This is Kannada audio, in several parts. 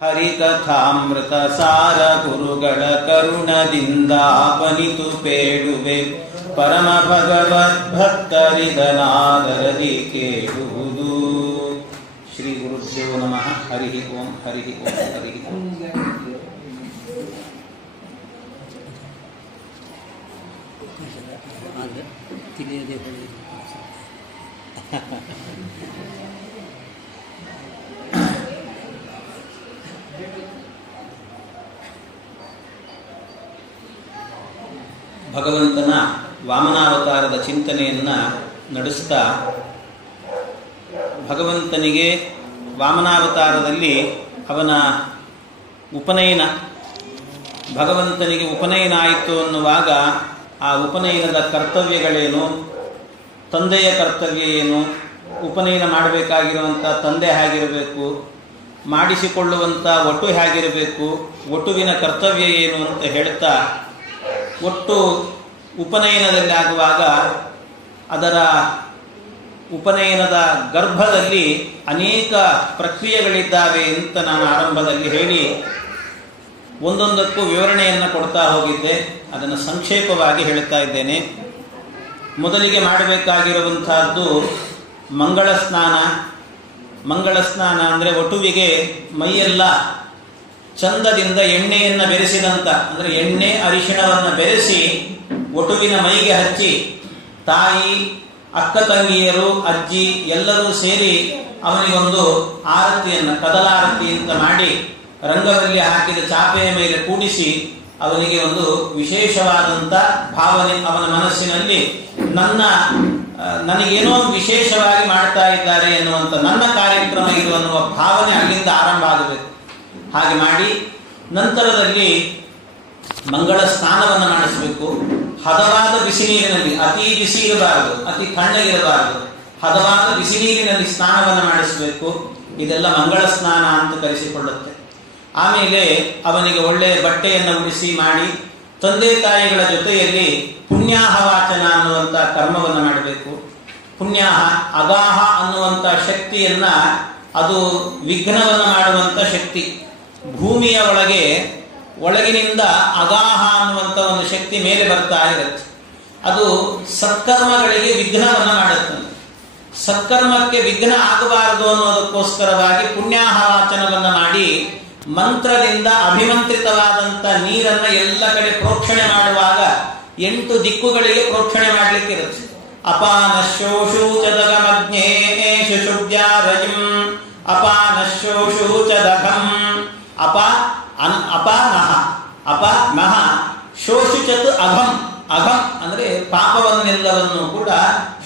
ಹರಿಕಥಾಮೃತ ಸಾರ ಗುರುಗಳ ಕರುಣದಿಂದಾಪನಿತು ಪೇಳುವೆ ಪರಮ ಭಗವದ್ಭಕ್ತರಿದನಾದರದಿ ಕೇಳುವುದು. ಶ್ರೀ ಗುರುಭ್ಯೋ ನಮಃ. ಹರಿ ಓಂ ಹರಿ ಓಂ ಹರಿ ಓಂ. ಭಗವಂತನ ವಾಮನಾವತಾರದ ಚಿಂತನೆಯನ್ನು ನಡೆಸ್ತಾ, ಭಗವಂತನಿಗೆ ವಾಮನಾವತಾರದಲ್ಲಿ ಅವನ ಉಪನಯನ, ಭಗವಂತನಿಗೆ ಉಪನಯನ ಆಯಿತು ಅನ್ನುವಾಗ ಆ ಉಪನಯನದ ಕರ್ತವ್ಯಗಳೇನು, ತಂದೆಯ ಕರ್ತವ್ಯ ಏನು, ಉಪನಯನ ಮಾಡಬೇಕಾಗಿರುವಂಥ ತಂದೆ ಹೇಗಿರಬೇಕು, ಮಾಡಿಸಿಕೊಳ್ಳುವಂಥ ಒಟ್ಟು ಹೇಗಿರಬೇಕು, ಒಟುವಿನ ಕರ್ತವ್ಯ ಏನು ಅಂತ ಹೇಳ್ತಾ, ಒಟ್ಟು ಉಪನಯನದಲ್ಲಿ ಆಗುವಾಗ ಅದರ ಉಪನಯನದ ಗರ್ಭದಲ್ಲಿ ಅನೇಕ ಪ್ರಕ್ರಿಯೆಗಳಿದ್ದಾವೆ ಅಂತ ನಾನು ಆರಂಭದಲ್ಲಿ ಹೇಳಿ ಒಂದೊಂದಕ್ಕೂ ವಿವರಣೆಯನ್ನು ಕೊಡ್ತಾ ಹೋಗಿದ್ದೆ. ಅದನ್ನು ಸಂಕ್ಷೇಪವಾಗಿ ಹೇಳ್ತಾ ಇದ್ದೇನೆ. ಮೊದಲಿಗೆ ಮಾಡಬೇಕಾಗಿರುವಂತಹದ್ದು ಮಂಗಳ ಸ್ನಾನ. ಮಂಗಳ ಸ್ನಾನ ಅಂದರೆ ವಟುವಿಗೆ ಮೈಯೆಲ್ಲ ಚಂದದಿಂದ ಎಣ್ಣೆಯನ್ನು ಬೆರೆಸಿದಂತ, ಅಂದರೆ ಎಣ್ಣೆ ಅರಿಶಿಣವನ್ನು ಬೆರೆಸಿ ವಟುವಿನ ಮೈಗೆ ಹಚ್ಚಿ ತಾಯಿ, ಅಕ್ಕ ತಂಗಿಯರು, ಅಜ್ಜಿ ಎಲ್ಲರೂ ಸೇರಿ ಅವನಿಗೊಂದು ಆರತಿಯನ್ನು, ಕದಲಾರತಿ ಅಂತ ಮಾಡಿ ರಂಗದಲ್ಲಿ ಹಾಕಿದ ಚಾಪೆಯ ಮೇಲೆ ಕೂಡಿಸಿ ಅವನಿಗೆ ಒಂದು ವಿಶೇಷವಾದಂಥ ಭಾವನೆ ಅವನ ಮನಸ್ಸಿನಲ್ಲಿ, ನನಗೇನೋ ವಿಶೇಷವಾಗಿ ಮಾಡ್ತಾ ಇದ್ದಾರೆ ಎನ್ನುವಂಥ, ನನ್ನ ಕಾರ್ಯಕ್ರಮ ಇದು ಅನ್ನುವ ಭಾವನೆ ಅಲ್ಲಿಂದ ಆರಂಭ ಆಗಬೇಕು. ಹಾಗೆ ಮಾಡಿ ನಂತರದಲ್ಲಿ ಮಂಗಳ ಸ್ನಾನವನ್ನು ಮಾಡಿಸಬೇಕು. ಹದವಾದ ಬಿಸಿ ನೀರಿನಲ್ಲಿ, ಅತಿ ಬಿಸಿ ಇರಬಾರದು, ಅತಿ ತಣ್ಣಗಿರಬಾರದು, ಹದವಾದ ಬಿಸಿ ನೀರಿನಲ್ಲಿ ಸ್ನಾನವನ್ನು ಮಾಡಿಸಬೇಕು. ಇದೆಲ್ಲ ಮಂಗಳ ಸ್ನಾನ ಅಂತ ಕರೆಸಿಕೊಳ್ಳುತ್ತೆ. ಆಮೇಲೆ ಅವನಿಗೆ ಒಳ್ಳೆಯ ಬಟ್ಟೆಯನ್ನು ಉಡಿಸಿ ಮಾಡಿ ತಂದೆ ತಾಯಿಗಳ ಜೊತೆಯಲ್ಲಿ ಪುಣ್ಯಾಹ ವಾಚನ ಅನ್ನುವಂಥ ಕರ್ಮವನ್ನು ಮಾಡಬೇಕು. ಪುಣ್ಯಾಹ, ಅಗಾಹ ಅನ್ನುವಂಥ ಶಕ್ತಿಯನ್ನ, ಅದು ವಿಘ್ನವನ್ನು ಮಾಡುವಂಥ ಶಕ್ತಿ. ಭೂಮಿಯ ಒಳಗಿನಿಂದ ಅಗಾಹ ಅನ್ನುವಂಥ ಒಂದು ಶಕ್ತಿ ಮೇಲೆ ಬರ್ತಾ ಇರುತ್ತೆ. ಅದು ಸತ್ಕರ್ಮಗಳಿಗೆ ವಿಘ್ನವನ್ನು ಮಾಡುತ್ತದೆ. ಸತ್ಕರ್ಮಕ್ಕೆ ವಿಘ್ನ ಆಗಬಾರದು ಅನ್ನೋದಕ್ಕೋಸ್ಕರವಾಗಿ ಪುಣ್ಯಾಹ ವಾಚನವನ್ನು ಮಾಡಿ ಮಂತ್ರದಿಂದ ಅಭಿಮಂತ್ರಿತವಾದಂಥ ನೀರನ್ನು ಎಲ್ಲ ಕಡೆ ಪ್ರೋಕ್ಷಣೆ ಮಾಡುವಾಗ 8 ದಿಕ್ಕುಗಳಿಗೆ ಪ್ರೋಕ್ಷಣೆ ಮಾಡಲಿಕ್ಕೆ ಇರುತ್ತೆ. ಅಪಾನಶೋಷೂಚದಗಮಜ್ಞೇ ಶುಶುಭ್ಯಾರಜಿಂ ಅಪಾನಶೋಷೂಚದಘಂ ಅಪಾನಹ ಅಪನಹ ಶೋಷಿಚತ್ ಅಘಂ. ಅಘಂ ಅಂದರೆ ಪಾಪವನ್ನೆಲ್ಲವನ್ನು ಕೂಡ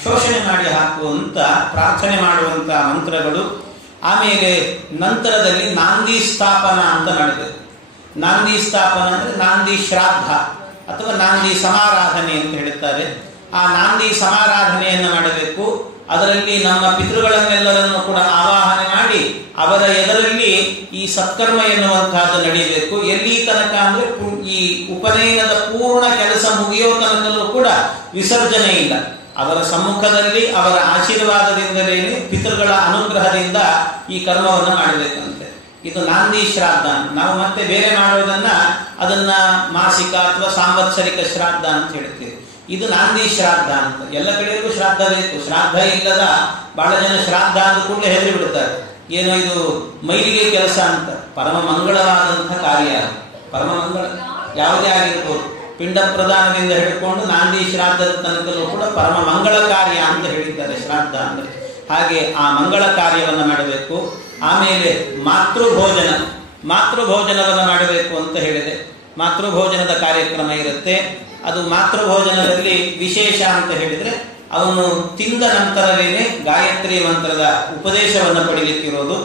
ಶೋಷಣೆ ಮಾಡಿ ಹಾಕುವಂತ ಪ್ರಾರ್ಥನೆ ಮಾಡುವಂತ ಮಂತ್ರಗಳು. ಆಮೇಲೆ ನಂತರದಲ್ಲಿ ನಾಂದಿ ಸ್ಥಾಪನ ಅಂತ ಮಾಡಬೇಕು. ನಾಂದಿ ಸ್ಥಾಪನ ಅಂದರೆ ನಾಂದಿ ಶ್ರಾದ್ದ ಅಥವಾ ನಾಂದಿ ಸಮಾರಾಧನೆ ಅಂತ ಹೇಳುತ್ತಾರೆ. ಆ ನಾಂದಿ ಸಮಾರಾಧನೆಯನ್ನು ಮಾಡಬೇಕು. ಅದರಲ್ಲಿ ನಮ್ಮ ಪಿತೃಗಳನ್ನೆಲ್ಲರನ್ನು ಕೂಡ ಆವಾಹನೆ ಮಾಡಿ ಅವರ ಎದುರಲ್ಲಿ ಈ ಸತ್ಕರ್ಮ ಎನ್ನುವಂತಹದ್ದು ನಡೆಯಬೇಕು. ಎಲ್ಲಿ ತನಕ ಅಂದ್ರೆ ಈ ಉಪನಯನದ ಪೂರ್ಣ ಕೆಲಸ ಮುಗಿಯೋ ತನಕಲ್ಲೂ ಕೂಡ ವಿಸರ್ಜನೆ ಇಲ್ಲ. ಅವರ ಸಮ್ಮುಖದಲ್ಲಿ ಅವರ ಆಶೀರ್ವಾದದಿಂದಲೇ, ಪಿತೃಗಳ ಅನುಗ್ರಹದಿಂದ ಈ ಕರ್ಮವನ್ನು ಮಾಡಬೇಕಂತೆ. ಇದು ನಾಂದಿ ಶ್ರಾದ್ದ. ನಾವು ಮತ್ತೆ ಬೇರೆ ಮಾಡೋದನ್ನ ಅದನ್ನ ಮಾಸಿಕ ಅಥವಾ ಸಾಂವತ್ಸರಿಕ ಶ್ರಾದ್ದ ಅಂತ ಹೇಳ್ತೀವಿ. ಇದು ನಾಂದಿ ಶ್ರಾದ್ದ ಅಂತ. ಎಲ್ಲ ಕಡೆಗೂ ಶ್ರಾದ್ದ ಬೇಕು. ಶ್ರಾದ್ದ ಇಲ್ಲದ ಬಹಳ ಜನ ಶ್ರಾದ್ದ ಅಂದ ಕೂಡಲೇ ಹೆದರಿ ಬಿಡ್ತಾರೆ. ಏನೋ ಇದು ಮೈಲಿಗೆ ಕೆಲಸ ಅಂತ. ಪರಮ ಮಂಗಳವಾದಂಥ ಕಾರ್ಯ. ಪರಮ ಮಂಗಳ ಯಾವುದೇ ಆಗಿರ್ಬೋದು, ಪಿಂಡ ಪ್ರದಾನದಿಂದ ಹಿಡ್ಕೊಂಡು ನಾಂದಿ ಶ್ರಾದ್ದದ ತನಕಲ್ಲೂ ಕೂಡ ಪರಮ ಮಂಗಳ ಕಾರ್ಯ ಅಂತ ಹೇಳಿದ್ದಾರೆ ಶ್ರಾದ್ದ ಅಂದ್ರೆ. ಹಾಗೆ ಆ ಮಂಗಳ ಕಾರ್ಯವನ್ನು ಮಾಡಬೇಕು. ಆಮೇಲೆ ಮಾತೃಭೋಜನವನ್ನು ಮಾಡಬೇಕು ಅಂತ ಹೇಳಿದೆ. ಮಾತೃಭೋಜನದ ಕಾರ್ಯಕ್ರಮ ಇರುತ್ತೆ. ಅದು ಮಾತೃಭೋಜನದಲ್ಲಿ ವಿಶೇಷ ಅಂತ ಹೇಳಿದ್ರೆ ಅವನು ತಿಂದ ನಂತರವೇನೆ ಗಾಯತ್ರಿ ಮಂತ್ರದ ಉಪದೇಶವನ್ನು ಪಡೆಯಲಿಕ್ಕಿರೋದು.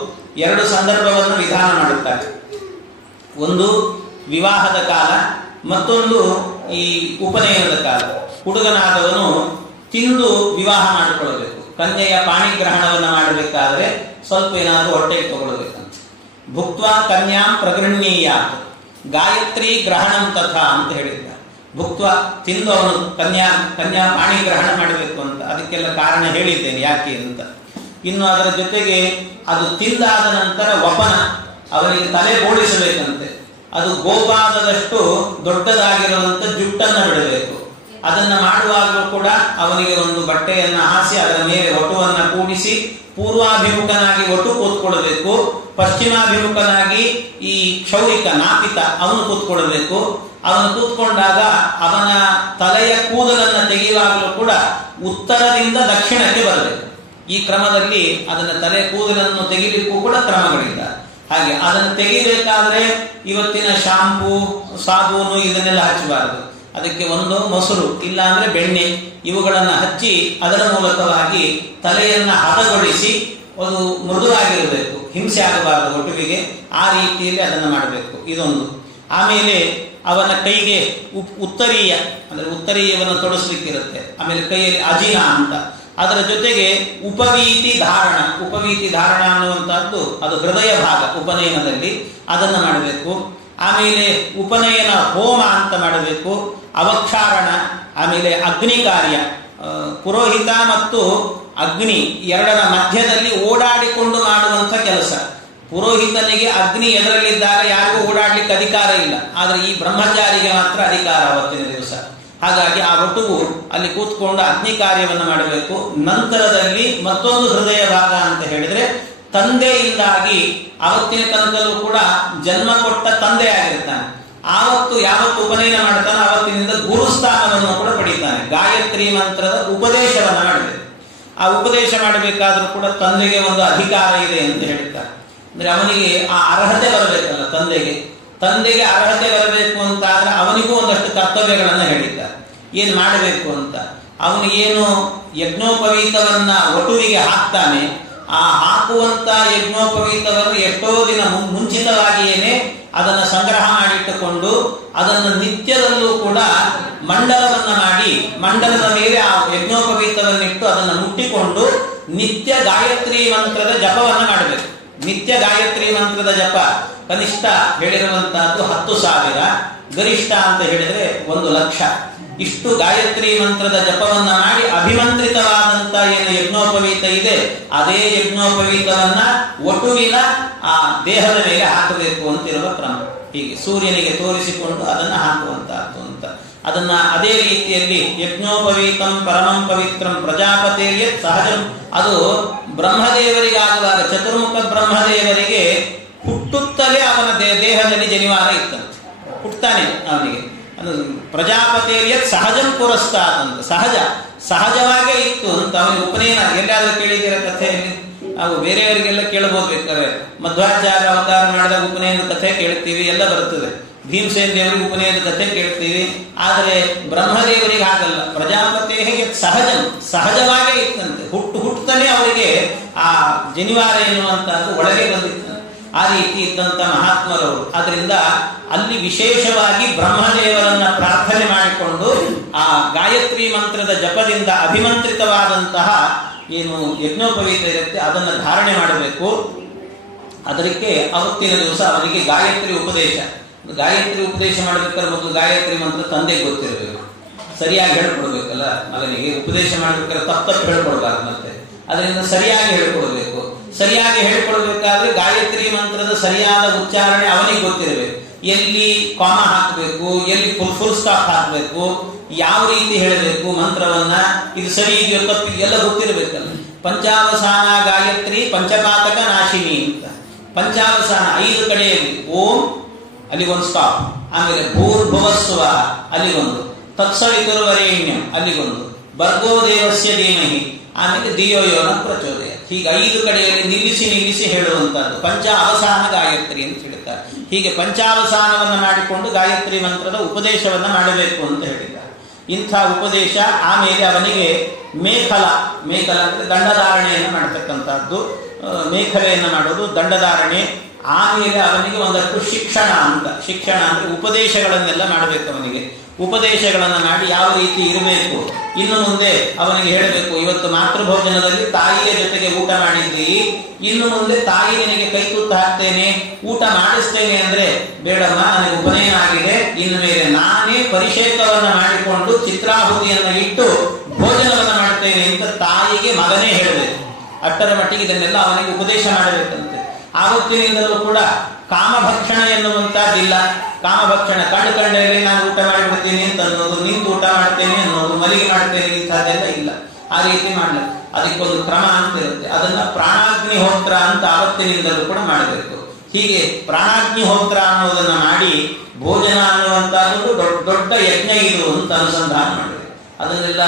2 ಸಂದರ್ಭವನ್ನು ವಿಧಾನ ಮಾಡುತ್ತಾರೆ. ಒಂದು ವಿವಾಹದ ಕಾಲ, ಮತ್ತೊಂದು ಈ ಉಪನಯನದ ಕಾಲ. ಹುಡುಗನಾದವನು ತಿಂದು ವಿವಾಹ ಮಾಡಿಕೊಳ್ಳಬೇಕು. ಕನ್ಯೆಯ ಪಾಣಿಗ್ರಹಣವನ್ನು ಮಾಡಬೇಕಾದ್ರೆ ಸ್ವಲ್ಪ ಏನಾದರೂ ಹೊಟ್ಟೆಗೆ ತಗೊಳ್ಬೇಕಂತ. ಭುಕ್ತ್ವಾ ಕನ್ಯಾಂ ಪ್ರಗೃಹ್ಣೀಯಾತ್ ಗಾಯತ್ರಿ ಗ್ರಹಣಂ ತಥಾ ಅಂತ ಹೇಳಿದ್ದಾರೆ. ಭುಕ್ತ್ವ ತಿಂದು ಅವನು ಕನ್ಯಾ ಪಾಣಿಗ್ರಹಣ ಮಾಡಬೇಕು ಅಂತ. ಅದಕ್ಕೆಲ್ಲ ಕಾರಣ ಹೇಳಿದ್ದೇನೆ ಯಾಕೆ ಅಂತ. ಇನ್ನು ಅದರ ಜೊತೆಗೆ ಅದು ತಿಂದಾದ ನಂತರ ವಪನ, ಅವನಿಗೆ ತಲೆ ಬೋಳಿಸಬೇಕಂತೆ. ಅದು ಗೋಪಾದದಷ್ಟು ದೊಡ್ಡದಾಗಿರುವಂತ ಜುಟ್ಟನ್ನು ಬಿಡಬೇಕು. ಅದನ್ನ ಮಾಡುವಾಗಲೂ ಕೂಡ ಅವನಿಗೆ ಒಂದು ಬಟ್ಟೆಯನ್ನ ಹಾಸಿ ಅದರ ಮೇಲೆ ಒಟುವನ್ನ ಕೂಡಿಸಿ ಪೂರ್ವಾಭಿಮುಖನಾಗಿ ಒಟ್ಟು ಕೂತ್ಕೊಳ್ಬೇಕು, ಪಶ್ಚಿಮಾಭಿಮುಖನಾಗಿ ಈ ಕ್ಷೌರಿಕ ನಾಪಿತ ಅವನು ಕೂತ್ಕೊಳ್ಬೇಕು. ಅವನು ಕೂತ್ಕೊಂಡಾಗ ಅವನ ತಲೆಯ ಕೂದಲನ್ನು ತೆಗೆಯುವಾಗಲೂ ಕೂಡ ಉತ್ತರದಿಂದ ದಕ್ಷಿಣಕ್ಕೆ ಬರಬೇಕು. ಈ ಕ್ರಮದಲ್ಲಿ ಅದನ್ನ ತಲೆ ಕೂದಲನ್ನು ತೆಗಿಲಿಕ್ಕೂ ಕೂಡ ಕ್ರಮಗಳಿಲ್ಲ. ಹಾಗೆ ಅದನ್ನು ತೆಗಿಬೇಕಾದ್ರೆ ಇವತ್ತಿನ ಶಾಂಪೂ, ಸಾಬೂನು ಇದನ್ನೆಲ್ಲ ಹಚ್ಚಬಾರದು. ಅದಕ್ಕೆ ಒಂದು ಮೊಸರು ಇಲ್ಲ ಅಂದ್ರೆ ಬೆಣ್ಣೆ ಇವುಗಳನ್ನು ಹಚ್ಚಿ ಅದರ ಮೂಲಕವಾಗಿ ತಲೆಯನ್ನ ಹದಗೊಳಿಸಿ ಅದು ಮೃದುವಾಗಿರಬೇಕು, ಹಿಂಸೆ ಆಗಬಾರದು ಒಟುವಿಗೆ. ಆ ರೀತಿಯಲ್ಲಿ ಅದನ್ನು ಮಾಡಬೇಕು. ಇದೊಂದು. ಆಮೇಲೆ ಅವನ ಕೈಗೆ ಉತ್ತರೀಯ ಅಂದ್ರೆ ಉತ್ತರೀಯವನ್ನು ತೊಡಸ್ಲಿಕ್ಕಿರುತ್ತೆ. ಆಮೇಲೆ ಕೈಯಲ್ಲಿ ಅಜಿನ ಅಂತ, ಅದರ ಜೊತೆಗೆ ಉಪವೀತಿ ಧಾರಣ. ಉಪವೀತಿ ಧಾರಣ ಅನ್ನುವಂಥದ್ದು ಅದು ಹೃದಯ ಭಾಗ ಉಪನಯನದಲ್ಲಿ, ಅದನ್ನು ಮಾಡಬೇಕು. ಆಮೇಲೆ ಉಪನಯನ ಹೋಮ ಅಂತ ಮಾಡಬೇಕು, ಅವಕ್ಷಾರಣ, ಆಮೇಲೆ ಅಗ್ನಿ ಕಾರ್ಯ. ಪುರೋಹಿತ ಮತ್ತು ಅಗ್ನಿ ಎರಡರ ಮಧ್ಯದಲ್ಲಿ ಓಡಾಡಿಕೊಂಡು ಮಾಡುವಂಥ ಕೆಲಸ. ಪುರೋಹಿತನಿಗೆ ಅಗ್ನಿ ಎದುರಲ್ಲಿದ್ದಾಗ ಯಾರಿಗೂ ಓಡಾಡ್ಲಿಕ್ಕೆ ಅಧಿಕಾರ ಇಲ್ಲ, ಆದರೆ ಈ ಬ್ರಹ್ಮಚಾರಿಗೆ ಮಾತ್ರ ಅಧಿಕಾರ ಅವತ್ತಿನ ದಿವಸ. ಹಾಗಾಗಿ ಆ ಒಟುವು ಅಲ್ಲಿ ಕೂತ್ಕೊಂಡು ಅಗ್ನಿ ಕಾರ್ಯವನ್ನು ಮಾಡಬೇಕು. ನಂತರದಲ್ಲಿ ಮತ್ತೊಂದು ಹೃದಯ ಭಾಗ ಅಂತ ಹೇಳಿದ್ರೆ ತಂದೆಯಿಂದಾಗಿ ಅವತ್ತಿನ ತನಕಲ್ಲೂ ಕೂಡ ಜನ್ಮ ಕೊಟ್ಟ ತಂದೆ ಆಗಿರ್ತಾನೆ. ಆವತ್ತು ಯಾವತ್ತು ಉಪನಯನ ಮಾಡ್ತಾನೆ ಆವತ್ತಿನಿಂದ ಗುರುಸ್ಥಾನವನ್ನು ಕೂಡ ಪಡೀತಾನೆ. ಗಾಯತ್ರಿ ಮಂತ್ರದ ಉಪದೇಶವನ್ನು ಮಾಡಬೇಕು. ಆ ಉಪದೇಶ ಮಾಡಬೇಕಾದ್ರೂ ಕೂಡ ತಂದೆಗೆ ಒಂದು ಅಧಿಕಾರ ಇದೆ ಅಂತ ಹೇಳ್ತಾರೆ. ಅಂದ್ರೆ ಅವನಿಗೆ ಆ ಅರ್ಹತೆ ಬರಬೇಕಲ್ಲ, ತಂದೆಗೆ ಅರ್ಹತೆ ಬರಬೇಕು ಅಂತ ಆದ್ರೆ ಅವನಿಗೂ ಒಂದಷ್ಟು ಕರ್ತವ್ಯಗಳನ್ನು ಹೇಳಿದ್ದಾರೆ. ಏನ್ ಮಾಡಬೇಕು ಅಂತ. ಅವನು ಏನು ಯಜ್ಞೋಪವೀತವನ್ನ ಒಟುವಿಗೆ ಹಾಕ್ತಾನೆ, ಆ ಹಾಕುವಂತ ಯಜ್ಞೋಪವೀತವನ್ನು ಎಷ್ಟೋ ದಿನ ಮುಂಚಿತವಾಗಿಯೇನೆ ಅದನ್ನು ಸಂಗ್ರಹ ಮಾಡಿಟ್ಟುಕೊಂಡು ಅದನ್ನು ನಿತ್ಯದಲ್ಲೂ ಕೂಡ ಮಂಡಲವನ್ನ ಮಾಡಿ ಮಂಡಲದ ಮೇಲೆ ಆ ಯಜ್ಞೋಪವೀತವನ್ನಿಟ್ಟು ಅದನ್ನು ಮುಟ್ಟಿಕೊಂಡು ನಿತ್ಯ ಗಾಯತ್ರಿ ಮಂತ್ರದ ಜಪವನ್ನು ಮಾಡಬೇಕು. ನಿತ್ಯ ಗಾಯತ್ರಿ ಮಂತ್ರದ ಜಪ ಕನಿಷ್ಠ ಹೇಳಿರುವಂತಹದ್ದು 10,000, ಗರಿಷ್ಠ ಅಂತ ಹೇಳಿದ್ರೆ 1,00,000. ಇಷ್ಟು ಗಾಯತ್ರಿ ಮಂತ್ರದ ಜಪವನ್ನ ಮಾಡಿ ಅಭಿಮಂತ್ರಿತವಾದಂತ ಏನು ಯಜ್ಞೋಪವೀತ ಇದೆ ಅದೇ ಯಜ್ಞೋಪವೀತವನ್ನ ಒಟುವಿನ ಆ ದೇಹದ ಮೇಲೆ ಹಾಕಬೇಕು ಅಂತಿರುವ ಕ್ರಮ. ಹೀಗೆ ಸೂರ್ಯನಿಗೆ ತೋರಿಸಿಕೊಂಡು ಅದನ್ನ ಹಾಕುವಂತಹದ್ದು ಅಂತ. ಅದನ್ನ ಅದೇ ರೀತಿಯಲ್ಲಿ ಯಜ್ಞೋಪವೀತಂ ಪರಮಂ ಪವಿತ್ರಂ ಪ್ರಜಾಪತಿಯ ಸಹಜಂ. ಅದು ಬ್ರಹ್ಮದೇವರಿಗಾಗುವಾಗ ಚತುರ್ಮುಖ ಬ್ರಹ್ಮದೇವರಿಗೆ ಹುಟ್ಟುತ್ತಲೇ ಅವನ ದೇಹದಲ್ಲಿ ಜನಿವಾರ ಇತ್ತಂತೆ. ಹುಟ್ಟುತ್ತಾನೆ ಅವನಿಗೆ. ಅದು ಪ್ರಜಾಪತಿಯ ಸಹಜಂ ಪುರಸ್ತಾತ್ ಅಂತ, ಸಹಜವಾಗೇ ಇತ್ತು ಅಂತ ಅವನಿಗೆ ಉಪನಯನ. ಎಲ್ಲಾದ್ರೂ ಕೇಳಿದ್ದೀರ ಕಥೆಯಲ್ಲಿ? ನಾವು ಬೇರೆಯವರಿಗೆಲ್ಲ ಕೇಳಬಹುದು ಬೇಕಾದ್ರೆ. ಮಧ್ವಾಚಾರ್ಯ ಅವತಾರ ಮಾಡಿದಾಗ ಉಪನಯನದ ಕಥೆ ಕೇಳ್ತೀವಿ, ಎಲ್ಲ ಬರುತ್ತದೆ. ಭೀಮಸೇನ ದೇವರಿಗೆ ಉಪನಯನದ ಕಥೆ ಕೇಳ್ತೀವಿ. ಆದರೆ ಬ್ರಹ್ಮದೇವರಿಗೆ ಹಾಗಲ್ಲ. ಪ್ರಜಾಪತಿಗೆ ಸಹಜವಾಗೇ ಇತ್ತಂತೆ. ಹುಟ್ಟುತ್ತಾನೆ ಅವರಿಗೆ ಆ ಜನಿವಾರ ಎನ್ನುವಂತಹದ್ದು ಒಳಗೆ ಬಂದಿತ್ತು. ಆ ರೀತಿ ಇದ್ದಂತ ಮಹಾತ್ಮರವರು. ಆದ್ರಿಂದ ಅಲ್ಲಿ ವಿಶೇಷವಾಗಿ ಬ್ರಹ್ಮದೇವರನ್ನ ಪ್ರಾರ್ಥನೆ ಮಾಡಿಕೊಂಡು ಆ ಗಾಯತ್ರಿ ಮಂತ್ರದ ಜಪದಿಂದ ಅಭಿಮಂತ್ರಿತವಾದಂತಹ ಏನು ಯಜ್ಞೋಪವೀತ ಇರುತ್ತೆ ಅದನ್ನು ಧಾರಣೆ ಮಾಡಬೇಕು. ಅದಕ್ಕೆ ಅವತ್ತಿನ ದಿವಸ ಅವನಿಗೆ ಗಾಯತ್ರಿ ಉಪದೇಶ ಮಾಡಬೇಕಾದ್ರೆ ಮೊದಲು ಗಾಯತ್ರಿ ಮಂತ್ರ ತಂದೆಗೆ ಗೊತ್ತಿರಬೇಕು, ಸರಿಯಾಗಿ ಹೇಳ್ಕೊಡ್ಬೇಕಲ್ಲ ಮಗನಿಗೆ. ಉಪದೇಶ ಮಾಡಬೇಕಾದ್ರೆ ತಪ್ಪು ಹೇಳ್ಕೊಡ್ಬಾರ್ದು. ಮತ್ತೆ ಅದರಿಂದ ಸರಿಯಾಗಿ ಹೇಳ್ಕೊಡ್ಬೇಕು. ಸರಿಯಾಗಿ ಹೇಳ್ಕೊಡ್ಬೇಕಾದ್ರೆ ಗಾಯತ್ರಿ ಮಂತ್ರದ ಸರಿಯಾದ ಉಚ್ಚಾರಣೆ ಅವನಿಗೆ ಗೊತ್ತಿರಬೇಕು. ಎಲ್ಲಿ ಕಾಮ ಹಾಕಬೇಕು, ಎಲ್ಲಿ ಫುಲ್ ಸ್ಟಾಪ್ ಹಾಕಬೇಕು, ಯಾವ ರೀತಿ ಹೇಳಬೇಕು ಮಂತ್ರವನ್ನ, ಇದು ಸರಿ ಇದೆಯೋ ತಪ್ಪು ಎಲ್ಲ ಗೊತ್ತಿರಬೇಕಲ್ಲ. ಪಂಚಾವಸಾನ ಗಾಯತ್ರಿ ಪಂಚಪಾತಕ ನಾಶಿನಿ ಅಂತ. ಪಂಚಾವಸಾನ 5 ಕಡೆಯಲ್ಲಿ ಓಂ ಅಲ್ಲಿ ಒಂದು ಸ್ಟಾಪ್, ಆಮೇಲೆ ಭೂರ್ಭುವಸ್ವ ಅಲ್ಲಿಗೊಂದು, ತತ್ಸವಿತುರ್ವರೇಣ್ಯಂ ಅಲ್ಲಿಗೊಂದು, ಭರ್ಗೋ ದೇವಸ್ಯ ಧೀಮಹಿ, ಆಮೇಲೆ ಧಿಯೋಯೋನ ಪ್ರಚೋದಯ. ಹೀಗೆ 5 ಕಡೆಯಲ್ಲಿ ನಿಲ್ಲಿಸಿ ಹೇಳುವಂತಹದ್ದು ಪಂಚ ಅವಸಾನ ಗಾಯತ್ರಿ ಅಂತ ಹೇಳ್ತಾರೆ. ಹೀಗೆ ಪಂಚಾವಸಾನವನ್ನು ಮಾಡಿಕೊಂಡು ಗಾಯತ್ರಿ ಮಂತ್ರದ ಉಪದೇಶವನ್ನ ಮಾಡಬೇಕು ಅಂತ ಹೇಳಿದ್ದಾರೆ. ಇಂಥ ಉಪದೇಶ. ಆಮೇಲೆ ಅವನಿಗೆ ಮೇಖಲ ಅಂದ್ರೆ ದಂಡಧಾರಣೆಯನ್ನು ಮಾಡತಕ್ಕಂಥದ್ದು. ಮೇಖಲೆಯನ್ನು ಮಾಡೋದು ದಂಡಧಾರಣೆ. ಆಮೇಲೆ ಅವನಿಗೆ ಒಂದಷ್ಟು ಶಿಕ್ಷಣ ಅಂದ್ರೆ ಉಪದೇಶಗಳನ್ನೆಲ್ಲ ಮಾಡಬೇಕು. ಅವನಿಗೆ ಉಪದೇಶಗಳನ್ನು ಮಾಡಿ ಯಾವ ರೀತಿ ಇರಬೇಕು, ಇನ್ನು ಮುಂದೆ ಅವನಿಗೆ ಹೇಳಬೇಕು. ಇವತ್ತು ಮಾತೃಭೋಜನದಲ್ಲಿ ತಾಯಿಯ ಜೊತೆಗೆ ಊಟ ಮಾಡಿದ್ದೀರಿ, ಇನ್ನು ಮುಂದೆ ತಾಯಿ ನಿನಗೆ ಕೈ ತುತ್ತು ಹಾಕ್ತೇನೆ, ಊಟ ಮಾಡಿಸ್ತೇನೆ ಅಂದ್ರೆ ಬೇಡಮ್ಮ, ನನಗೆ ಉಪನಯನ ಆಗಿದೆ, ಇನ್ನು ಮೇಲೆ ನಾನೇ ಪರಿಷೇಕವನ್ನ ಮಾಡಿಕೊಂಡು ಚಿತ್ರಾಹುತಿಯನ್ನು ಇಟ್ಟು ಭೋಜನವನ್ನ ಮಾಡ್ತೇನೆ ಅಂತ ತಾಯಿಗೆ ಮಗನೇ ಹೇಳಬೇಕು. ಅಷ್ಟರ ಮಟ್ಟಿಗೆ ಇದನ್ನೆಲ್ಲ ಅವನಿಗೆ ಉಪದೇಶ ಮಾಡಬೇಕಂತೆ. ಆವತ್ತಿನಿಂದಲೂ ಕೂಡ ಕಾಮಭಕ್ಷಣ ಎನ್ನುವಂತಹದ್ದಿಲ್ಲ. ಕಾಮಭಕ್ಷಣ ಕಂಡಲ್ಲಿ ನಾನು ಊಟ ಮಾಡಿಬಿಡ್ತೀನಿ ಅಂತ ಅನ್ನೋದು, ನಿಂತು ಊಟ ಮಾಡ್ತೇನೆ ಅನ್ನೋದು, ಮಲಿಗೆ ಮಾಡ್ತೇನೆ ಇಂಥದ್ದೆಲ್ಲ ಇಲ್ಲ. ಆ ರೀತಿ ಮಾಡಲ್ಲ. ಅದಕ್ಕೊಂದು ಕ್ರಮ ಅಂತ ಇರುತ್ತೆ. ಅದನ್ನ ಪ್ರಾಣಾಗ್ನಿಹೋತ್ರ ಅಂತ ಆವತ್ತಿನಿಂದಲೂ ಕೂಡ ಮಾಡಬೇಕು. ಹೀಗೆ ಪ್ರಾಣಾಗ್ನಿಹೋತ್ರ ಅನ್ನೋದನ್ನ ಮಾಡಿ ಭೋಜನ ಅನ್ನುವಂತಹದ್ದು ದೊಡ್ಡ ಯಜ್ಞ ಇದು ಅಂತ ಅನುಸಂಧಾನ ಮಾಡಬೇಕು. ಅದನ್ನೆಲ್ಲ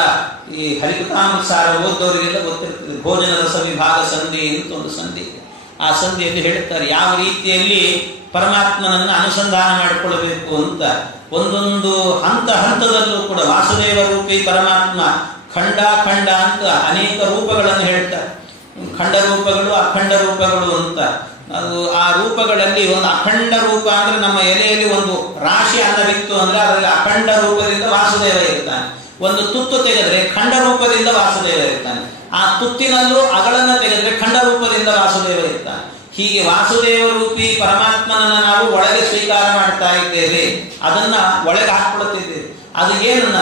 ಈ ಹರಿಕಥಾಮೃತಸಾರ ಓದೋರಿಗೆಲ್ಲ ಗೊತ್ತಿರ್ತದೆ. ಭೋಜನ ರಸ ವಿಭಾಗ ಸಂಧಿ ಅಂತ ಒಂದು ಸಂಧಿ ಇದೆ. ಆ ಸಂಧಿಯಲ್ಲಿ ಹೇಳುತ್ತಾರೆ ಯಾವ ರೀತಿಯಲ್ಲಿ ಪರಮಾತ್ಮನನ್ನ ಅನುಸಂಧಾನ ಮಾಡಿಕೊಳ್ಳಬೇಕು ಅಂತ. ಒಂದೊಂದು ಹಂತದಲ್ಲೂ ಕೂಡ ವಾಸುದೇವ ರೂಪಿ ಪರಮಾತ್ಮ ಖಂಡ ಅಂತ ಅನೇಕ ರೂಪಗಳನ್ನು ಹೇಳ್ತಾರೆ. ಖಂಡ ರೂಪಗಳು, ಅಖಂಡ ರೂಪಗಳು ಅಂತ. ಅದು ಆ ರೂಪಗಳಲ್ಲಿ ಒಂದು ಅಖಂಡ ರೂಪ ಅಂದ್ರೆ ನಮ್ಮ ಎಲೆಯಲ್ಲಿ ಒಂದು ರಾಶಿ ಅನ್ನವಿತ್ತು ಅಂದ್ರೆ ಅದರಲ್ಲಿ ಅಖಂಡ ರೂಪದಿಂದ ವಾಸುದೇವ ಇರ್ತಾನೆ. ಒಂದು ತುತ್ತು ತೆಗೆದ್ರೆ ಖಂಡ ರೂಪದಿಂದ ವಾಸುದೇವ ಇರ್ತಾನೆ. ಆ ತುತ್ತಿನಲ್ಲೂ ಅಗಳನ್ನು ತೆಗೆದ್ರೆ ಖಂಡ ರೂಪದಿಂದ ವಾಸುದೇವ ಇರ್ತಾನೆ. ಹೀಗೆ ವಾಸುದೇವ ರೂಪಿ ಪರಮಾತ್ಮನನ್ನ ನಾವು ಒಳಗೆ ಸ್ವೀಕಾರ ಮಾಡ್ತಾ ಇದ್ದೇವೆ, ಅದನ್ನ ಒಳಗೆ ಹಾಕೊಳ್ತಿದ್ದೇವೆ. ಅದು ಏನನ್ನ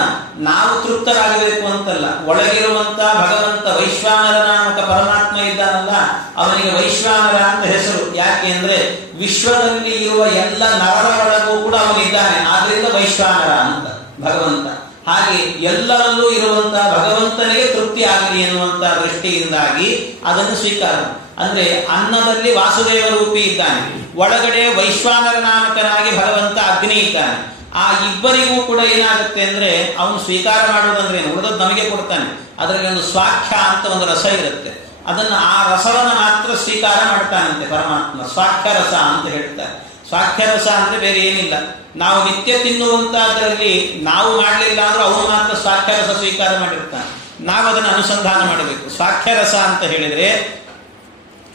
ನಾವು ತೃಪ್ತರಾಗಬೇಕು ಅಂತಲ್ಲ. ಒಳಗಿರುವಂತ ಭಗವಂತ ವೈಶ್ವಾನರ ನಾಮಕ ಪರಮಾತ್ಮ ಇದ್ದಾನಲ್ಲ, ಅವನಿಗೆ ವೈಶ್ವಾನರ ಅಂತ ಹೆಸರು. ಯಾಕೆ ಅಂದ್ರೆ ವಿಶ್ವದಲ್ಲಿ ಇರುವ ಎಲ್ಲ ನರರ ಒಳಗೂ ಕೂಡ ಅವನಿದ್ದಾನೆ, ಆದ್ರಿಂದ ವೈಶ್ವಾನರ ಅಂತ ಭಗವಂತ. ಹಾಗೆ ಎಲ್ಲರಲ್ಲೂ ಇರುವಂತಹ ಭಗವಂತನಿಗೆ ತೃಪ್ತಿ ಆಗಲಿ ಎನ್ನುವಂತ ದೃಷ್ಟಿಯಿಂದಾಗಿ ಅದನ್ನು ಸ್ವೀಕಾರ. ಅಂದ್ರೆ ಅನ್ನದಲ್ಲಿ ವಾಸುದೇವ ರೂಪಿ ಇದ್ದಾನೆ, ಒಳಗಡೆ ವೈಶ್ವಾನರ ನಾಮಕನಾಗಿ ಭಗವಂತ ಅಗ್ನಿ ಇದ್ದಾನೆ. ಆ ಇಬ್ಬರಿಗೂ ಕೂಡ ಏನಾಗುತ್ತೆ ಅಂದ್ರೆ ಅವನು ಸ್ವೀಕಾರ ಮಾಡುವುದಂದ್ರೆ ಏನು, ಉಳಿದದ್ದು ನಮಗೆ ಕೊಡ್ತಾನೆ. ಅದರಲ್ಲಿ ಒಂದು ಸ್ವಾಖ್ಯ ಅಂತ ಒಂದು ರಸ ಇರುತ್ತೆ. ಅದನ್ನ ಆ ರಸವನ್ನ ಮಾತ್ರ ಸ್ವೀಕಾರ ಮಾಡ್ತಾನಂತೆ ಪರಮಾತ್ಮ. ಸ್ವಾಖ್ಯ ರಸ ಅಂತ ಹೇಳ್ತಾರೆ. ಸ್ವಾಖ್ಯ ರಸ ಅಂದ್ರೆ ಬೇರೆ ಏನಿಲ್ಲ. ನಾವು ನಿತ್ಯ ತಿನ್ನುವಂತಹದ್ರಲ್ಲಿ ನಾವು ಮಾಡಲಿಲ್ಲ ಅಂದ್ರೂ ಅವನು ಮಾತ್ರ ಸ್ವಾಖ್ಯ ರಸ ಸ್ವೀಕಾರ ಮಾಡಿರ್ತಾನೆ. ನಾವು ಅದನ್ನು ಅನುಸಂಧಾನ ಮಾಡಬೇಕು. ಸ್ವಾಖ್ಯ ರಸ ಅಂತ ಹೇಳಿದ್ರೆ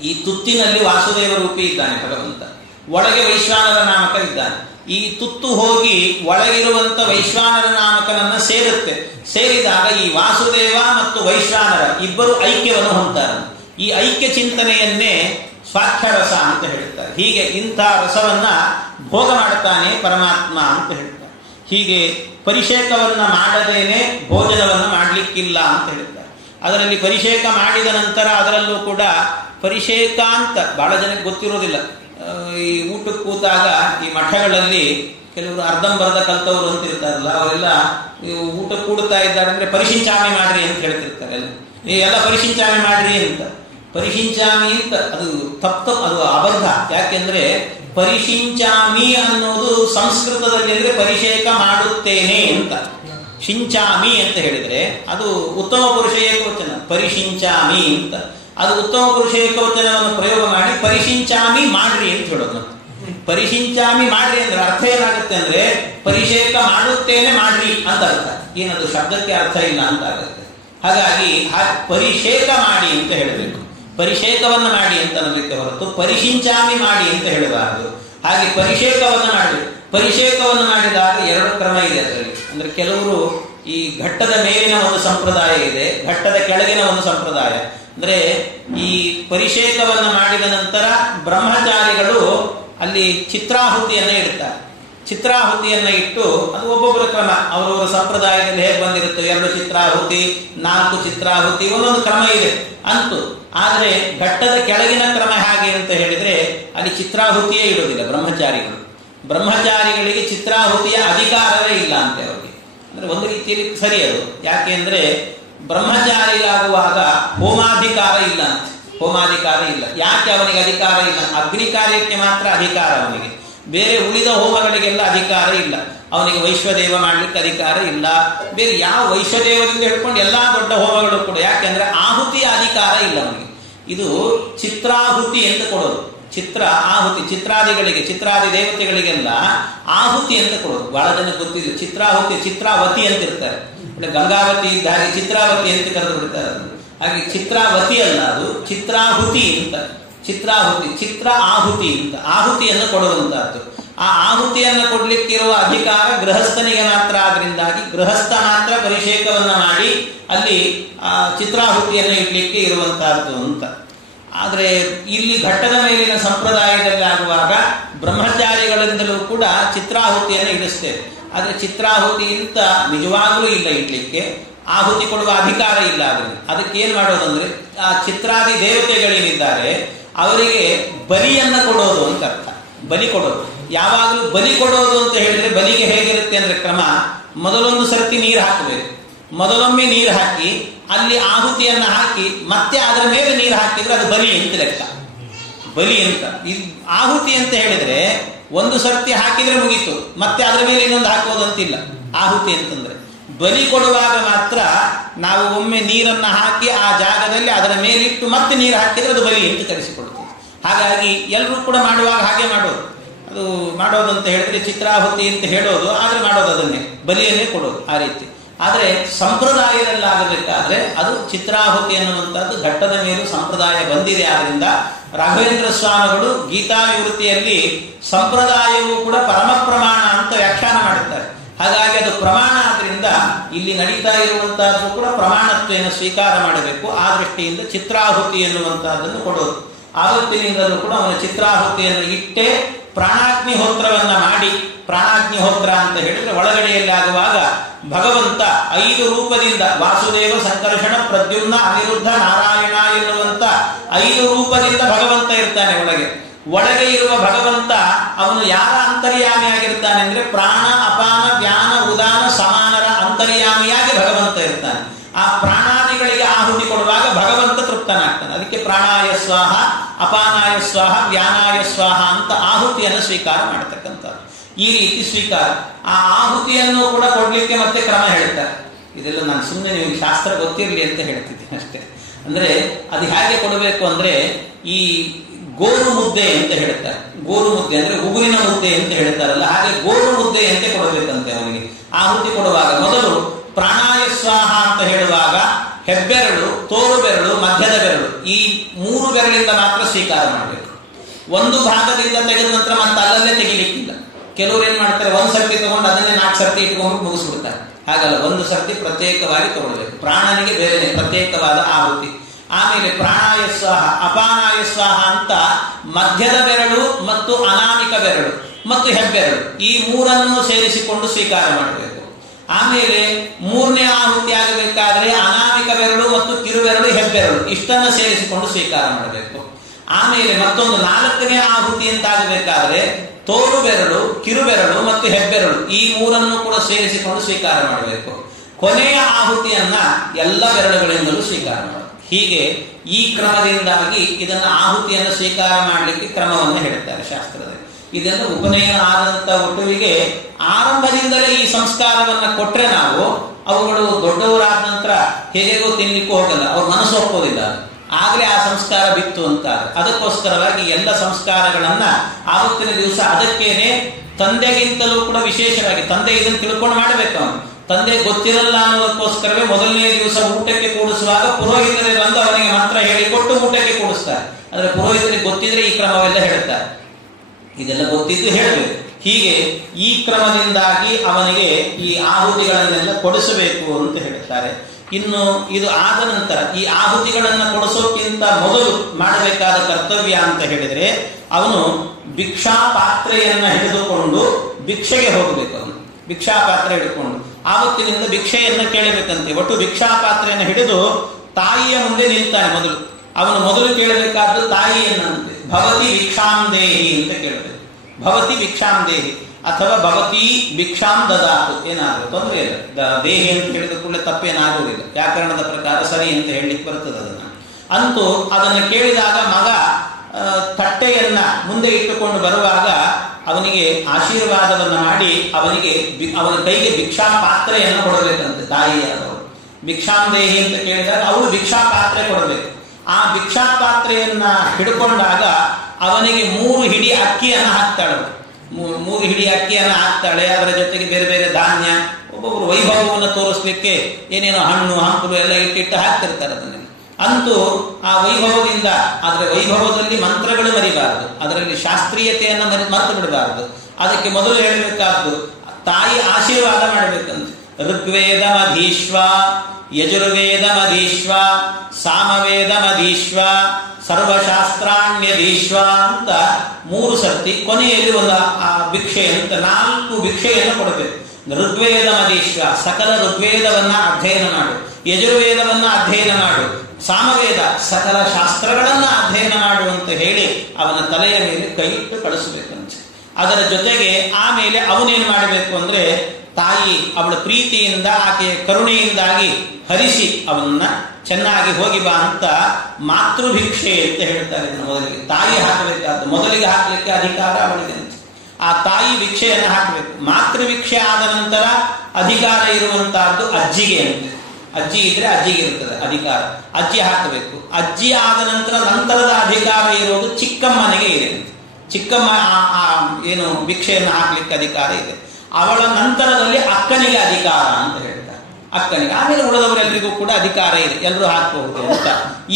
ಈ ತುತ್ತಿನಲ್ಲಿ ವಾಸುದೇವ ರೂಪಿ ಇದ್ದಾನೆ ಭಗವಂತ, ಒಳಗೆ ವೈಶ್ವಾನರ ನಾಮಕ ಇದ್ದಾನೆ. ಈ ತುತ್ತು ಹೋಗಿ ಒಳಗಿರುವಂತ ವೈಶ್ವಾನರ ನಾಮಕನನ್ನ ಸೇರುತ್ತೆ. ಸೇರಿದಾಗ ಈ ವಾಸುದೇವ ಮತ್ತು ವೈಶ್ವಾನರ ಇಬ್ಬರು ಐಕ್ಯವನ್ನು ಹೊಂದ್ತಾರೆ. ಈ ಐಕ್ಯ ಚಿಂತನೆಯನ್ನೇ ಸ್ವಾಖ್ಯ ರಸ ಅಂತ ಹೇಳ್ತಾರೆ. ಹೀಗೆ ಇಂಥ ರಸವನ್ನ ಭೋಗ ಮಾಡುತ್ತಾನೆ ಪರಮಾತ್ಮ ಅಂತ ಹೇಳ್ತಾರೆ. ಹೀಗೆ ಪರಿಷೇಕವನ್ನ ಮಾಡದೇನೆ ಭೋಜನವನ್ನು ಮಾಡಲಿಕ್ಕಿಲ್ಲ ಅಂತ ಹೇಳ್ತಾರೆ. ಅದರಲ್ಲಿ ಪರಿಷೇಕ ಮಾಡಿದ ನಂತರ ಅದರಲ್ಲೂ ಕೂಡ ಪರಿಷೇಕ ಅಂತ ಬಹಳ ಜನಕ್ಕೆ ಗೊತ್ತಿರೋದಿಲ್ಲ. ಈ ಊಟಕ್ಕೆ ಕೂತಾಗ ಈ ಮಠಗಳಲ್ಲಿ ಕೆಲವರು ಅರ್ಧಂಬರ್ಧ ಕಲ್ತವರು ಅಂತ ಇರ್ತಾರಲ್ಲ, ಅವರೆಲ್ಲ ನೀವು ಊಟಕ್ಕೆ ಕೂಡ್ತಾ ಇದ್ದಾರೆ ಅಂದ್ರೆ ಪರಿಶಿಂಚಾಮಿ ಮಾಡ್ರಿ ಅಂತ ಹೇಳ್ತಿರ್ತಾರೆ. ಎಲ್ಲ ಪರಿಶಿಂಚಾಮಿ ಮಾಡ್ರಿ ಅಂತ. ಪರಿಶಿಂಚಾಮಿ ಅಂತ ಅದು ತಪ್ಪು, ಅದು ಅಬದ್ಧ. ಯಾಕೆಂದ್ರೆ ಪರಿಶಿಂಚಾಮಿ ಅನ್ನೋದು ಸಂಸ್ಕೃತದಲ್ಲಿ ಅಂದ್ರೆ ಪರಿಷೇಕ ಮಾಡುತ್ತೇನೆ ಅಂತ. ಶಿಂಚಾಮಿ ಅಂತ ಹೇಳಿದ್ರೆ ಅದು ಉತ್ತಮ ಪುರುಷ ಏಕವಚನ. ಪರಿಶಿಂಚಾಮಿ ಅಂತ ಅದು ಉತ್ತಮ ಪುರುಷ ಏಕವಚನವನ್ನು ಪ್ರಯೋಗ ಮಾಡಿ ಪರಿಶಿಂಚಾಮಿ ಮಾಡ್ರಿ ಅಂತ ಹೇಳೋದು. ಪರಿಶಿಂಚಾಮಿ ಮಾಡ್ರಿ ಅಂದ್ರೆ ಅರ್ಥ ಏನಾಗುತ್ತೆ ಅಂದ್ರೆ ಪರಿಷೇಕ ಮಾಡುತ್ತೇನೆ ಮಾಡ್ರಿ ಅಂತ ಅರ್ಥ. ಏನದು ಶಬ್ದಕ್ಕೆ ಅರ್ಥ ಇಲ್ಲ ಅಂತ ಆಗುತ್ತೆ. ಹಾಗಾಗಿ ಪರಿಷೇಕ ಮಾಡಿ ಅಂತ ಹೇಳಬೇಕು. ಪರಿಷೇಕವನ್ನ ಮಾಡಿ ಅಂತ ಅನ್ನಬೇಕು ಹೊರತು ಪರಿಶಿಂಚಾಮಿ ಮಾಡಿ ಅಂತ ಹೇಳಬಾರದು. ಹಾಗೆ ಪರಿಷೇಕವನ್ನ ಮಾಡಬೇಕು. ಪರಿಷೇಕವನ್ನು ಮಾಡಿದಾಗ ಎರಡು ಕ್ರಮ ಇದೆ ಅದರಲ್ಲಿ. ಅಂದ್ರೆ ಕೆಲವರು ಈ ಘಟ್ಟದ ಮೇಲಿನ ಒಂದು ಸಂಪ್ರದಾಯ ಇದೆ, ಘಟ್ಟದ ಕೆಳಗಿನ ಒಂದು ಸಂಪ್ರದಾಯ. ಅಂದ್ರೆ ಈ ಪರಿಷೇಕವನ್ನ ಮಾಡಿದ ನಂತರ ಬ್ರಹ್ಮಚಾರಿಗಳು ಅಲ್ಲಿ ಚಿತ್ರಾಹುತಿಯನ್ನ ಇಡ್ತಾರೆ. ಚಿತ್ರಾಹುತಿಯನ್ನ ಇಟ್ಟು ಅದು ಒಬ್ಬೊಬ್ಬರ ಕ್ರಮ, ಅವರವರ ಸಂಪ್ರದಾಯದಲ್ಲಿ ಹೇಗೆ ಬಂದಿರುತ್ತೆ. 2 ಚಿತ್ರಾಹುತಿ, 4 ಚಿತ್ರಾಹುತಿ, ಒಂದೊಂದು ಕ್ರಮ ಇದೆ ಅಂತೂ. ಆದ್ರೆ ಘಟ್ಟದ ಕೆಳಗಿನ ಕ್ರಮ ಹೇಗೆ ಅಂತ ಹೇಳಿದ್ರೆ ಅಲ್ಲಿ ಚಿತ್ರಾಹುತಿಯೇ ಇರೋದಿಲ್ಲ ಬ್ರಹ್ಮಚಾರಿಗಳು. ಬ್ರಹ್ಮಚಾರಿಗಳಿಗೆ ಚಿತ್ರಾಹುತಿಯ ಅಧಿಕಾರವೇ ಇಲ್ಲ ಅಂತೆ ಅವರಿಗೆ. ಅಂದ್ರೆ ಒಂದು ರೀತಿಯಲ್ಲಿ ಸರಿ ಅದು. ಯಾಕೆ ಅಂದ್ರೆ ಬ್ರಹ್ಮಚಾರಿಯಾಗುವಾಗ ಹೋಮಾಧಿಕಾರ ಇಲ್ಲ ಅಂತ. ಹೋಮಾಧಿಕಾರ ಇಲ್ಲ. ಯಾಕೆ ಅವನಿಗೆ ಅಧಿಕಾರ ಇಲ್ಲ? ಅಗ್ನಿ ಕಾರ್ಯಕ್ಕೆ ಮಾತ್ರ ಅಧಿಕಾರ ಅವನಿಗೆ. ಬೇರೆ ಉಳಿದ ಹೋಮಗಳಿಗೆಲ್ಲ ಅಧಿಕಾರ ಇಲ್ಲ ಅವನಿಗೆ. ವೈಶ್ವದೇವ ಮಾಡ್ಲಿಕ್ಕೆ ಅಧಿಕಾರ ಇಲ್ಲ. ಬೇರೆ ಯಾವ ವೈಶ್ವದೇವರಿಂದ ಹಿಡ್ಕೊಂಡು ಎಲ್ಲಾ ದೊಡ್ಡ ಹೋಮಗಳು ಕೂಡ. ಯಾಕೆಂದ್ರೆ ಆಹುತಿಯ ಅಧಿಕಾರ ಇಲ್ಲ ಅವನಿಗೆ. ಇದು ಚಿತ್ರಾಹುತಿ ಅಂತ ಕೊಡೋದು. ಚಿತ್ರ ಆಹುತಿ, ಚಿತ್ರಾದಿಗಳಿಗೆ, ಚಿತ್ರಾದಿ ದೇವತೆಗಳಿಗೆಲ್ಲ ಆಹುತಿ ಅಂತ ಕೊಡೋದು. ಬಹಳ ಜನ ಗೊತ್ತಿಲ್ಲ. ಚಿತ್ರಾಹುತಿ, ಚಿತ್ರಾವತಿ ಅಂತ ಇರ್ತಾರೆ. ಗಂಗಾವತಿ ಇದ್ದ ಹಾಗೆ ಚಿತ್ರಾವತಿ ಅಂತ ಕರೆದು ಬಿಡ್ತಾರೆ. ಅದು ಹಾಗೆ ಚಿತ್ರಾವತಿ ಅಲ್ಲ, ಅದು ಚಿತ್ರಾಹುತಿ ಅಂತ. ಚಿತ್ರಾಹುತಿ, ಚಿತ್ರ ಆಹುತಿ ಅಂತ ಆಹುತಿಯನ್ನು ಕೊಡುವಂತಹದ್ದು. ಆ ಆಹುತಿಯನ್ನು ಕೊಡ್ಲಿಕ್ಕಿರುವ ಅಧಿಕಾರ ಗೃಹಸ್ಥನಿಗೆ ಮಾತ್ರ. ಆದ್ರಿಂದಾಗಿ ಗೃಹಸ್ಥ ಮಾತ್ರ ಪರಿಷೇಕವನ್ನ ಮಾಡಿ ಅಲ್ಲಿ ಆ ಚಿತ್ರಾಹುತಿಯನ್ನು ಇಡ್ಲಿಕ್ಕೆ ಇರುವಂತಹದ್ದು ಅಂತ. ಆದ್ರೆ ಇಲ್ಲಿ ಘಟ್ಟದ ಮೇಲಿನ ಸಂಪ್ರದಾಯದಲ್ಲಿ ಆಗುವಾಗ ಬ್ರಹ್ಮಚಾರಿಗಳಿಂದಲೂ ಕೂಡ ಚಿತ್ರಾಹುತಿಯನ್ನು ಇಡಿಸ್ತೇವೆ. ಆದ್ರೆ ಚಿತ್ರಾಹುತಿ ಅಂತ ನಿಜವಾಗ್ಲೂ ಇಲ್ಲ ಇಡ್ಲಿಕ್ಕೆ. ಆಹುತಿ ಕೊಡುವ ಅಧಿಕಾರ ಇಲ್ಲ. ಅದಕ್ಕೆ ಏನ್ ಮಾಡೋದಂದ್ರೆ ಆ ಚಿತ್ರಾದಿ ದೇವತೆಗಳೇನಿದ್ದಾರೆ ಅವರಿಗೆ ಬಲಿಯನ್ನ ಕೊಡೋದು ಅಂತ ಅರ್ಥ. ಬಲಿ ಕೊಡೋದು. ಯಾವಾಗಲೂ ಬಲಿ ಕೊಡೋದು ಅಂತ ಹೇಳಿದ್ರೆ ಬಲಿಗೆ ಹೇಗಿರುತ್ತೆ ಅಂದ್ರೆ ಕ್ರಮ, ಮೊದಲೊಂದು ಸರ್ತಿ ನೀರು ಹಾಕಬೇಕು, ಮೊದಲೊಮ್ಮೆ ನೀರು ಹಾಕಿ ಅಲ್ಲಿ ಆಹುತಿಯನ್ನ ಹಾಕಿ ಮತ್ತೆ ಅದರ ಮೇಲೆ ನೀರು ಹಾಕಿದ್ರೆ ಅದು ಬಲಿ ಅಂತ ಲೆಕ್ಕ. ಬಲಿ ಅಂತ ಆಹುತಿ ಅಂತ ಹೇಳಿದ್ರೆ ಒಂದು ಸರ್ತಿ ಹಾಕಿದ್ರೆ ಮುಗೀತು, ಮತ್ತೆ ಅದರ ಮೇಲೆ ಇನ್ನೊಂದು ಹಾಕೋದಂತಿಲ್ಲ. ಆಹುತಿ ಅಂತಂದ್ರೆ ಬಲಿ ಕೊಡುವಾಗ ಮಾತ್ರ ನಾವು ಒಮ್ಮೆ ನೀರನ್ನ ಹಾಕಿ ಆ ಜಾಗದಲ್ಲಿ ಅದರ ಮೇಲಿಟ್ಟು ಮತ್ತೆ ನೀರು ಹಾಕಿದ್ರೆ ಅದು ಬಲಿ ಅಂತ ಕರೆಸಿಕೊಡುತ್ತದೆ. ಹಾಗಾಗಿ ಎಲ್ಲರೂ ಕೂಡ ಮಾಡುವಾಗ ಹಾಗೆ ಮಾಡೋದು. ಅದು ಮಾಡೋದು ಅಂತ ಹೇಳಿದ್ರೆ ಚಿತ್ರಾಹುತಿ ಅಂತ ಹೇಳೋದು, ಆದ್ರೆ ಮಾಡೋದು ಅದನ್ನೇ ಬಲಿಯನ್ನೇ ಕೊಡೋದು ಆ ರೀತಿ. ಆದರೆ ಸಂಪ್ರದಾಯದಲ್ಲಾಗಬೇಕಾದ್ರೆ ಅದು ಚಿತ್ರಾಹುತಿ ಅನ್ನುವಂಥದ್ದು ಘಟ್ಟದ ಮೇಲೂ ಸಂಪ್ರದಾಯ ಬಂದಿದೆ. ಆದ್ರಿಂದ ರಾಘವೇಂದ್ರ ಸ್ವಾಮಿಗಳು ಗೀತಾ ವಿವೃತ್ತಿಯಲ್ಲಿ ಸಂಪ್ರದಾಯವು ಕೂಡ ಪರಮ ಪ್ರಮಾಣ ಅಂತ ವ್ಯಾಖ್ಯಾನ ಮಾಡುತ್ತಾರೆ. ಹಾಗಾಗಿ ಅದು ಪ್ರಮಾಣ ಆದ್ರಿಂದ ಇಲ್ಲಿ ನಡೀತಾ ಇರುವಂತಹದ್ದು ಕೂಡ ಪ್ರಮಾಣತ್ವೆಯನ್ನು ಸ್ವೀಕಾರ ಮಾಡಬೇಕು. ಆ ದೃಷ್ಟಿಯಿಂದ ಚಿತ್ರಾಹುತಿ ಎನ್ನುವಂತಹದ್ದನ್ನು ಕೊಡೋದು. ಆವತ್ತಿನಿಂದಲೂ ಕೂಡ ಅವನ ಚಿತ್ರಾಹುತಿಯನ್ನು ಇಟ್ಟೇ ಪ್ರಾಣಾಗ್ನಿಹೋತ್ರವನ್ನ ಮಾಡಿ, ಪ್ರಾಣಾಗ್ನಿಹೋತ್ರ ಅಂತ ಹೇಳಿದ್ರೆ ಒಳಗಡೆಯಲ್ಲಿ ಆಗುವಾಗ ಭಗವಂತ 5 ರೂಪದಿಂದ ವಾಸುದೇವ, ಸಂಕರ್ಷಣ, ಪ್ರದ್ಯುಮ್ನ, ಅನಿರುದ್ಧ, ನಾರಾಯಣ ಎನ್ನುವಂತ 5 ರೂಪದಿಂದ ಭಗವಂತ ಇರ್ತಾನೆ ಒಳಗೆ ಇರುವ ಭಗವಂತ ಅವನು ಯಾರ ಅಂತರ್ಯಾಮಿಯಾಗಿರ್ತಾನೆ ಅಂದ್ರೆ ಪ್ರಾಣ, ಅಪಾನ, ವ್ಯಾನ, ಉದಾನ, ಸಮಾನರ ಅಂತರ್ಯಾಮಿಯಾಗಿ ಭಗವಂತ ಇರ್ತಾನೆ. ಆ ಪ್ರಾಣಾದಿಗಳಿಗೆ ಆಹುತಿ ಕೊಡುವಾಗ ಭಗವಂತ ತೃಪ್ತನಾಗ್ತಾನೆ. ಅದಕ್ಕೆ ಪ್ರಾಣಾಯ ಸ್ವಾಹ, ಅಪಾನಾಯ ಸ್ವಾಹ, ವ್ಯಾನಾಯ ಸ್ವಾಹ ಅಂತ ಆಹುತಿಯನ್ನು ಸ್ವೀಕಾರ ಮಾಡತಕ್ಕಂಥದ್ದು. ಈ ರೀತಿ ಸ್ವೀಕಾರ. ಆ ಆಹುತಿಯನ್ನು ಕೂಡ ಕೊಡ್ಲಿಕ್ಕೆ ಮತ್ತೆ ಕ್ರಮ ಹೇಳ್ತಾರೆ. ಇದೆಲ್ಲ ನಾನು ಸುಮ್ಮನೆ ನಿಮಗೆ ಶಾಸ್ತ್ರ ಗೊತ್ತಿರಲಿ ಅಂತ ಹೇಳ್ತಿದ್ದೀನಿ ಅಷ್ಟೇ. ಅಂದ್ರೆ ಅದು ಹೇಗೆ ಕೊಡಬೇಕು ಅಂದ್ರೆ ಈ ಗೋರು ಮುದ್ದೆ ಅಂತ ಹೇಳ್ತಾರೆ. ಗೋರು ಮುದ್ದೆ ಅಂದ್ರೆ ಉಗುರಿನ ಮುದ್ದೆ ಅಂತ ಹೇಳ್ತಾರಲ್ಲ, ಹಾಗೆ ಗೋರು ಮುದ್ದೆ ಅಂತ ಕೊಡಬೇಕಂತೆ ಅವನಿಗೆ. ಆಹುತಿ ಕೊಡುವಾಗ ಮೊದಲು ಪ್ರಾಣಾಯ ಸ್ವಾಹ ಅಂತ ಹೇಳುವಾಗ ಹೆಬ್ಬೆರಳು, ತೋರು ಬೆರಳು, ಮಧ್ಯದ ಬೆರಳು ಈ 3 ಬೆರಳಿಂದ ಮಾತ್ರ ಸ್ವೀಕಾರ ಮಾಡಬೇಕು. ಒಂದು ಭಾಗದಿಂದ ತೆಗೆದ ನಂತರ ಮತ್ತೆ ಅಲ್ಲಲ್ಲೇ ತೆಗಿಲಿಕ್ಕಿಲ್ಲ. ಕೆಲವರು ಏನ್ ಮಾಡ್ತಾರೆ, ಒಂದ್ ಸರ್ತಿ ತಗೊಂಡು ಅದನ್ನೇ 4 ಸರ್ತಿ ಇಟ್ಕೊಂಡು ಮುಗಿಸ್ಬಿಡ್ತಾರೆ. ಹಾಗಲ್ಲ, ಒಂದು ಸರ್ತಿ ಪ್ರತ್ಯೇಕವಾಗಿ ತಗೊಳ್ಬೇಕು. ಪ್ರಾಣನಿಗೆ ಬೇರೆ ಪ್ರತ್ಯೇಕವಾದ ಆಹುತಿ. ಆಮೇಲೆ ಪ್ರಾಣಾಯ ಸ್ವಾಹ, ಅಪಾನಾಯ ಸ್ವಾಹ ಅಂತ ಮಧ್ಯದ ಬೆರಳು ಮತ್ತು ಅನಾಮಿಕ ಬೆರಳು ಮತ್ತು ಹೆಬ್ಬೆರಳು ಈ 3 ಸೇರಿಸಿಕೊಂಡು ಸ್ವೀಕಾರ ಮಾಡಬೇಕು. ಆಮೇಲೆ 3ನೇ ಆಹುತಿ ಆಗಬೇಕಾದ್ರೆ ಅನಾಮಿಕ ಬೆರಳು ಮತ್ತು ಕಿರುಬೆರಳು, ಹೆಬ್ಬೆರಳು ಇಷ್ಟನ್ನು ಸೇರಿಸಿಕೊಂಡು ಸ್ವೀಕಾರ ಮಾಡಬೇಕು. ಆಮೇಲೆ ಮತ್ತೊಂದು 4ನೇ ಆಹುತಿ ಅಂತ ಆಗಬೇಕಾದ್ರೆ ತೋರು ಬೆರಳು, ಕಿರುಬೆರಳು ಮತ್ತು ಹೆಬ್ಬೆರಳು ಈ 3 ಕೂಡ ಸೇರಿಸಿಕೊಂಡು ಸ್ವೀಕಾರ ಮಾಡಬೇಕು. ಕೊನೆಯ ಆಹುತಿಯನ್ನ ಎಲ್ಲ ಬೆರಳುಗಳಿಂದಲೂ ಸ್ವೀಕಾರ ಮಾಡಬೇಕು. ಹೀಗೆ ಈ ಕ್ರಮದಿಂದಾಗಿ ಇದನ್ನು ಆಹುತಿಯನ್ನು ಸ್ವೀಕಾರ ಮಾಡಲಿಕ್ಕೆ ಕ್ರಮವನ್ನು ಹೇಳ್ತಾರೆ ಶಾಸ್ತ್ರದಲ್ಲಿ. ಇದನ್ನು ಉಪನಯನ ಆದಂತ ಒಟ್ಟುವಿಗೆ ಆರಂಭದಿಂದಲೇ ಈ ಸಂಸ್ಕಾರವನ್ನ ಕೊಟ್ರೆ ನಾವು ಅವುಗಳು ದೊಡ್ಡವರಾದ ನಂತರ ಹೇಗೇಗೋ ತಿನ್ಲಿಕ್ಕೂ ಹೋಗಲ್ಲ, ಅವ್ರ ಮನಸ್ಸು ಒಪ್ಪೋದಿಲ್ಲ. ಆಗ್ಲೇ ಆ ಸಂಸ್ಕಾರ ಬಿತ್ತು ಅಂತ. ಅದಕ್ಕೋಸ್ಕರವಾಗಿ ಎಲ್ಲ ಸಂಸ್ಕಾರಗಳನ್ನ ಆವತ್ತಿನ ದಿವಸ ಅದಕ್ಕೇನೆ ತಂದೆಗಿಂತಲೂ ಕೂಡ ವಿಶೇಷವಾಗಿ ತಂದೆ ಇದನ್ನು ತಿಳ್ಕೊಂಡು ಮಾಡಬೇಕು. ಅವನು ತಂದೆ ಗೊತ್ತಿರಲ್ಲ ಅನ್ನೋದಕ್ಕೋಸ್ಕರವೇ ಮೊದಲನೇ ದಿವಸ ಊಟಕ್ಕೆ ಕೂಡಿಸುವಾಗ ಪುರೋಹಿತರೇ ಬಂದು ಅವನಿಗೆ ಮಂತ್ರ ಹೇಳಿಕೊಟ್ಟು ಊಟಕ್ಕೆ ಕೂಡಿಸ್ತಾರೆ. ಆದ್ರೆ ಪುರೋಹಿತರಿಗೆ ಗೊತ್ತಿದ್ರೆ ಈ ಕ್ರಮವೆಲ್ಲ ಹೇಳ್ತಾರೆ. ಇದೆಲ್ಲ ಗೊತ್ತಿದ್ದು ಹೇಳಬೇಕು. ಹೀಗೆ ಈ ಕ್ರಮದಿಂದಾಗಿ ಅವನಿಗೆ ಈ ಆಹುತಿಗಳನ್ನೆಲ್ಲ ಕೊಡಿಸಬೇಕು ಅಂತ ಹೇಳ್ತಾರೆ. ಇನ್ನು ಇದು ಆದ ನಂತರ ಈ ಆಹುತಿಗಳನ್ನ ಕೊಡಿಸೋಕ್ಕಿಂತ ಮೊದಲು ಮಾಡಬೇಕಾದ ಕರ್ತವ್ಯ ಅಂತ ಹೇಳಿದ್ರೆ ಅವನು ಭಿಕ್ಷಾ ಪಾತ್ರೆಯನ್ನ ಹಿಡಿದುಕೊಂಡು ಭಿಕ್ಷೆಗೆ ಹೋಗಬೇಕು. ಅವನು ಭಿಕ್ಷಾ ಪಾತ್ರೆ ಹಿಡ್ಕೊಂಡು ಆವತ್ತಿನಿಂದ ಭಿಕ್ಷೆಯನ್ನ ಕೇಳಬೇಕಂತೆ. ಒಟ್ಟು ಭಿಕ್ಷಾ ಪಾತ್ರೆಯನ್ನು ಹಿಡಿದು ತಾಯಿಯ ಮುಂದೆ ನಿಲ್ತಾನೆ. ಅವನು ಮೊದಲು ಕೇಳಬೇಕಾದ್ದು ತಾಯಿಯನ್ನಂತೆ. ಭವತಿ ಭಿಕ್ಷಾಂ ದೇಹಿ ಅಂತ ಕೇಳಬೇಕು. ಭವತಿ ಭಿಕ್ಷಾಂ ದೇಹಿ ಅಥವಾ ಭವತಿ ಭಿಕ್ಷಾಂ ದದಾತು, ಏನಾದರೂ ತೊಂದರೆ ಇಲ್ಲ. ದೇಹಿ ಅಂತ ಹೇಳಿದ ಕೂಡಲೇ ತಪ್ಪೇನಾಗುವುದಿಲ್ಲ. ವ್ಯಾಕರಣದ ಪ್ರಕಾರ ಸರಿ ಅಂತ ಹೇಳಲಿಕ್ಕೆ ಬರ್ತದೆ. ಅಂತೂ ಅದನ್ನು ಕೇಳಿದಾಗ ಮಗ ತಟ್ಟೆಯನ್ನ ಮುಂದೆ ಇಟ್ಟುಕೊಂಡು ಬರುವಾಗ ಅವನಿಗೆ ಆಶೀರ್ವಾದವನ್ನ ಮಾಡಿ ಅವನ ಕೈಗೆ ಭಿಕ್ಷಾ ಪಾತ್ರೆಯನ್ನು ಕೊಡಬೇಕಂತೆ ತಾಯಿಯಾದವರು. ಭಿಕ್ಷಾಂ ದೇಹಿ ಅಂತ ಕೇಳಿದಾಗ ಅವಳು ಭಿಕ್ಷಾ ಪಾತ್ರೆ ಕೊಡಬೇಕು. ಆ ಭಿಕ್ಷಾ ಪಾತ್ರೆಯನ್ನ ಹಿಡ್ಕೊಂಡಾಗ ಅವನಿಗೆ 3 ಹಿಡಿ ಅಕ್ಕಿಯನ್ನು ಹಾಕ್ತಾಳೆ. 3 ಹಿಡಿ ಅಕ್ಕಿಯನ್ನು ಹಾಕ್ತಾಳೆ. ಅದರ ಜೊತೆಗೆ ಬೇರೆ ಬೇರೆ ಧಾನ್ಯ, ಒಬ್ಬೊಬ್ರು ವೈಭವವನ್ನು ತೋರಿಸ್ಲಿಕ್ಕೆ ಏನೇನೋ ಹಣ್ಣು ಹಂಪಲು ಎಲ್ಲ ಇಟ್ಟಿಟ್ಟು ಹಾಕ್ತಿರ್ತಾರೆ ಅದನ್ನೆಲ್ಲ. ಅಂತೂ ಆ ವೈಭವದಿಂದ, ಆದ್ರೆ ವೈಭವದಲ್ಲಿ ಮಂತ್ರಗಳು ಮರಿಬಾರದು, ಅದರಲ್ಲಿ ಶಾಸ್ತ್ರೀಯತೆಯನ್ನು ಮರೆತು ಬಿಡಬಾರದು. ಅದಕ್ಕೆ ಮೊದಲು ಹೇಳಬೇಕಾದ್ದು ತಾಯಿ ಆಶೀರ್ವಾದ ಮಾಡಬೇಕಂತ. ಋಗ್ವೇದಮಧೀಶ್ವ, ಯಜುರ್ವೇದಮಧೀಶ್ವ, ಸಾಮವೇದಮಧೀಶ್ವ, ಸರ್ವಶಾಸ್ತ್ರಾಣ್ಯಧೀಶ್ವ ಅಂತ 3 ಸರ್ತಿ ಕೊನೆಯಲ್ಲಿ ಒಂದು ಭಿಕ್ಷೆ ಅಂತ 4 ಭಿಕ್ಷೆಯನ್ನು ಕೊಡಬೇಕು. ಋಗ್ವೇದಮಧೀಶ್ವ, ಸಕಲ ಋಗ್ವೇದವನ್ನ ಅಧ್ಯಯನ ಮಾಡು. ಯಜುರ್ವೇದವನ್ನ ಅಧ್ಯಯನ ಮಾಡು. ಸಾಮವೇದ, ಸಕಲ ಶಾಸ್ತ್ರಗಳನ್ನ ಅಧ್ಯಯನ ಮಾಡುವಂತ ಹೇಳಿ ಅವನ ತಲೆಯ ಮೇಲೆ ಕೈ ಇಟ್ಟು ಕಳಿಸಬೇಕಂತ. ಅದರ ಜೊತೆಗೆ ಆಮೇಲೆ ಅವನೇನು ಮಾಡಬೇಕು ಅಂದ್ರೆ ತಾಯಿ ಅವಳ ಪ್ರೀತಿಯಿಂದ ಆಕೆಯ ಕರುಣೆಯಿಂದಾಗಿ ಹರಿಸಿ ಅವನನ್ನ ಚೆನ್ನಾಗಿ ಹೋಗಿ ಬಾ ಅಂತ ಮಾತೃಭಿಕ್ಷೆ ಅಂತ ಹೇಳ್ತಾರೆ. ಮೊದಲಿಗೆ ತಾಯಿ ಹಾಕಬೇಕಾದ್ದು, ಮೊದಲಿಗೆ ಹಾಕಲಿಕ್ಕೆ ಅಧಿಕಾರ ಅವಳಿಗೆ. ಆ ತಾಯಿ ಭಿಕ್ಷೆಯನ್ನು ಹಾಕಬೇಕು. ಮಾತೃಭಿಕ್ಷೆ ಆದ ನಂತರ ಅಧಿಕಾರ ಇರುವಂತಹದ್ದು ಅಜ್ಜಿಗೆ ಅಂತ. ಅಜ್ಜಿ ಇದ್ರೆ ಅಜ್ಜಿಗೆ ಇರ್ತದೆ ಅಧಿಕಾರ, ಅಜ್ಜಿ ಹಾಕಬೇಕು. ಅಜ್ಜಿ ಆದ ನಂತರದ ಅಧಿಕಾರ ಇರೋದು ಚಿಕ್ಕಮ್ಮನಿಗೆ ಇದೆ. ಚಿಕ್ಕಮ್ಮ ಏನು ಭಿಕ್ಷೆಯನ್ನು ಹಾಕ್ಲಿಕ್ಕೆ ಅಧಿಕಾರ ಇದೆ. ಅವಳ ನಂತರದಲ್ಲಿ ಅಕ್ಕನಿಗೆ ಅಧಿಕಾರ ಅಂತ ಹೇಳ್ತಾರೆ. ಅಕ್ಕನಿಗೆ, ಆಮೇಲೆ ಉಳಿದವರೆಲ್ಲರಿಗೂ ಕೂಡ ಅಧಿಕಾರ ಇದೆ, ಎಲ್ಲರೂ ಹಾಕಬಹುದು ಅಂತ.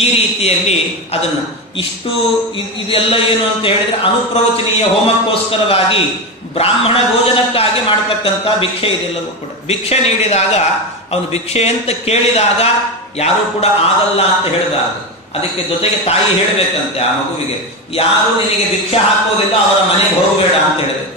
ಈ ರೀತಿಯಲ್ಲಿ ಅದನ್ನ ಇದೆಲ್ಲ ಏನು ಅಂತ ಹೇಳಿದ್ರೆ ಅನುಪ್ರವಚನೀಯ ಹೋಮಕ್ಕೋಸ್ಕರವಾಗಿ ಬ್ರಾಹ್ಮಣ ಭೋಜನಕ್ಕಾಗಿ ಮಾಡತಕ್ಕಂಥ ಭಿಕ್ಷೆ ಇದೆಲ್ಲವೂ ಕೂಡ. ಭಿಕ್ಷೆ ನೀಡಿದಾಗ ಅವನು ಭಿಕ್ಷೆ ಅಂತ ಕೇಳಿದಾಗ ಯಾರೂ ಕೂಡ ಆಗಲ್ಲ ಅಂತ ಹೇಳಬಾರದು. ಅದಕ್ಕೆ ಜೊತೆಗೆ ತಾಯಿ ಹೇಳಬೇಕಂತೆ ಆ ಮಗುವಿಗೆ, ಯಾರು ನಿನಗೆ ಭಿಕ್ಷೆ ಹಾಕೋದಿಲ್ಲ ಅವರ ಮನೆಗೆ ಹೋಗಬೇಡ ಅಂತ ಹೇಳಬೇಕಂತೆ.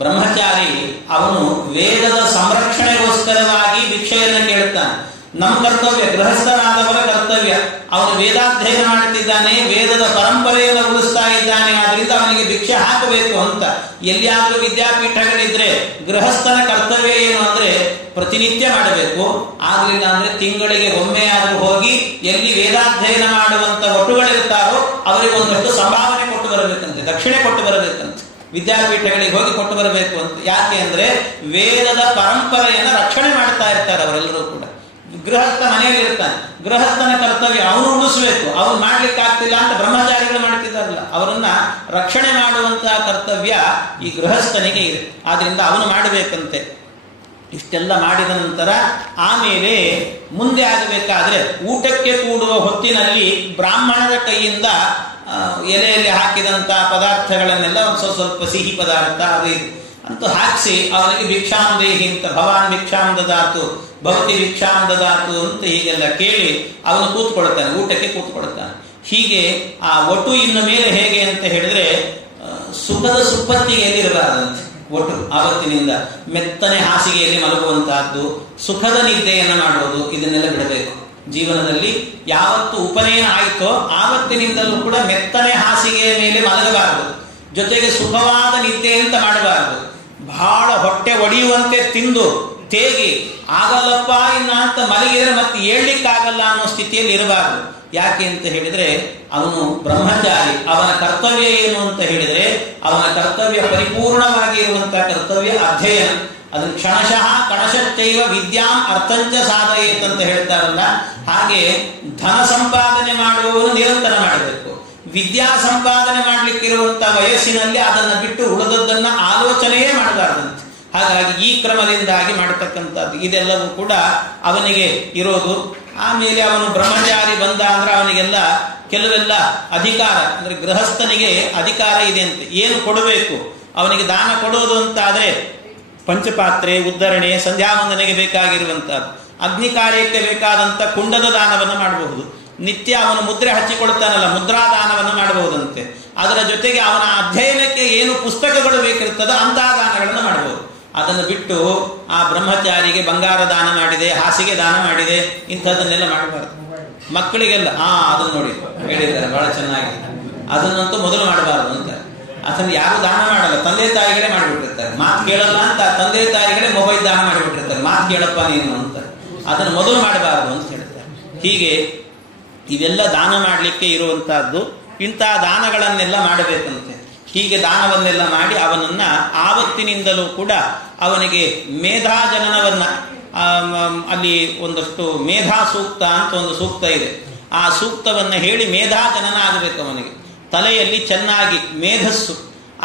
ಬ್ರಹ್ಮಚಾರಿ ಅವನು ವೇದದ ಸಂರಕ್ಷಣೆಗೋಸ್ಕರವಾಗಿ ಭಿಕ್ಷೆಯನ್ನು ಕೇಳುತ್ತಾನೆ. ನಮ್ಮ ಕರ್ತವ್ಯ, ಗೃಹಸ್ಥನಾದವರ ಕರ್ತವ್ಯ, ಅವನು ವೇದಾಧ್ಯಯನ ಮಾಡುತ್ತಿದ್ದಾನೆ, ವೇದದ ಪರಂಪರೆಯನ್ನು ಉಳಿಸ್ತಾ ಇದ್ದಾನೆ, ಆದ್ರಿಂದ ಅವನಿಗೆ ಭಿಕ್ಷೆ ಹಾಕಬೇಕು ಅಂತ. ಎಲ್ಲಿಯಾದ್ರೂ ವಿದ್ಯಾಪೀಠಗಳಿದ್ರೆ ಗೃಹಸ್ಥನ ಕರ್ತವ್ಯ ಏನು ಅಂದ್ರೆ ಪ್ರತಿನಿತ್ಯ ಮಾಡಬೇಕು. ಆಗ್ಲಿಲ್ಲ ಅಂದ್ರೆ ತಿಂಗಳಿಗೆ ಒಮ್ಮೆ ಆದ್ರೂ ಹೋಗಿ ಎಲ್ಲಿ ವೇದಾಧ್ಯಯನ ಮಾಡುವಂತ ಒಟ್ಟುಗಳಿರ್ತಾರೋ ಅವರಿಗೆ ಒಂದಷ್ಟು ಸಂಭಾವನೆ ಕೊಟ್ಟು ಬರಬೇಕಂತೆ, ದಕ್ಷಿಣೆ ಕೊಟ್ಟು ಬರಬೇಕಂತೆ. ವಿದ್ಯಾಪೀಠಗಳಿಗೆ ಹೋಗಿ ಕೊಟ್ಟು ಬರಬೇಕು ಅಂತ. ಯಾಕೆ ಅಂದ್ರೆ ವೇದದ ಪರಂಪರೆಯನ್ನು ರಕ್ಷಣೆ ಮಾಡ್ತಾ ಇರ್ತಾರೆ ಅವರೆಲ್ಲರೂ ಕೂಡ. ಗೃಹಸ್ಥ ಮನೆಯಲ್ಲಿ ಇರ್ತಾನೆ, ಗೃಹಸ್ಥನ ಕರ್ತವ್ಯ ಅವನು ಉಳಿಸಬೇಕು. ಅವನು ಮಾಡ್ಲಿಕ್ಕೆ ಆಗ್ತಿಲ್ಲ ಅಂತ ಬ್ರಹ್ಮಚಾರಿಗಳು ಮಾಡ್ತಿದ್ದಾರಲ್ಲ, ಅವರನ್ನ ರಕ್ಷಣೆ ಮಾಡುವಂತಹ ಕರ್ತವ್ಯ ಈ ಗೃಹಸ್ಥನಿಗೆ ಇದೆ. ಆದ್ರಿಂದ ಅವನು ಮಾಡಬೇಕಂತೆ. ಇಷ್ಟೆಲ್ಲ ಮಾಡಿದ ನಂತರ ಆಮೇಲೆ ಮುಂದೆ ಆಗಬೇಕಾದ್ರೆ ಊಟಕ್ಕೆ ಕೂಡುವ ಹೊತ್ತಿನಲ್ಲಿ ಬ್ರಾಹ್ಮಣರ ಕೈಯಿಂದ ಎಲೆಯಲ್ಲಿ ಹಾಕಿದಂತ ಪದಾರ್ಥಗಳನ್ನೆಲ್ಲ ಒಂದು ಸ್ವಲ್ಪ ಸಿಹಿ ಪದಾರ್ಥ ಅದು ಅಂತೂ ಹಾಕಿಸಿ ಅವನಿಗೆ ಭಿಕ್ಷಾಂ ದೇಹಿ ಅಂತ, ಭವಾನ್ ಭಿಕ್ಷಾಂ ದದಾತು, ಭವತಿ ಭಿಕ್ಷಾಂ ದದಾತು ಅಂತ ಹೀಗೆಲ್ಲ ಕೇಳಿ ಅವನು ಕೂತ್ಕೊಳ್ತಾನೆ, ಊಟಕ್ಕೆ ಕೂತ್ಕೊಳ್ತಾನೆ. ಹೀಗೆ ಆ ಒಟ್ಟು ಇನ್ನು ಮೇಲೆ ಹೇಗೆ ಅಂತ ಹೇಳಿದ್ರೆ ಸುಖದ ಸುಪ್ಪತ್ತಿಗೆಯಲ್ಲಿ ಇರಬಾರದಂತೆ. ಒಟ್ಟು ಆವತ್ತಿನಿಂದ ಮೆತ್ತನೆ ಹಾಸಿಗೆಯಲ್ಲಿ ಮಲಗುವಂತಹದ್ದು, ಸುಖದ ನಿದ್ದೆಯನ್ನು ಮಾಡುವುದು, ಇದನ್ನೆಲ್ಲ ಬಿಡಬೇಕು. ಜೀವನದಲ್ಲಿ ಯಾವತ್ತು ಉಪನಯನ ಆಯಿತೋ ಆವತ್ತಿನಿಂದಲೂ ಕೂಡ ಮೆತ್ತನೆ ಹಾಸಿಗೆಯ ಮೇಲೆ ಮಲಗಬಾರದು. ಜೊತೆಗೆ ಸುಖವಾದ ನಿದ್ದೆ ಅಂತ ಮಾಡಬಾರದು. ಬಹಳ ಹೊಟ್ಟೆ ಒಡೆಯುವಂತೆ ತಿಂದು ತೇಗಿ ಆಗಲ್ಲಪ್ಪ ಇನ್ನ ಅಂತ ಮಲಗಿದ್ರೆ ಮತ್ತೆ ಏಳ್ಲಿಕ್ಕಾಗಲ್ಲ ಅನ್ನೋ ಸ್ಥಿತಿಯಲ್ಲಿ ಇರಬಾರದು. ಯಾಕೆ ಅಂತ ಹೇಳಿದ್ರೆ ಅವನು ಬ್ರಹ್ಮಚಾರಿ. ಅವನ ಕರ್ತವ್ಯ ಏನು ಅಂತ ಹೇಳಿದ್ರೆ ಅವನ ಕರ್ತವ್ಯ ಪರಿಪೂರ್ಣವಾಗಿ ಇರುವಂತಹ ಕರ್ತವ್ಯ ಅಧ್ಯಯನ. ಅದನ್ನು ಕ್ಷಣಶಃ ಕಣಶಚ್ಚೈವ ವಿದ್ಯಾಂ ಅರ್ಥಂಚ ಸಾಧಯೇತ್ ಅಂತ ಹೇಳ್ತಾರಲ್ಲ, ಹಾಗೆ ಧನ ಸಂಪಾದನೆ ಮಾಡುವವನು ನಿರಂತರ ಮಾಡಬೇಕು. ವಿದ್ಯಾ ಸಂಪಾದನೆ ಮಾಡ್ಲಿಕ್ಕಿರುವಂತಹ ವಯಸ್ಸಿನಲ್ಲಿ ಅದನ್ನು ಬಿಟ್ಟು ಉಳಿದದ್ದನ್ನ ಆಲೋಚನೆಯೇ ಮಾಡಬಾರ್ದಂತೆ. ಹಾಗಾಗಿ ಈ ಕ್ರಮದಿಂದಾಗಿ ಮಾಡತಕ್ಕಂಥದ್ದು ಇದೆಲ್ಲವೂ ಕೂಡ ಅವನಿಗೆ ಇರೋದು. ಆಮೇಲೆ ಅವನು ಬ್ರಹ್ಮಚಾರಿ ಬಂದ ಅಂದ್ರೆ ಅವನಿಗೆಲ್ಲ ಕೆಲವೆಲ್ಲ ಅಧಿಕಾರ, ಅಂದ್ರೆ ಗೃಹಸ್ಥನಿಗೆ ಅಧಿಕಾರ ಇದೆ ಅಂತ. ಏನು ಕೊಡಬೇಕು ಅವನಿಗೆ ದಾನ ಕೊಡೋದು ಅಂತ ಆದ್ರೆ ಪಂಚಪಾತ್ರೆ, ಉದ್ಧರಣೆ, ಸಂಧ್ಯಾವಂದನೆಗೆ ಬೇಕಾಗಿರುವಂತಹದ್ದು, ಅಗ್ನಿ ಕಾರ್ಯಕ್ಕೆ ಬೇಕಾದಂತ ಕುಂಡದ ದಾನವನ್ನು ಮಾಡಬಹುದು. ನಿತ್ಯ ಅವನು ಮುದ್ರೆ ಹಚ್ಚಿಕೊಳ್ತಾನಲ್ಲ, ಮುದ್ರಾ ದಾನವನ್ನು ಮಾಡಬಹುದಂತೆ. ಅದರ ಜೊತೆಗೆ ಅವನ ಅಧ್ಯಯನಕ್ಕೆ ಏನು ಪುಸ್ತಕಗಳು ಬೇಕಿರ್ತದೋ ಅಂತಹ ದಾನಗಳನ್ನು ಮಾಡಬಹುದು. ಅದನ್ನು ಬಿಟ್ಟು ಆ ಬ್ರಹ್ಮಚಾರಿಗೆ ಬಂಗಾರ ದಾನ ಮಾಡಿದೆ, ಹಾಸಿಗೆ ದಾನ ಮಾಡಿದೆ, ಇಂಥದ್ದನ್ನೆಲ್ಲ ಮಾಡಬಾರ್ದು. ಮಕ್ಕಳಿಗೆಲ್ಲ ಅದನ್ನು ನೋಡಿ ಹೇಳಿದ್ದಾರೆ ಬಹಳ ಚೆನ್ನಾಗಿ, ಅದನ್ನಂತೂ ಮೊದಲು ಮಾಡಬಾರದು ಅಂತ. ಅದನ್ನು ಯಾರು ದಾನ ಮಾಡಲ್ಲ, ತಂದೆ ತಾಯಿಗಳೇ ಮಾಡಿಬಿಟ್ಟಿರ್ತಾರೆ. ಮಾತು ಕೇಳಲ್ಲ ಅಂತ ತಂದೆ ತಾಯಿಗಳೇ ಮೊಬೈಲ್ ದಾನ ಮಾಡಿಬಿಟ್ಟಿರ್ತಾರೆ, ಮಾತು ಕೇಳಪ್ಪ ನೀನು ಅಂತ. ಅದನ್ನು ಮೊದಲು ಮಾಡಬಾರದು ಅಂತ ಹೇಳ್ತಾರೆ. ಹೀಗೆ ಇವೆಲ್ಲ ದಾನ ಮಾಡಲಿಕ್ಕೆ ಇರುವಂತಹದ್ದು. ಇಂತಹ ದಾನಗಳನ್ನೆಲ್ಲ ಮಾಡಬೇಕಂತೆ. ಹೀಗೆ ದಾನವನ್ನೆಲ್ಲ ಮಾಡಿ ಅವನನ್ನ ಆವತ್ತಿನಿಂದಲೂ ಕೂಡ ಅವನಿಗೆ ಮೇಧಾ ಜನನವನ್ನ, ಅಲ್ಲಿ ಒಂದಷ್ಟು ಮೇಧಾ ಸೂಕ್ತ ಅಂತ ಒಂದು ಸೂಕ್ತ ಇದೆ. ಆ ಸೂಕ್ತವನ್ನ ಹೇಳಿ ಮೇಧಾ ಜನನ ಆಗಬೇಕು ಅವನಿಗೆ. ತಲೆಯಲ್ಲಿ ಚೆನ್ನಾಗಿ ಮೇಧಸ್ಸು,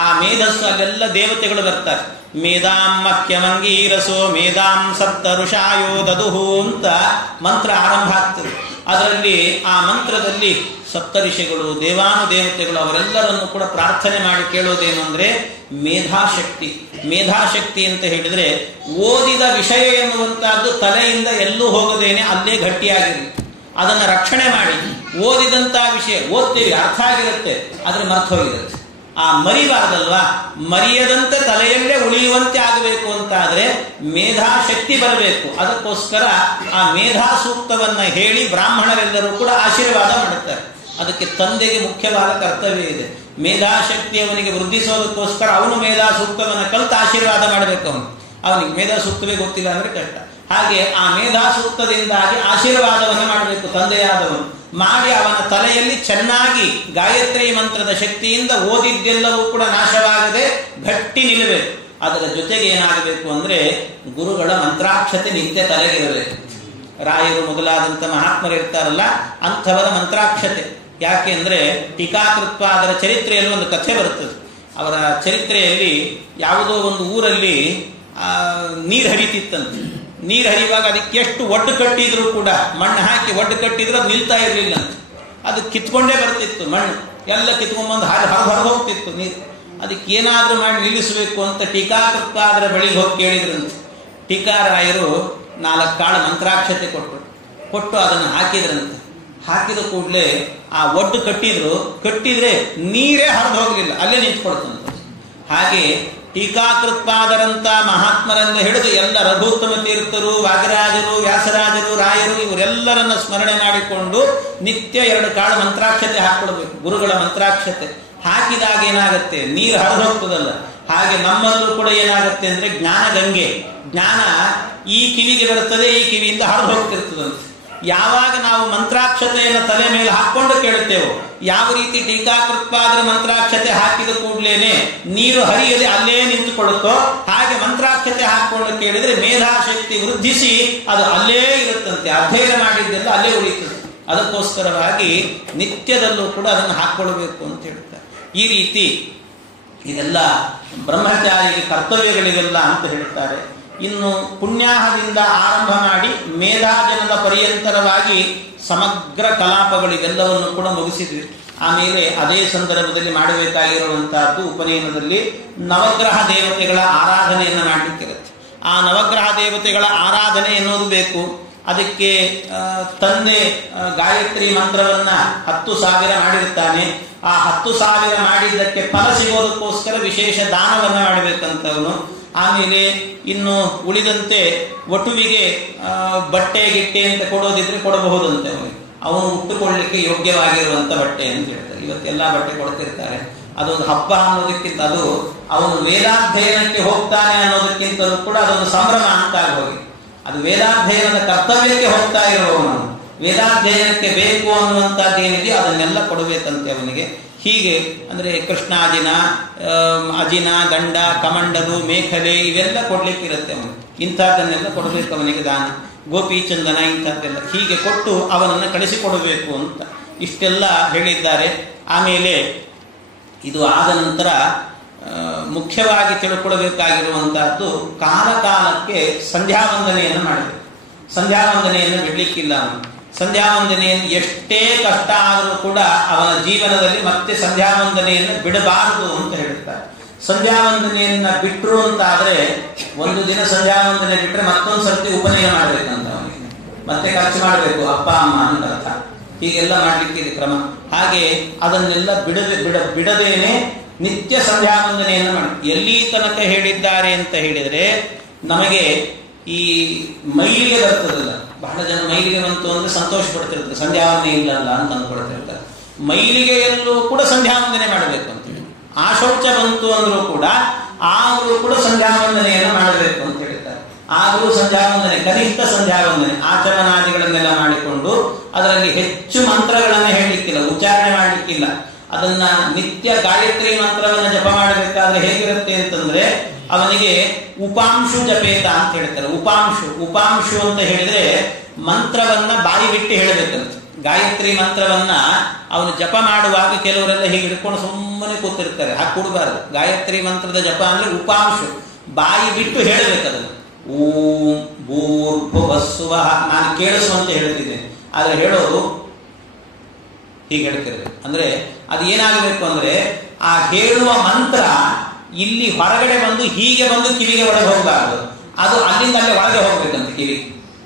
ಆ ಮೇಧಸ್ಸು ಅಲ್ಲೆಲ್ಲ ದೇವತೆಗಳು ಬರ್ತಾರೆ. ಮೇಧಾಂ ಮಹ್ಯಮಂಗೀರಸೋ ಮೇಧಾಂ ಸಪ್ತ ಋಷಾಯೋ ದದುಹು ಅಂತ ಮಂತ್ರ ಆರಂಭ ಆಗ್ತದೆ. ಅದರಲ್ಲಿ ಆ ಮಂತ್ರದಲ್ಲಿ ಸಪ್ತಋಷಿಗಳು, ದೇವಾನುದೇವತೆಗಳು ಅವರೆಲ್ಲರನ್ನು ಕೂಡ ಪ್ರಾರ್ಥನೆ ಮಾಡಿ ಕೇಳೋದೇನು ಅಂದ್ರೆ ಮೇಧಾಶಕ್ತಿ. ಮೇಧಾಶಕ್ತಿ ಅಂತ ಹೇಳಿದ್ರೆ ಓದಿದ ವಿಷಯ ಎನ್ನುವಂತಹದ್ದು ತಲೆಯಿಂದ ಎಲ್ಲೂ ಹೋಗದೇನೆ ಅಲ್ಲೇ ಗಟ್ಟಿಯಾಗಿರಲಿ, ಅದನ್ನು ರಕ್ಷಣೆ ಮಾಡಿ. ಓದಿದಂತಹ ವಿಷಯ ಓದ್ತೀವಿ, ಅರ್ಥ ಆಗಿರುತ್ತೆ, ಆದ್ರೆ ಮರ್ತು ಹೋಗಿರುತ್ತೆ. ಆ ಮರಿಬಾರ್ದಲ್ವಾ, ಮರೆಯದಂತೆ ತಲೆಯಲ್ಲೇ ಉಳಿಯುವಂತೆ ಆಗಬೇಕು ಅಂತ ಆದ್ರೆ ಮೇಧಾಶಕ್ತಿ ಬರಬೇಕು. ಅದಕ್ಕೋಸ್ಕರ ಆ ಮೇಧಾ ಸೂಕ್ತವನ್ನ ಹೇಳಿ ಬ್ರಾಹ್ಮಣರೆಲ್ಲರೂ ಕೂಡ ಆಶೀರ್ವಾದ ಮಾಡುತ್ತಾರೆ. ಅದಕ್ಕೆ ತಂದೆಗೆ ಮುಖ್ಯವಾದ ಕರ್ತವ್ಯ ಇದೆ. ಮೇಧಾಶಕ್ತಿ ಅವನಿಗೆ ವೃದ್ಧಿಸೋದಕ್ಕೋಸ್ಕರ ಅವನು ಮೇಧಾ ಸೂಕ್ತವನ್ನು ಕಲಿತು ಆಶೀರ್ವಾದ ಮಾಡಬೇಕು. ಅವನಿಗೆ ಮೇಧಾ ಸೂಕ್ತವೇ ಗೊತ್ತಿಲ್ಲ ಅಂದ್ರೆ ಕಷ್ಟ. ಹಾಗೆ ಆ ಮೇಧಾ ಸೂಕ್ತದಿಂದಾಗಿ ಆಶೀರ್ವಾದವನ್ನು ಮಾಡಬೇಕು ತಂದೆಯಾದವನು. ಮಾಡಿ ಅವನ ತಲೆಯಲ್ಲಿ ಚೆನ್ನಾಗಿ ಗಾಯತ್ರಿ ಮಂತ್ರದ ಶಕ್ತಿಯಿಂದ ಓದಿದ್ದೆಲ್ಲವೂ ಕೂಡ ನಾಶವಾಗದೆ ಗಟ್ಟಿ ನಿಲ್ಲಬೇಕು. ಅದರ ಜೊತೆಗೆ ಏನಾಗಬೇಕು ಅಂದ್ರೆ ಗುರುಗಳ ಮಂತ್ರಾಕ್ಷತೆ ನಿತ್ಯ ತಲೆಗಿರಬೇಕು. ರಾಯರು ಮೊದಲಾದಂಥ ಮಹಾತ್ಮರು ಇರ್ತಾರಲ್ಲ, ಅಂಥವರ ಮಂತ್ರಾಕ್ಷತೆ. ಯಾಕೆ ಅಂದ್ರೆ ಟೀಕಾಕೃತ್ವ ಅದರ ಚರಿತ್ರೆಯಲ್ಲಿ ಒಂದು ಕಥೆ ಬರುತ್ತದೆ. ಅವರ ಚರಿತ್ರೆಯಲ್ಲಿ ಯಾವುದೋ ಒಂದು ಊರಲ್ಲಿ ನೀರು ಹರಿತಿತ್ತಂತೆ. ನೀರು ಹರಿಯುವಾಗ ಅದಕ್ಕೆ ಎಷ್ಟು ಒಡ್ಡು ಕಟ್ಟಿದ್ರು ಕೂಡ, ಮಣ್ಣು ಹಾಕಿ ಒಡ್ಡು ಕಟ್ಟಿದ್ರು ಅದು ನಿಲ್ತಾ ಇರಲಿಲ್ಲ ಅಂತ. ಅದು ಕಿತ್ಕೊಂಡೇ ಬರ್ತಿತ್ತು, ಮಣ್ಣು ಎಲ್ಲ ಕಿತ್ಕೊಂಡ್ಬಂದು ಹೊರ ಹೋಗ್ತಿತ್ತು ನೀರು. ಅದಕ್ಕೆ ಏನಾದ್ರೂ ಮಾಡಿ ನಿಲ್ಲಿಸಬೇಕು ಅಂತ ಟೀಕಾಕೃತ್ವ ಅದರ ಬಳಿಗೆ ಹೋಗಿ ಕೇಳಿದ್ರಂತೆ. ಟೀಕಾರಾಯರು 4 ಕಾಳು ಮಂತ್ರಾಕ್ಷತೆ ಕೊಟ್ಟು ಅದನ್ನು ಹಾಕಿದ್ರಂತೆ. ಹಾಕಿದ ಕೂಡಲೇ ಆ ಒಡ್ಡು ಕಟ್ಟಿದ್ರೆ ನೀರೇ ಹರಿದು ಹೋಗಲಿಲ್ಲ, ಅಲ್ಲೇ ನಿಂತ್ಕೊಳ್ತಂತೆ. ಹಾಗೆ ಟೀಕಾಕೃತ್ಪಾದರಂತ ಮಹಾತ್ಮರನ್ನು ಹಿಡಿದು ಎಲ್ಲ ರಘುತ್ತಮ ತೀರ್ಥರು, ವಾಗರಾಜರು, ವ್ಯಾಸರಾಜರು, ರಾಯರು ಇವರೆಲ್ಲರನ್ನ ಸ್ಮರಣೆ ಮಾಡಿಕೊಂಡು ನಿತ್ಯ 2 ಕಾಳು ಮಂತ್ರಾಕ್ಷತೆ ಹಾಕೊಳ್ಬೇಕು. ಗುರುಗಳ ಮಂತ್ರಾಕ್ಷತೆ ಹಾಕಿದಾಗ ಏನಾಗುತ್ತೆ, ನೀರು ಹರಿದು ಹೋಗ್ತದಲ್ಲ. ಹಾಗೆ ನಮ್ಮಲ್ಲೂ ಕೂಡ ಏನಾಗುತ್ತೆ ಅಂದ್ರೆ ಜ್ಞಾನ ಗಂಗೆ, ಜ್ಞಾನ ಈ ಕಿವಿಗೆ ಬರುತ್ತದೆ, ಈ ಕಿವಿಯಿಂದ ಹರಿದು ಹೋಗ್ತಿರ್ತದಂತೆ. ಯಾವಾಗ ನಾವು ಮಂತ್ರಾಕ್ಷತೆಯನ್ನು ತಲೆ ಮೇಲೆ ಹಾಕೊಂಡು ಕೇಳುತ್ತೇವೋ, ಯಾವ ರೀತಿ ಟೀಕಾಕೃತ್ಪಾದರ ಮಂತ್ರಾಕ್ಷತೆ ಹಾಕಿದ ಕೂಡಲೇನೆ ನೀರು ಹರಿಯದೆ ಅಲ್ಲೇ ನಿಂತುಕೊಳ್ಳುತ್ತೋ, ಹಾಗೆ ಮಂತ್ರಾಕ್ಷತೆ ಹಾಕೊಂಡು ಕೇಳಿದ್ರೆ ಮೇಧಾಶಕ್ತಿ ವೃದ್ಧಿಸಿ ಅದು ಅಲ್ಲೇ ಇರುತ್ತಂತೆ. ಅಧ್ಯಯನ ಮಾಡಿದ್ದೆಲ್ಲ ಅಲ್ಲೇ ಉಳಿಯುತ್ತದೆ. ಅದಕ್ಕೋಸ್ಕರವಾಗಿ ನಿತ್ಯದಲ್ಲೂ ಕೂಡ ಅದನ್ನು ಹಾಕ್ಕೊಳ್ಬೇಕು ಅಂತ ಹೇಳ್ತಾರೆ. ಈ ರೀತಿ ಇದೆಲ್ಲ ಬ್ರಹ್ಮಚಾರಿಗೆ ಕರ್ತವ್ಯಗಳಿವೆಲ್ಲ ಅಂತ ಹೇಳ್ತಾರೆ. ಇನ್ನು ಪುಣ್ಯಾಹದಿಂದ ಆರಂಭ ಮಾಡಿ ಮೇಧಾಜನದ ಪರ್ಯಂತರವಾಗಿ ಸಮಗ್ರ ಕಲಾಪಗಳಿಗೆಲ್ಲವನ್ನು ಕೂಡ ಮುಗಿಸಿದ್ವಿ. ಆಮೇಲೆ ಅದೇ ಸಂದರ್ಭದಲ್ಲಿ ಮಾಡಬೇಕಾಗಿರುವಂತಹದ್ದು ಉಪನಯನದಲ್ಲಿ ನವಗ್ರಹ ದೇವತೆಗಳ ಆರಾಧನೆಯನ್ನು ಮಾಡಲಿಕ್ಕಿರುತ್ತೆ. ಆ ನವಗ್ರಹ ದೇವತೆಗಳ ಆರಾಧನೆ ಎನ್ನುವುದು ಬೇಕು. ಅದಕ್ಕೆ ತಂದೆ ಗಾಯತ್ರಿ ಮಂತ್ರವನ್ನ 10,000 ಮಾಡಿರ್ತಾನೆ. ಆ 10,000 ಮಾಡಿದ್ದಕ್ಕೆ ಫಲ ಸಿಗೋದಕ್ಕೋಸ್ಕರ ವಿಶೇಷ ದಾನವನ್ನ ಮಾಡಬೇಕಂತವನು. ಆಮೇಲೆ ಇನ್ನು ಉಳಿದಂತೆ ವಟುವಿಗೆ ಬಟ್ಟೆ ಗಿಟ್ಟೆ ಅಂತ ಕೊಡೋದಿದ್ರೆ ಕೊಡಬಹುದಂತೆ. ಅವನು ಉಟ್ಟುಕೊಳ್ಳಲಿಕ್ಕೆ ಯೋಗ್ಯವಾಗಿರುವಂತ ಬಟ್ಟೆ ಅಂತ ಹೇಳ್ತಾರೆ. ಇವತ್ತೆಲ್ಲ ಬಟ್ಟೆ ಕೊಡ್ತಿರ್ತಾರೆ. ಅದೊಂದು ಹಬ್ಬ ಅನ್ನೋದಕ್ಕಿಂತ, ಅದು ಅವನು ವೇದಾಧ್ಯಯನಕ್ಕೆ ಹೋಗ್ತಾನೆ ಅನ್ನೋದಕ್ಕಿಂತಲೂ ಕೂಡ ಅದೊಂದು ಸಂಭ್ರಮ ಅಂತ ಆಗೋಗಿ, ಅದು ವೇದಾಧ್ಯಯನದ ಕರ್ತವ್ಯಕ್ಕೆ ಹೋಗ್ತಾ ಇರುವವನು. ವೇದಾಧ್ಯಯನಕ್ಕೆ ಬೇಕು ಅನ್ನುವಂಥದ್ದೇನಿದೆ ಅದನ್ನೆಲ್ಲ ಕೊಡಬೇಕಂತೆ ಅವನಿಗೆ. ಹೀಗೆ ಅಂದ್ರೆ ಕೃಷ್ಣಾಜಿನ, ಅಜಿನ, ದಂಡ, ಕಮಂಡಲು, ಮೇಖಲೆ ಇವೆಲ್ಲ ಕೊಡ್ಲಿಕ್ಕಿರುತ್ತೆ ಅವನಿಗೆ. ಇಂಥದ್ದನ್ನೆಲ್ಲ ಕೊಡಬೇಕು ಅವನಿಗೆ ದಾನ. ಗೋಪಿ ಚಂದನ ಇಂಥದ್ದೆಲ್ಲ ಹೀಗೆ ಕೊಟ್ಟು ಅವನನ್ನು ಕಳಿಸಿಕೊಡಬೇಕು ಅಂತ ಇಷ್ಟೆಲ್ಲ ಹೇಳಿದ್ದಾರೆ. ಆಮೇಲೆ ಇದು ಆದ ನಂತರ ಮುಖ್ಯವಾಗಿ ತಿಳ್ಕೊಳ್ಬೇಕಾಗಿರುವಂತಹದ್ದು ಕಾಲಕ್ಕೆ ಸಂಧ್ಯಾವಂದನೆಯನ್ನು ಮಾಡಬೇಕು. ಸಂಧ್ಯಾವಂದನೆಯನ್ನು ಬಿಡ್ಲಿಕ್ಕಿಲ್ಲ ಅವನು. ಸಂಧ್ಯಾವಂದನೆಯನ್ನು ಎಷ್ಟೇ ಕಷ್ಟ ಆದರೂ ಕೂಡ ಅವನ ಜೀವನದಲ್ಲಿ ಮತ್ತೆ ಸಂಧ್ಯಾವಂದನೆಯನ್ನು ಬಿಡಬಾರದು ಅಂತ ಹೇಳ್ತಾರೆ. ಸಂಧ್ಯಾವಂದನೆಯನ್ನ ಬಿಟ್ಟರು ಅಂತ ಆದ್ರೆ, ಒಂದು ದಿನ ಸಂಧ್ಯಾವಂದನೆ ಬಿಟ್ಟರೆ ಮತ್ತೊಂದು ಸರ್ತಿ ಉಪನಯನ ಮಾಡಬೇಕಂತ ಅವನಿಗೆ, ಮತ್ತೆ ಖರ್ಚು ಮಾಡಬೇಕು ಅಪ್ಪ ಅಮ್ಮ ಅಂತ ಅರ್ಥ. ಹೀಗೆಲ್ಲ ಮಾಡ್ಲಿಕ್ಕೆ ಕ್ರಮ. ಹಾಗೆ ಅದನ್ನೆಲ್ಲ ಬಿಡದೇನೆ ನಿತ್ಯ ಸಂಧ್ಯಾವಂದನೆಯನ್ನು ಮಾಡಿ. ಎಲ್ಲಿ ತನಕ ಹೇಳಿದ್ದಾರೆ ಅಂತ ಹೇಳಿದ್ರೆ, ನಮಗೆ ಈ ಮೈಲಿಗೆ ಬರ್ತದಲ್ಲ, ಬಹಳ ಜನ ಮೈಲಿಗೆ ಬಂತು ಅಂದ್ರೆ ಸಂತೋಷ ಪಡ್ತಿರ್ತಾರೆ, ಸಂಧ್ಯಾವಂದನೆ ಇಲ್ಲಲ್ಲ ಅಂತ ಅಂದ್ಕೊಳ್ತಿರ್ತಾರೆ. ಮೈಲಿಗೆಯಲ್ಲೂ ಕೂಡ ಸಂಧ್ಯಾವಂದನೆ ಮಾಡಬೇಕು ಅಂತೇಳಿ. ಆ ಶೌಚ ಬಂತು ಅಂದ್ರೂ ಕೂಡ ಆಗಲೂ ಕೂಡ ಸಂಧ್ಯಾವಂದನೆಯನ್ನು ಮಾಡಬೇಕು ಅಂತ ಹೇಳ್ತಾರೆ. ಆಗಲೂ ಸಂಧ್ಯಾವಂದನೆ, ಕನಿಷ್ಠ ಸಂಧ್ಯಾವಂದನೆ, ಆಚಮನಾದಿಗಳನ್ನೆಲ್ಲ ಮಾಡಿಕೊಂಡು ಅದರಲ್ಲಿ ಹೆಚ್ಚು ಮಂತ್ರಗಳನ್ನು ಹೇಳಲಿಕ್ಕಿಲ್ಲ, ಉಚ್ಚಾರಣೆ ಮಾಡಲಿಕ್ಕಿಲ್ಲ. ಅದನ್ನ ನಿತ್ಯ ಗಾಯತ್ರಿ ಮಂತ್ರವನ್ನು ಜಪ ಮಾಡಬೇಕಾದ್ರೆ ಹೇಗಿರುತ್ತೆ ಅಂತಂದ್ರೆ, ಅವನಿಗೆ ಉಪಾಂಶು ಜಪೇತ ಅಂತ ಹೇಳ್ತಾರೆ. ಉಪಾಂಶು ಅಂತ ಹೇಳಿದ್ರೆ ಮಂತ್ರವನ್ನ ಬಾಯಿ ಬಿಟ್ಟು ಹೇಳಬೇಕಂತ. ಗಾಯತ್ರಿ ಮಂತ್ರವನ್ನ ಅವನು ಜಪ ಮಾಡುವಾಗ ಕೆಲವರೆಲ್ಲ ಹೀಗೆ ಹಿಡ್ಕೊಂಡು ಸುಮ್ಮನೆ ಕೂತಿರ್ತಾರೆ, ಹಾಗೆ ಕೊಡಬಾರ್ದು. ಗಾಯತ್ರಿ ಮಂತ್ರದ ಜಪ ಅಂದ್ರೆ ಉಪಾಂಶು, ಬಾಯಿ ಬಿಟ್ಟು ಹೇಳಬೇಕದನ್ನು. ಓಂ ಭೂರ್ಭುವಸ್ಸುವಃ, ನಾನು ಕೇಳಿಸುವಂತೆ ಹೇಳ್ತಿದ್ದೆ, ಆದ್ರೆ ಹೇಳೋದು ಹೀಗೆ ಹೇಳ್ತಿರ್ಬೇಕು. ಅಂದ್ರೆ ಅದು ಏನಾಗಬೇಕು ಅಂದ್ರೆ, ಆ ಹೇಳುವ ಮಂತ್ರ ಇಲ್ಲಿ ಹೊರಗಡೆ ಬಂದು ಹೀಗೆ ಬಂದು ಕಿವಿಗೆ ಒಳಗೆ ಹೋಗಬಾರದು, ಅದು ಅಲ್ಲಿಂದ ಅಲ್ಲೇ ಒಳಗೆ ಹೋಗ್ಬೇಕಂತ,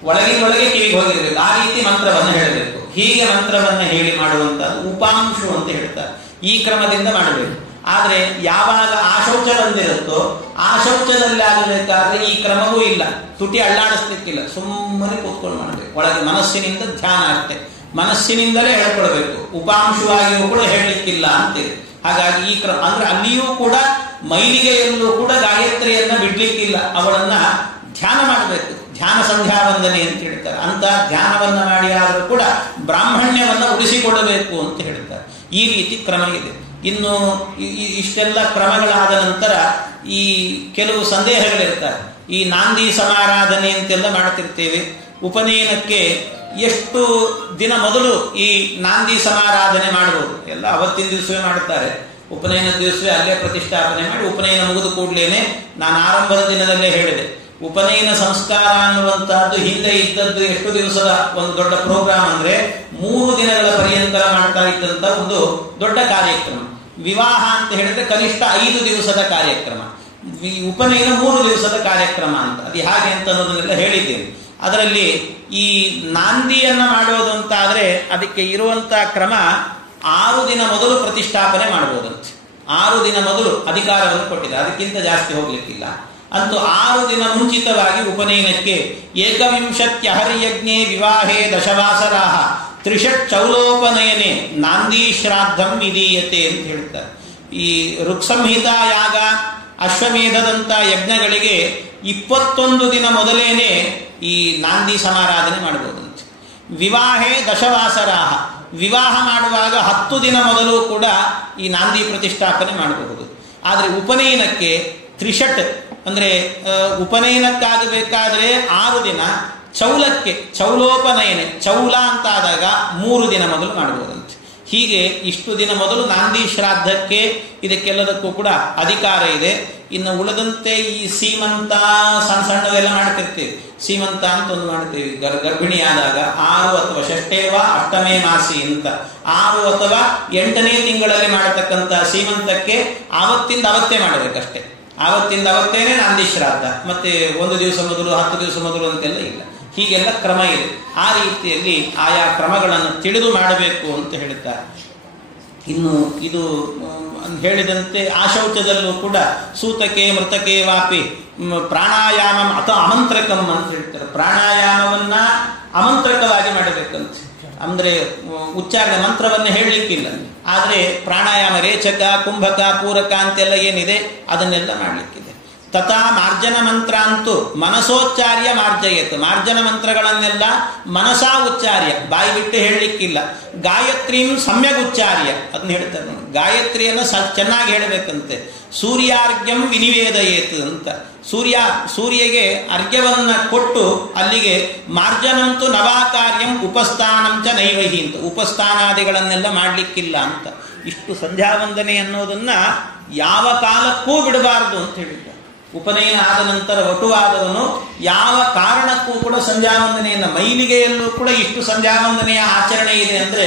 ಒಳಗೆ ಕಿವಿಗೆ ಹೋಗಿರ್ಬೇಕು. ಆ ರೀತಿ ಮಂತ್ರವನ್ನು ಹೇಳಬೇಕು. ಹೀಗೆ ಮಂತ್ರವನ್ನ ಹೇಳಿ ಮಾಡುವಂತದ್ದು ಉಪಾಂಶು ಅಂತ ಹೇಳ್ತಾರೆ. ಈ ಕ್ರಮದಿಂದ ಮಾಡಬೇಕು. ಆದ್ರೆ ಯಾವಾಗ ಆ ಶೌಚ ಬಂದಿರುತ್ತೋ ಆ ಶೌಚದಲ್ಲಿ ಆಗಬೇಕಾದ್ರೆ ಈ ಕ್ರಮವೂ ಇಲ್ಲ, ತುಟಿ ಅಳ್ಳಾಡಿಸ್ಲಿಕ್ಕಿಲ್ಲ, ಸುಮ್ಮನೆ ಕೂತ್ಕೊಂಡು ಮಾಡಬೇಕು. ಒಳಗೆ ಮನಸ್ಸಿನಿಂದ ಧ್ಯಾನ ಅಷ್ಟೇ, ಮನಸ್ಸಿನಿಂದಲೇ ಹೇಳ್ಕೊಳ್ಬೇಕು. ಉಪಾಂಶವಾಗಿಯೂ ಕೂಡ ಹೇಳಲಿಕ್ಕಿಲ್ಲ ಅಂತೇಳಿ ಹಾಗಾಗಿ ಈ ಕ್ರಮ ಅಂದ್ರೆ ಅಲ್ಲಿಯೂ ಕೂಡ ಮೈಲಿಗೆಯಲ್ಲೂ ಕೂಡ ಗಾಯತ್ರಿಯನ್ನ ಬಿಡ್ಲಿಕ್ಕಿಲ್ಲ, ಅವಳನ್ನ ಧ್ಯಾನ ಮಾಡಬೇಕು. ಧ್ಯಾನ ಸಂಧ್ಯಾ ವಂದನೆ ಅಂತ ಹೇಳ್ತಾರೆ. ಅಂತ ಧ್ಯಾನವನ್ನ ಮಾಡಿ ಆದರೂ ಕೂಡ ಬ್ರಾಹ್ಮಣ್ಯವನ್ನ ಉಳಿಸಿಕೊಳ್ಳಬೇಕು ಅಂತ ಹೇಳ್ತಾರೆ. ಈ ರೀತಿ ಕ್ರಮ ಇದೆ. ಇನ್ನು ಇಷ್ಟೆಲ್ಲ ಕ್ರಮಗಳಾದ ನಂತರ ಈ ಕೆಲವು ಸಂದೇಹಗಳಿರ್ತಾರೆ. ಈ ನಾಂದಿ ಸಮಾರಾಧನೆ ಅಂತೆಲ್ಲ ಮಾಡ್ತಿರ್ತೇವೆ. ಉಪನಯನಕ್ಕೆ ಎಷ್ಟು ದಿನ ಮೊದಲು ಈ ನಾಂದಿ ಸಮಾರಾಧನೆ ಮಾಡಬಹುದು? ಎಲ್ಲ ಅವತ್ತಿನ ದಿವಸವೇ ಮಾಡ್ತಾರೆ. ಉಪನಯನ ದಿವಸವೇ ಅಲ್ಲೇ ಪ್ರತಿಷ್ಠಾಪನೆ ಮಾಡಿ ಉಪನಯನ ಮುಗಿದು ಕೂಡಲೇನೆ, ನಾನು ಆರಂಭದ ದಿನದಲ್ಲೇ ಹೇಳಿದೆ, ಉಪನಯನ ಸಂಸ್ಕಾರ ಅನ್ನುವಂತಹದ್ದು ಹಿಂದೆ ಇದ್ದದ್ದು ಎಷ್ಟು ದಿವಸದ ಒಂದು ದೊಡ್ಡ ಪ್ರೋಗ್ರಾಮ್ ಅಂದ್ರೆ 3 ದಿನಗಳ ಪರ್ಯಂತ ಮಾಡ್ತಾ ಇದ್ದಂತ ಒಂದು ದೊಡ್ಡ ಕಾರ್ಯಕ್ರಮ. ವಿವಾಹ ಅಂತ ಹೇಳಿದ್ರೆ ಕನಿಷ್ಠ 5 ದಿವಸದ ಕಾರ್ಯಕ್ರಮ, ಉಪನಯನ 3 ದಿವಸದ ಕಾರ್ಯಕ್ರಮ ಅಂತ. ಅದು ಹಾಗೆ ಅಂತ ಅನ್ನೋದನ್ನೆಲ್ಲ ಹೇಳಿದ್ದೇವೆ. ಅದರಲ್ಲಿ ಈ ನಾಂದಿಯನ್ನ ಮಾಡೋದು ಅಂತ ಆದ್ರೆ ಅದಕ್ಕೆ ಇರುವಂತ ಕ್ರಮ 6 ದಿನ ಮೊದಲು ಪ್ರತಿಷ್ಠಾಪನೆ ಮಾಡಬಹುದಂತೆ. 6 ದಿನ ಮೊದಲು ಅಧಿಕಾರವನ್ನು ಕೊಟ್ಟಿದೆ, ಅದಕ್ಕಿಂತ ಜಾಸ್ತಿ ಹೋಗ್ಲಿಕ್ಕಿಲ್ಲ. ಅಂತೂ 6 ದಿನ ಮುಂಚಿತವಾಗಿ ಉಪನಯನಕ್ಕೆ ಏಕವಿಂಶತ್ಯಹರ್ಯಜ್ಞೆ ವಿವಾಹೇ ದಶವಾಸರಾಹ ತ್ರಿಷಟ್ ಚೌಲೋಪನಯನೆ ನಾಂದಿ ಶ್ರಾದ್ದಂ ವಿಧೀಯತೆ ಅಂತ ಹೇಳ್ತಾರೆ. ಈ ಋಕ್ಸಂಹಿತಾ ಯಾಗ, ಅಶ್ವಮೇಧದಂತ ಯಜ್ಞಗಳಿಗೆ 21 ದಿನ ಮೊದಲೇನೆ ಈ ನಾಂದಿ ಸಮಾರಾಧನೆ ಮಾಡಬಹುದಂತೆ. ವಿವಾಹೇ ದಶವಾಸರಾಹ, ವಿವಾಹ ಮಾಡುವಾಗ 10 ದಿನ ಮೊದಲು ಕೂಡ ಈ ನಾಂದಿ ಪ್ರತಿಷ್ಠಾಪನೆ ಮಾಡಬಹುದು. ಆದರೆ ಉಪನಯನಕ್ಕೆ ತ್ರಿಷಟ್ ಅಂದ್ರೆ ಉಪನಯನಕ್ಕಾಗಬೇಕಾದ್ರೆ 6 ದಿನ, ಚೌಲಕ್ಕೆ ಚೌಲೋಪನಯನೆ ಚೌಲ ಅಂತ ಆದಾಗ 3 ದಿನ ಮೊದಲು ಮಾಡಬಹುದಂತೆ. ಹೀಗೆ ಇಷ್ಟು ದಿನ ಮೊದಲು ನಾಂದಿ ಶ್ರಾದ್ದಕ್ಕೆ ಇದಕ್ಕೆಲ್ಲದಕ್ಕೂ ಕೂಡ ಅಧಿಕಾರ ಇದೆ. ಇನ್ನು ಉಳಿದಂತೆ ಈ ಸೀಮಂತ ಸಣ್ಣ ಸಣ್ಣವೆಲ್ಲ ಮಾಡ್ತಿರ್ತೀವಿ. ಸೀಮಂತ ಅಂತ ಒಂದು ಮಾಡ್ತೀವಿ, ಗರ್ಭಿಣಿಯಾದಾಗ 6 ಅಥವಾ ಷಷ್ಠೇವ ಅಷ್ಟಮೇ ಮಾಸಿ ಅಂತ 6 ಅಥವಾ 8ನೇ ತಿಂಗಳಲ್ಲಿ ಮಾಡತಕ್ಕಂಥ ಸೀಮಂತಕ್ಕೆ ಆವತ್ತಿಂದ ಅವತ್ತೇ ಮಾಡಬೇಕಷ್ಟೇ. ಆವತ್ತಿಂದ ಅವತ್ತೇನೆ ನಾಂದಿ ಶ್ರಾದ್ದ. ಮತ್ತೆ 1 ದಿವಸ ಮೊದಲು 10 ದಿವಸ ಮೊದಲು ಅಂತೆಲ್ಲ ಇಲ್ಲ. ಹೀಗೆಲ್ಲ ಕ್ರಮ ಇದೆ. ಆ ರೀತಿಯಲ್ಲಿ ಆಯಾ ಕ್ರಮಗಳನ್ನು ತಿಳಿದು ಮಾಡಬೇಕು ಅಂತ ಹೇಳ್ತಾರೆ. ಇನ್ನು ಇದು ಹೇಳಿದಂತೆ ಆಶೌಚದಲ್ಲೂ ಕೂಡ ಸೂತಕೆ ಮೃತಕೆ ವಾಪಿ ಪ್ರಾಣಾಯಾಮ ಅಥವಾ ಅಮಂತ್ರಕಂ ಅಂತ ಹೇಳ್ತಾರೆ. ಪ್ರಾಣಾಯಾಮವನ್ನ ಅಮಂತ್ರಕವಾಗಿ ಮಾಡಬೇಕಂತ. ಅಂದ್ರೆ ಉಚ್ಚಾರಣೆ ಮಂತ್ರವನ್ನೇ ಹೇಳಲಿಕ್ಕಿಲ್ಲ. ಆದರೆ ಪ್ರಾಣಾಯಾಮ ರೇಚಕ, ಕುಂಭಕ, ಪೂರಕ ಅಂತೆಲ್ಲ ಏನಿದೆ ಅದನ್ನೆಲ್ಲ ಮಾಡಲಿಕ್ಕಿದೆ. ತಥಾ ಮಾರ್ಜನ ಮಂತ್ರ ಅಂತೂ ಮನಸೋಚ್ಚಾರ್ಯ ಮಾರ್ಜಯತ್, ಮಾರ್ಜನ ಮಂತ್ರಗಳನ್ನೆಲ್ಲ ಮನಸಾ ಉಚ್ಚಾರ್ಯ, ಬಾಯಿ ಬಿಟ್ಟು ಹೇಳಲಿಕ್ಕಿಲ್ಲ. ಗಾಯತ್ರಿಂ ಸಮ್ಯಕ್ ಉಚ್ಚಾರ್ಯ ಅದನ್ನ ಹೇಳ್ತಾರೆ. ಗಾಯತ್ರಿಯನ್ನು ಚೆನ್ನಾಗಿ ಹೇಳಬೇಕಂತೆ. ಸೂರ್ಯಾರ್ಘ್ಯಂ ವಿನಿವೇದಯೇತ್ ಅಂತ, ಸೂರ್ಯಗೆ ಅರ್ಘ್ಯವನ್ನ ಕೊಟ್ಟು ಅಲ್ಲಿಗೆ ಮಾರ್ಜನಂತೂ ನವಾಕಾರ್ಯಂ ಉಪಸ್ಥಾನಂ ಚ ನೈವಹಿ ಅಂತ, ಉಪಸ್ಥಾನಾದಿಗಳನ್ನೆಲ್ಲ ಮಾಡಲಿಕ್ಕಿಲ್ಲ ಅಂತ. ಇಷ್ಟು ಸಂಧ್ಯಾವಂದನೆ ಅನ್ನೋದನ್ನ ಯಾವ ಕಾಲಕ್ಕೂ ಬಿಡಬಾರದು ಅಂತ ಹೇಳಿದ್ದಾರೆ. ಉಪನಯನ ಆದ ನಂತರ ವಟುವಾದವನು ಯಾವ ಕಾರಣಕ್ಕೂ ಕೂಡ ಸಂಧ್ಯಾವಂದನೆಯನ್ನ, ಮೈಲಿಗೆಯಲ್ಲೂ ಕೂಡ ಇಷ್ಟು ಸಂಧ್ಯಾವಂದನೆಯ ಆಚರಣೆ ಇದೆ ಅಂದ್ರೆ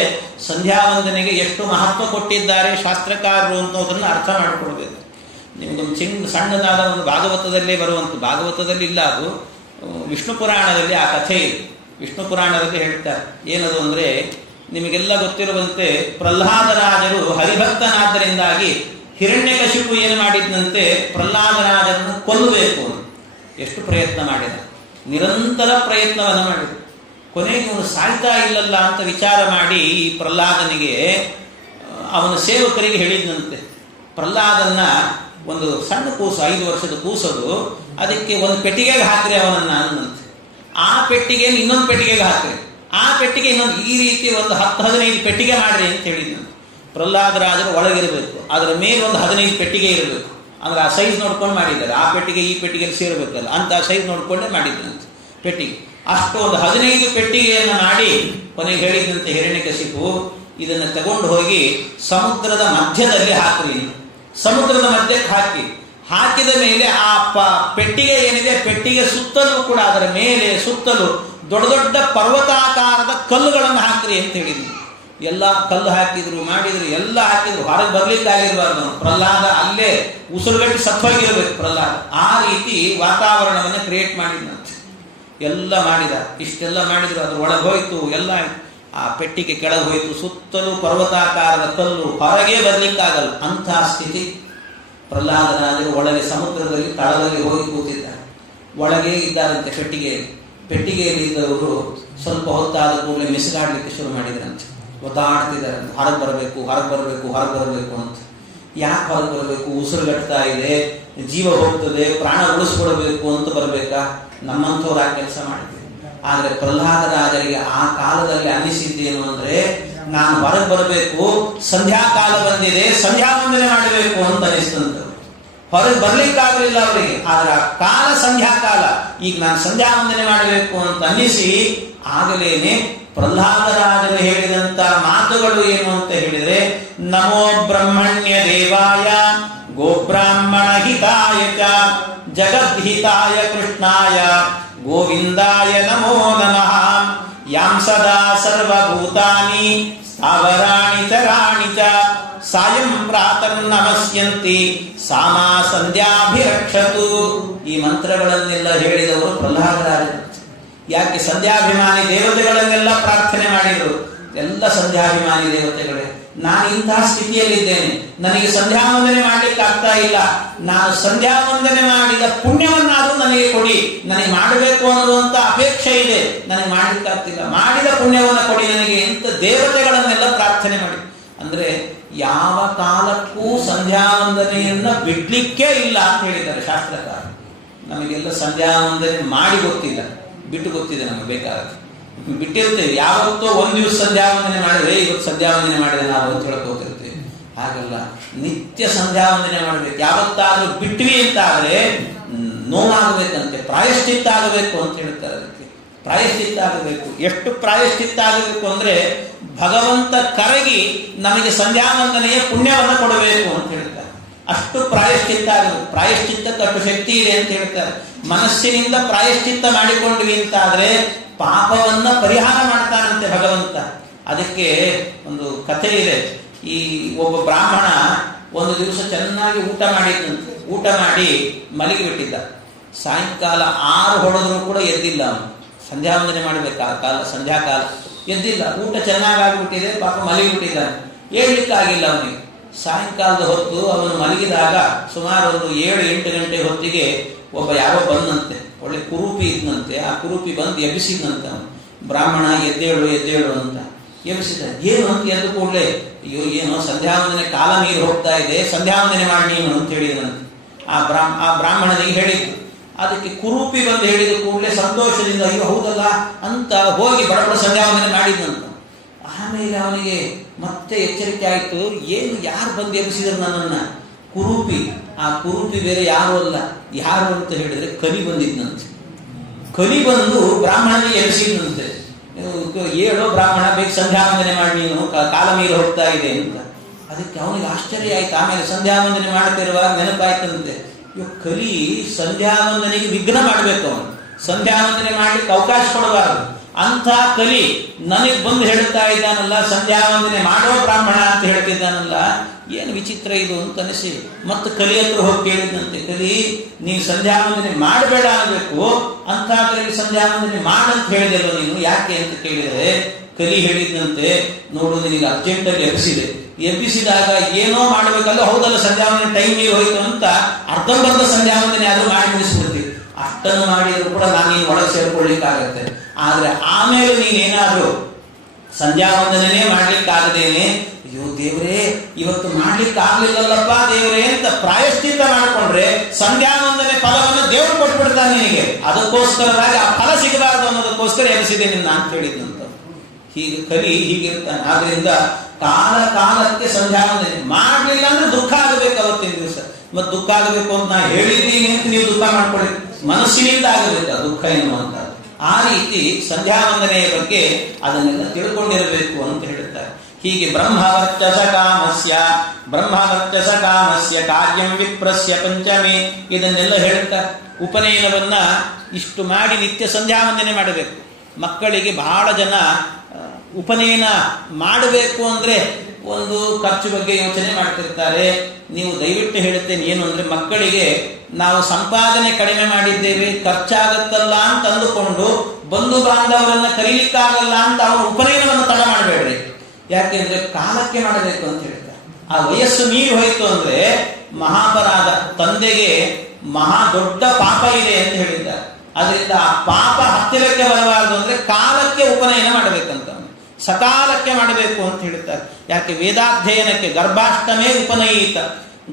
ಸಂಧ್ಯಾವಂದನೆಗೆ ಎಷ್ಟು ಮಹತ್ವ ಕೊಟ್ಟಿದ್ದಾರೆ ಶಾಸ್ತ್ರಕಾರರು ಅನ್ನೋದನ್ನು ಅರ್ಥ ಮಾಡಿಕೊಳ್ಬೇಕು. ನಿಮಗೊಂದು ಸಣ್ಣದಾದ ಒಂದು ಭಾಗವತದಲ್ಲೇ ಬರುವಂಥ, ಭಾಗವತದಲ್ಲಿ ಇಲ್ಲ ಅದು, ವಿಷ್ಣು ಪುರಾಣದಲ್ಲಿ ಆ ಕಥೆ ಇದೆ. ವಿಷ್ಣು ಪುರಾಣದಲ್ಲಿ ಹೇಳ್ತಾರೆ. ಏನದು ಅಂದ್ರೆ, ನಿಮಗೆಲ್ಲ ಗೊತ್ತಿರುವಂತೆ ಪ್ರಹ್ಲಾದರಾಜರು ಹರಿಭಕ್ತನಾದ್ದರಿಂದಾಗಿ ಹಿರಣ್ಯಕಶಿಪು ಏನು ಮಾಡಿದ್ನಂತೆ, ಪ್ರಹ್ಲಾದರಾಜರನ್ನು ಕೊಲ್ಲಬೇಕು. ಎಷ್ಟು ಪ್ರಯತ್ನ ಮಾಡಿದ, ನಿರಂತರ ಪ್ರಯತ್ನವನ್ನು ಮಾಡಿದ. ಕೊನೆಗೆ ಅವನು ಸಾಯ್ತಾ ಇಲ್ಲಲ್ಲ ಅಂತ ವಿಚಾರ ಮಾಡಿ ಈ ಪ್ರಹ್ಲಾದನಿಗೆ ಅವನ ಸೇವಕರಿಗೆ ಹೇಳಿದ್ನಂತೆ, ಪ್ರಹ್ಲಾದನ್ನ ಒಂದು ಸಣ್ಣ ಕೂಸು, 5 ವರ್ಷದ ಕೂಸದು, ಅದಕ್ಕೆ ಒಂದು ಪೆಟ್ಟಿಗೆಗೆ ಹಾಕ್ರಿ ಅವನನ್ನ ಅನ್ನಂತೆ. ಆ ಪೆಟ್ಟಿಗೆಯನ್ನು ಇನ್ನೊಂದು ಪೆಟ್ಟಿಗೆಗೆ ಹಾಕ್ರಿ, ಆ ಪೆಟ್ಟಿಗೆ ಇನ್ನೊಂದು, ಈ ರೀತಿ ಒಂದು 10-15 ಪೆಟ್ಟಿಗೆ ಮಾಡ್ರಿ ಅಂತ ಹೇಳಿದ್ನಂತೆ. ಪ್ರಹ್ಲಾದರಾಜರು ಒಳಗಿರಬೇಕು, ಅದರ ಮೇಲೆ ಒಂದು 15 ಪೆಟ್ಟಿಗೆ ಇರಬೇಕು. ಅಂದ್ರೆ ಆ ಸೈಜ್ ನೋಡ್ಕೊಂಡು ಮಾಡಿದ್ದಾರೆ. ಆ ಪೆಟ್ಟಿಗೆ ಈ ಪೆಟ್ಟಿಗೆಯಲ್ಲಿ ಸೇರಬೇಕಲ್ಲ ಅಂತ ಆ ಸೈಜ್ ನೋಡ್ಕೊಂಡೇ ಮಾಡಿದ್ದಂತೆ ಪೆಟ್ಟಿಗೆ. ಅಷ್ಟು ಒಂದು 15 ಪೆಟ್ಟಿಗೆಯನ್ನು ಮಾಡಿ ಕೊನೆಗೆ ಹೇಳಿದಂತೆ ಹಿರಣ್ಯಕಶಿಪು, ಇದನ್ನು ತಗೊಂಡು ಹೋಗಿ ಸಮುದ್ರದ ಮಧ್ಯದಲ್ಲಿ ಹಾಕ್ರಿ. ಸಮುದ್ರದ ಮಧ್ಯಕ್ಕೆ ಹಾಕಿದ ಮೇಲೆ ಆ ಪೆಟ್ಟಿಗೆ ಏನಿದೆ, ಪೆಟ್ಟಿಗೆ ಸುತ್ತಲೂ ಕೂಡ ಅದರ ಮೇಲೆ ಸುತ್ತಲೂ ದೊಡ್ಡ ದೊಡ್ಡ ಪರ್ವತಾಕಾರದ ಕಲ್ಲುಗಳನ್ನು ಹಾಕ್ರಿ ಅಂತ ಹೇಳಿದ್ವಿ. ಎಲ್ಲ ಕಲ್ಲು ಹಾಕಿದ್ರು, ಮಾಡಿದ್ರು, ಎಲ್ಲ ಹಾಕಿದ್ರು, ಹೊರಗೆ ಬರ್ಲಿಕ್ಕಾಗಿರ್ಬಾರ್ದು. ಪ್ರಹ್ಲಾದ ಅಲ್ಲೇ ಉಸಿರುಗಟ್ಟಿ ಸತ್ವಾಗಿರ್ಬೇಕು ಪ್ರಹ್ಲಾದ. ಆ ರೀತಿ ವಾತಾವರಣವನ್ನು ಕ್ರಿಯೇಟ್ ಮಾಡಿದಂತೆ. ಎಲ್ಲ ಮಾಡಿದ, ಇಷ್ಟೆಲ್ಲ ಮಾಡಿದ್ರು, ಅದ್ರ ಒಳಗೆ ಹೋಯ್ತು, ಎಲ್ಲ ಆ ಪೆಟ್ಟಿಗೆ ಕೆಳಗೆ ಹೋಯ್ತು, ಸುತ್ತಲೂ ಪರ್ವತಾಕಾರದ ಕಲ್ಲು, ಹೊರಗೆ ಬರ್ಲಿಕ್ಕಾಗಲ್ಲ ಅಂಥ ಸ್ಥಿತಿ. ಪ್ರಹ್ಲಾದರಾಜರು ಒಳಗೆ ಸಮುದ್ರದಲ್ಲಿ ತಳದಲ್ಲಿ ಹೋಗಿ ಕೂತಿದ್ದಾರೆ. ಒಳಗೆ ಇದ್ದಾರಂತೆ ಪೆಟ್ಟಿಗೆಯಲ್ಲಿ ಇದ್ದವರು ಸ್ವಲ್ಪ ಹೊತ್ತಾದ ಕೂಡಲೇ ಮೆಸಿಲಾಡ್ಲಿಕ್ಕೆ ಶುರು ಮಾಡಿದ್ರಂತೆ. ಒತ್ತಾಡ್ತಿದ್ದಾರೆ, ಹೊರಗೆ ಬರಬೇಕು ಅಂತ. ಯಾಕೆ ಹೊರಗೆ ಬರಬೇಕು? ಉಸಿರುಗಟ್ತಾ ಇದೆ, ಜೀವ ಹೋಗ್ತದೆ, ಪ್ರಾಣ ಉಳಿಸ್ಕೊಡ್ಬೇಕು ಅಂತ ಬರಬೇಕಾ? ನಮ್ಮಂಥವ್ರು ಆ ಕೆಲಸ ಮಾಡಿದ್ವಿ. ಆದ್ರೆ ಪ್ರಹ್ಲಾದರಾಜರಿಗೆ ಆ ಕಾಲದಲ್ಲಿ ಅನ್ನಿಸಿದ್ದೇನು ಅಂದ್ರೆ, ನಾನು ಹೊರಗೆ ಬರಬೇಕು, ಸಂಧ್ಯಾ ಕಾಲ ಬಂದಿದೆ, ಸಂಧ್ಯಾ ವಂದನೆ ಮಾಡಬೇಕು ಅಂತ ಅನಿಸ್ತಂತ. ಹೊರಗೆ ಬರ್ಲಿಕ್ಕಾಗಲಿಲ್ಲ ಅವರಿಗೆ. ಆದ್ರೆ ಆ ಕಾಲ ಸಂಧ್ಯಾ ಕಾಲ, ಈಗ ನಾನು ಸಂಧ್ಯಾ ವಂದನೆ ಮಾಡಬೇಕು ಅಂತ ಅನ್ನಿಸಿ ಆಗಲೇನೆ ಪ್ರಹ್ಲಾದರಾಜರು ಹೇಳಿದಂತ ಮಾತುಗಳು ಏನು ಅಂತ ಹೇಳಿದ್ರೆ, ನಮೋ ಬ್ರಹ್ಮಣ್ಯ ದೇವಾಯ ಗೋಬ್ರಾಹ್ಮಣ ಹಿತಾಯ ಚ ಜಗದ್ಹಿತಾಯ ಕೃಷ್ಣಾಯ ಗೋವಿಂದಾಯ ನಮೋ ನಮಃ ಯಾಂ ಸದಾ ಸರ್ವಭೂತಾನಿ ಸ್ಥಾವರಾಣಿ ಚರಾಣಿ ಚ ಸಾಯಂ ಪ್ರಾತರ್ ನಮಸ್ಯಂತಿ ಸಾಮಾ ಸಂಧ್ಯಾಭಿರಕ್ಷತು. ಈ ಮಂತ್ರಗಳನ್ನೆಲ್ಲ ಹೇಳಿದವರು ಪ್ರಹ್ಲಾದರಾಜರು. ಯಾಕೆ? ಸಂಧ್ಯಾಭಿಮಾನಿ ದೇವತೆಗಳನ್ನೆಲ್ಲ ಪ್ರಾರ್ಥನೆ ಮಾಡಿದರು. ಎಲ್ಲ ಸಂಧ್ಯಾಭಿಮಾನಿ ದೇವತೆಗಳೇ, ನಾನು ಇಂತಹ ಸ್ಥಿತಿಯಲ್ಲಿದ್ದೇನೆ, ನನಗೆ ಸಂಧ್ಯಾ ವಂದನೆ ಮಾಡ್ಲಿಕ್ಕೆ ಆಗ್ತಾ ಇಲ್ಲ, ನಾನು ಸಂಧ್ಯಾ ವಂದನೆ ಮಾಡಿದ ಪುಣ್ಯವನ್ನಾದ್ರೂ ನನಗೆ ಕೊಡಿ, ನನಗೆ ಮಾಡಬೇಕು ಅನ್ನೋದಂತ ಅಪೇಕ್ಷೆ ಇದೆ, ನನಗೆ ಮಾಡ್ಲಿಕ್ಕೆ ಆಗ್ತಿಲ್ಲ, ಮಾಡಿದ ಪುಣ್ಯವನ್ನು ಕೊಡಿ ನನಗೆ ಅಂತ ದೇವತೆಗಳನ್ನೆಲ್ಲ ಪ್ರಾರ್ಥನೆ ಮಾಡಿ. ಅಂದ್ರೆ ಯಾವ ಕಾಲಕ್ಕೂ ಸಂಧ್ಯಾ ವಂದನೆಯನ್ನ ಬಿಡ್ಲಿಕ್ಕೆ ಇಲ್ಲ ಅಂತ ಹೇಳಿದ್ದಾರೆ ಶಾಸ್ತ್ರಕಾರ. ನಮಗೆಲ್ಲ ಸಂಧ್ಯಾ ವಂದನೆ ಮಾಡಿ ಗೊತ್ತಿಲ್ಲ, ಬಿಟ್ಟು ಗೊತ್ತಿದೆ, ನಮಗೆ ಬೇಕಾದ್ರೆ ಬಿಟ್ಟಿರ್ತೇವೆ. ಯಾವತ್ತೋ ಒಂದು ದಿವಸ ಸಂಧ್ಯಾ ವಂದನೆ ಮಾಡಿದ್ರೆ ಇವತ್ತು ಸಂಧ್ಯಾ ವಂದನೆ ಮಾಡಿದ್ರೆ ನಾವು ಅಂತ ಹೇಳ್ಕೋತಿರ್ತೇವೆ. ಹಾಗಲ್ಲ, ನಿತ್ಯ ಸಂಧ್ಯಾ ವಂದನೆ ಮಾಡಬೇಕು. ಯಾವತ್ತಾದ್ರೂ ಬಿಟ್ವಿ ಅಂತ ಆದ್ರೆ ನೋವಾಗಬೇಕಂತೆ, ಪ್ರಾಯಶ್ಚಿತ್ತ ಆಗಬೇಕು ಅಂತ ಹೇಳ್ತಾರೆ. ಅದಕ್ಕೆ ಪ್ರಾಯಶ್ಚಿತ್ತ ಆಗಬೇಕು. ಎಷ್ಟು ಪ್ರಾಯಶ್ಚಿತ್ತ ಆಗಬೇಕು ಅಂದ್ರೆ, ಭಗವಂತ ಕರಗಿ ನಮಗೆ ಸಂಧ್ಯಾ ವಂದನೆಯ ಪುಣ್ಯವನ್ನು ಕೊಡಬೇಕು ಅಂತ ಹೇಳ್ತಾರೆ. ಅಷ್ಟು ಪ್ರಾಯಶ್ಚಿತ್ತ ಆಗಬೇಕು. ಪ್ರಾಯಶ್ಚಿತ್ತಕ್ಕೆ ಅಷ್ಟು ಶಕ್ತಿ ಇದೆ ಅಂತ ಹೇಳ್ತಾರೆ. ಮನಸ್ಸಿನಿಂದ ಪ್ರಾಯಶ್ಚಿತ್ತ ಮಾಡಿಕೊಂಡ್ವಿ ಅಂತಾದ್ರೆ ಪಾಪವನ್ನ ಪರಿಹಾರ ಮಾಡ್ತಾನಂತೆ ಭಗವಂತ. ಅದಕ್ಕೆ ಒಂದು ಕಥೆ ಇದೆ. ಈ ಒಬ್ಬ ಬ್ರಾಹ್ಮಣ ಒಂದು ದಿವಸ ಚೆನ್ನಾಗಿ ಊಟ ಮಾಡಿದ್ದಂತೆ. ಊಟ ಮಾಡಿ ಮಲಗಿಬಿಟ್ಟಿದ್ದ. ಸಾಯಂಕಾಲ 6 ಹೊಡೆದ್ರು ಕೂಡ ಎದ್ದಿಲ್ಲ ಅವನು. ಸಂಧ್ಯಾ ವಂದನೆ ಮಾಡಬೇಕು ಆ ಕಾಲ, ಸಂಧ್ಯಾ ಕಾಲ, ಎದ್ದಿಲ್ಲ. ಊಟ ಚೆನ್ನಾಗಾಗ್ಬಿಟ್ಟಿದೆ, ಪಾಪ ಮಲಗಿಬಿಟ್ಟಿದ್ದಾನೆ, ಏಳ್ಲಿಕ್ಕಾಗಿಲ್ಲ ಅವನಿಗೆ. ಸಾಯಂಕಾಲದ ಹೊತ್ತು ಅವನು ಮಲಗಿದಾಗ ಸುಮಾರು ಒಂದು 7-8 ಗಂಟೆ ಹೊತ್ತಿಗೆ ಒಬ್ಬ ಯಾರೋ ಬಂದಂತೆ, ಒಳ್ಳೆ ಕುರೂಪಿ ಇದ್ದಂತೆ. ಆ ಕುರೂಪಿ ಬಂದು ಎಬ್ಬಿಸಿದಂತೆ ಅವನು. ಬ್ರಾಹ್ಮಣ ಎದ್ದೇಳು ಎದ್ದೇಳು ಅಂತ ಎಬ್ಬಿಸಿದ. ಏನು ಅಂತ ಎದ್ದು ಕೂಡಲೇ, ಅಯ್ಯೋ ಏನೋ ಸಂಧ್ಯಾ ವಂದನೆ ಕಾಲ ಮೀರಿ ಹೋಗ್ತಾ ಇದೆ, ಸಂಧ್ಯಾ ವಂದನೆ ಮಾಡಿ ನೀನು ಅಂತ ಹೇಳಿದಂತೆ. ಆ ಬ್ರಾಹ್ಮಣನಿಗೆ ಹೇಳಿದ್ದು. ಅದಕ್ಕೆ ಕುರೂಪಿ ಬಂದು ಹೇಳಿದ ಕೂಡಲೇ ಸಂತೋಷದಿಂದ ಅಯ್ಯೋ ಹೌದಲ್ಲ ಅಂತ ಹೋಗಿ ಬಡಬಡ ಸಂಧ್ಯಾ ವಂದನೆ ಮಾಡಿದ್ನಂತ. ಆಮೇಲೆ ಅವನಿಗೆ ಮತ್ತೆ ಎಚ್ಚರಿಕೆ ಆಯಿತು, ಏನು ಯಾರು ಬಂದು ಎಬ್ಬಿಸಿದ್ರು ನನ್ನನ್ನ? ಕುರೂಪಿ. ಆ ಕುರೂಪಿ ಬೇರೆ ಯಾರು ಅಲ್ಲ, ಯಾರು ಅಂತ ಹೇಳಿದ್ರೆ ಕಲಿ ಬಂದಿದ್ನಂತೆ. ಕಲಿ ಬಂದು ಬ್ರಾಹ್ಮಣನಿಗೆ ಎಬ್ಬಿಸಿದ್ನಂತೆ. ಏಳೋ ಬ್ರಾಹ್ಮಣ, ಬೇಗ ಸಂಧ್ಯಾ ವಂದನೆ ಮಾಡಿ ನೀನು, ಕಾಲ ಮೀರಿ ಹೋಗ್ತಾ ಇದೆ ಅಂತ. ಅದಕ್ಕೆ ಅವನಿಗೆ ಆಶ್ಚರ್ಯ ಆಯ್ತು. ಆಮೇಲೆ ಸಂಧ್ಯಾ ವಂದನೆ ಮಾಡ್ತಿರುವಾಗ ನೆನಪಾಯ್ತಂತೆ, ಕಲಿ ಸಂಧ್ಯಾ ವಂದನೆಗೆ ವಿಘ್ನ ಮಾಡಬೇಕು, ಅವನು ಸಂಧ್ಯಾ ವಂದನೆ ಮಾಡ್ಲಿಕ್ಕೆ ಅವಕಾಶ ಕೊಡಬಾರದು. ಅಂಥ ಕಲಿ ನನಗೆ ಬಂದು ಹೇಳ್ತಾ ಇದ್ದಾನಲ್ಲ, ಸಂಧ್ಯಾ ವಂದನೆ ಮಾಡೋ ಬ್ರಾಹ್ಮಣ ಅಂತ ಹೇಳ್ತಿದ್ದಾನಲ್ಲ, ಏನು ವಿಚಿತ್ರ ಇದು ಅಂತ ಅನಿಸಿ ಮತ್ತೆ ಕಲಿ ಹತ್ರ ಹೋಗಿ ಕೇಳಿದಂತೆ, ಕಲಿ ನೀನು ಸಂಧ್ಯಾ ವಂದನೆ ಮಾಡಬೇಡ ಅನ್ನಬೇಕು, ಅಂಥ ಕಲಿಗೆ ಸಂಧ್ಯಾ ವಂದನೆ ಮಾಡಂತ ಹೇಳಿದೆಲ್ಲ ನೀನು, ಯಾಕೆ ಅಂತ ಕೇಳಿದರೆ ಕಲಿ ಹೇಳಿದಂತೆ, ನೋಡು ನಿನಗೆ ಅರ್ಜೆಂಟಲ್ಲಿ ಎಬ್ಬಿಸಿದಾಗ ಏನೋ ಮಾಡಬೇಕಲ್ಲ, ಹೌದಲ್ಲ ಸಂಧ್ಯಾ ವಂದನೆ ಟೈಮ್ ಮೀರಿ ಹೋಯ್ತು ಅಂತ ಅರ್ಧಂಬರ್ಧ ಸಂಧ್ಯಾ ವಂದನೆ ಆದ್ರೂ ಮಾಡಿ ಮುಗಿಸ್ಬಿಡ್ತೀವಿ. ಅಷ್ಟನ್ನು ಮಾಡಿದ್ರು ಕೂಡ ನಾನು ನೀನು ಒಳಗೆ ಸೇರ್ಕೊಳ್ಳಿಕ್ಕಾಗತ್ತೆ. ಆದ್ರೆ ಆಮೇಲೆ ನೀನೇನಾದ್ರೂ ಸಂಧ್ಯಾ ವಂದನೆ ಮಾಡ್ಲಿಕ್ಕಾಗದೇನೆ, ಅಯ್ಯೋ ದೇವರೇ ಇವತ್ತು ಮಾಡ್ಲಿಕ್ಕೆ ಆಗ್ಲಿಲ್ಲಲ್ಲಪ್ಪ ದೇವರೇ ಅಂತ ಪ್ರಾಯಶ್ಚಿತ್ತ ಮಾಡಿಕೊಂಡ್ರೆ ಸಂಧ್ಯಾ ವಂದನೆ ಫಲವನ್ನು ದೇವರು ಕೊಟ್ಬಿಡ್ತಾನೆ ನಿನಗೆ. ಅದಕ್ಕೋಸ್ಕರವಾಗಿ ಆ ಫಲ ಸಿಗಬಾರದು ಅನ್ನೋದಕ್ಕೋಸ್ಕರ ಎನಿಸಿದೆ ನಿನ್ನ ಅಂತ ಹೇಳಿದ್ನಂತ. ಹೀಗೆ ಕಲಿ ಹೀಗಿರ್ತಾನೆ. ಆದ್ರಿಂದ ಕಾಲ ಕಾಲಕ್ಕೆ ಸಂಧ್ಯಾ ವಂದನೆ ಮಾಡ್ಲಿಲ್ಲ ಅಂದ್ರೆ ದುಃಖ ಆಗಬೇಕು ಅವತ್ತಿನ ದಿವಸ. ಮತ್ತೆ ದುಃಖ ಆಗಬೇಕು ಅಂತ ನಾ ಹೇಳಿದ್ದೀನಿ ಅಂತ ನೀವು ದುಃಖ ಮಾಡ್ಕೊಳ್ಳಿ, ಮನಸ್ಸಿನಿಂದ ಆಗಬೇಕು ದುಃಖ ಎನ್ನುವಂತ. ಆ ರೀತಿ ಸಂಧ್ಯಾ ವಂದನೆಯ ಬಗ್ಗೆ ಅದನ್ನೆಲ್ಲ ತಿಳ್ಕೊಂಡಿರಬೇಕು ಅಂತ ಹೇಳುತ್ತಾರೆ. ಹೀಗೆ ಬ್ರಹ್ಮವರ್ಚಸ ಕಾಮಸ್ಯ ಕಾರ್ಯಂ ವಿಪ್ರಸ್ಯ ಪಂಚಮಿ, ಇದನ್ನೆಲ್ಲ ಹೇಳುತ್ತಾರೆ. ಉಪನಯನವನ್ನ ಇಷ್ಟು ಮಾಡಿ ನಿತ್ಯ ಸಂಧ್ಯಾ ವಂದನೆ ಮಾಡಬೇಕು. ಮಕ್ಕಳಿಗೆ ಬಹಳ ಜನ ಉಪನಯನ ಮಾಡಬೇಕು ಅಂದ್ರೆ ಒಂದು ಖರ್ಚು ಬಗ್ಗೆ ಯೋಚನೆ ಮಾಡ್ತಿರ್ತಾರೆ. ನೀವು ದಯವಿಟ್ಟು ಹೇಳುತ್ತೇನೆ ಏನು ಅಂದ್ರೆ, ಮಕ್ಕಳಿಗೆ ನಾವು ಸಂಪಾದನೆ ಕಡಿಮೆ ಮಾಡಿದ್ದೇವೆ, ಖರ್ಚಾಗತ್ತಲ್ಲ ಅಂತ ಅಂದುಕೊಂಡು ಬಂಧು ಬಾಂಧವರನ್ನ ಕರೀಲಿಕ್ಕಾಗಲ್ಲ ಅಂತ ಅವರು ಉಪನಯನವನ್ನು ತಡ ಮಾಡಬೇಡ್ರಿ. ಯಾಕೆಂದ್ರೆ ಕಾಲಕ್ಕೆ ಮಾಡಬೇಕು ಅಂತ ಹೇಳ್ತಾರೆ. ಆ ವಯಸ್ಸು ಮೀರಿ ಹೋಯ್ತು ಅಂದ್ರೆ ಮಹಾಪರಾಧ, ತಂದೆಗೆ ಮಹಾ ದೊಡ್ಡ ಪಾಪ ಇದೆ ಅಂತ ಹೇಳಿದ್ದಾರೆ. ಅದರಿಂದ ಆ ಪಾಪ ಹತ್ತಿರಕ್ಕೆ ಬರಬಾರದು ಅಂದ್ರೆ ಕಾಲಕ್ಕೆ ಉಪನಯನ ಮಾಡಬೇಕಂತ. ಸಕಾಲಕ್ಕೆ ಮಾಡಬೇಕು ಅಂತ ಹೇಳ್ತಾರೆ. ಯಾಕೆ? ವೇದಾಧ್ಯಯನಕ್ಕೆ ಗರ್ಭಾಷ್ಟಮೇ ಉಪನಯಿತ.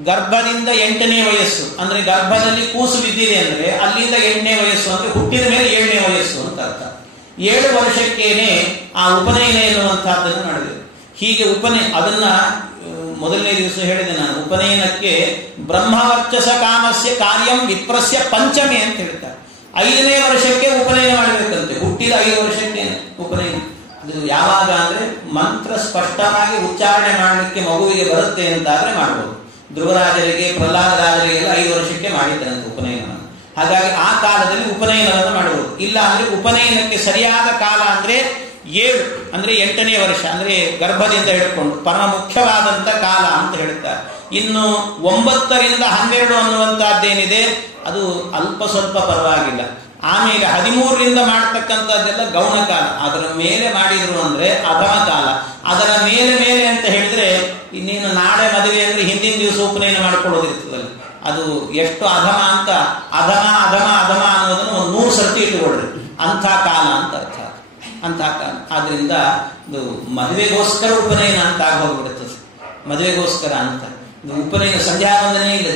ಗರ್ಭದಿಂದ 8ನೇ ವಯಸ್ಸು ಅಂದ್ರೆ ಗರ್ಭದಲ್ಲಿ ಕೂಸು ಬಿದ್ದಿದೆ ಅಂದ್ರೆ ಅಲ್ಲಿಂದ 8ನೇ ವಯಸ್ಸು ಅಂದ್ರೆ ಹುಟ್ಟಿದ ಮೇಲೆ 7ನೇ ವಯಸ್ಸು ಅಂತ ಅರ್ಥ. 7 ವರ್ಷಕ್ಕೇನೆ ಆ ಉಪನಯನ ಎನ್ನುವಂತಹದ್ದನ್ನು ಮಾಡಬೇಕು. ಹೀಗೆ ಅದನ್ನ ಮೊದಲನೇ ದಿವಸ ಹೇಳಿದೆ ನಾನು. ಉಪನಯನಕ್ಕೆ ಬ್ರಹ್ಮವರ್ಚಸ ಕಾಮಸ್ಯ ಕಾರ್ಯಂ ವಿಪ್ರಸ್ಯ ಪಂಚಮಿ ಅಂತ ಹೇಳ್ತಾರೆ. 5ನೇ ವರ್ಷಕ್ಕೆ ಉಪನಯನ ಮಾಡಬೇಕಂತೆ. ಹುಟ್ಟಿದ 5 ವರ್ಷಕ್ಕೆ ಉಪನಯನ. ಅದು ಯಾವಾಗ ಅಂದ್ರೆ ಮಂತ್ರ ಸ್ಪಷ್ಟವಾಗಿ ಉಚ್ಚಾರಣೆ ಮಾಡಲಿಕ್ಕೆ ಮಗುವಿಗೆ ಬರುತ್ತೆ ಅಂತಾದ್ರೆ ಮಾಡ್ಬೋದು. ಧ್ರುವರಾಜರಿಗೆ ಪ್ರಹ್ಲಾದರಾಜರಿಗೆಲ್ಲ 5 ವರ್ಷಕ್ಕೆ ಮಾಡಿದ್ದಂತೆ ಉಪನಯನ. ಹಾಗಾಗಿ ಆ ಕಾಲದಲ್ಲಿ ಉಪನಯನವನ್ನು ಮಾಡಬಹುದು. ಇಲ್ಲ ಅಂದ್ರೆ ಉಪನಯನಕ್ಕೆ ಸರಿಯಾದ ಕಾಲ ಅಂದ್ರೆ 7 ಅಂದ್ರೆ 8ನೇ ವರ್ಷ ಅಂದ್ರೆ ಗರ್ಭದಿಂದ ಹಿಡ್ಕೊಂಡು ಪರಮ ಮುಖ್ಯವಾದಂತ ಕಾಲ ಅಂತ ಹೇಳ್ತಾರೆ. ಇನ್ನು 9ರಿಂದ 12 ಅನ್ನುವಂತಹದ್ದೇನಿದೆ ಅದು ಅಲ್ಪ ಸ್ವಲ್ಪ ಪರವಾಗಿಲ್ಲ. ಆಮೇಲೆ 13ರಿಂದ ಮಾಡ್ತಕ್ಕಂಥದ್ದೆಲ್ಲ ಗೌಣ ಕಾಲ. ಅದರ ಮೇಲೆ ಮಾಡಿದ್ರು ಅಂದ್ರೆ ಅಧಮ ಕಾಲ. ಅದರ ಮೇಲೆ ಅಂತ ಹೇಳಿದ್ರೆ ಇನ್ನೇನು ನಾಳೆ ಮದುವೆ ಅಂದ್ರೆ ಹಿಂದಿನ ದಿವಸ ಉಪನಯನ ಮಾಡ್ಕೊಳ್ಳೋದಿರ್ತದಲ್ಲ, ಅದು ಎಷ್ಟು ಅಧಮ ಅಂತ ಅಧಮ ಅನ್ನೋದನ್ನು ಒಂದು 100 ಸರ್ತಿ ಇಟ್ಟುಕೊಳ್ರಿ. ಅಂಥ ಕಾಲ ಅಂತ ಅರ್ಥ. ಅಂಥ ಕಾಲ. ಆದ್ರಿಂದ ಇದು ಮದುವೆಗೋಸ್ಕರ ಉಪನಯನ ಅಂತ ಆಗೋಗ್ಬಿಡುತ್ತದೆ. ಮದುವೆಗೋಸ್ಕರ ಅಂತ ಉಪನಯನ ಸಂಧ್ಯಾವಂದನೆ ಇಲ್ಲ.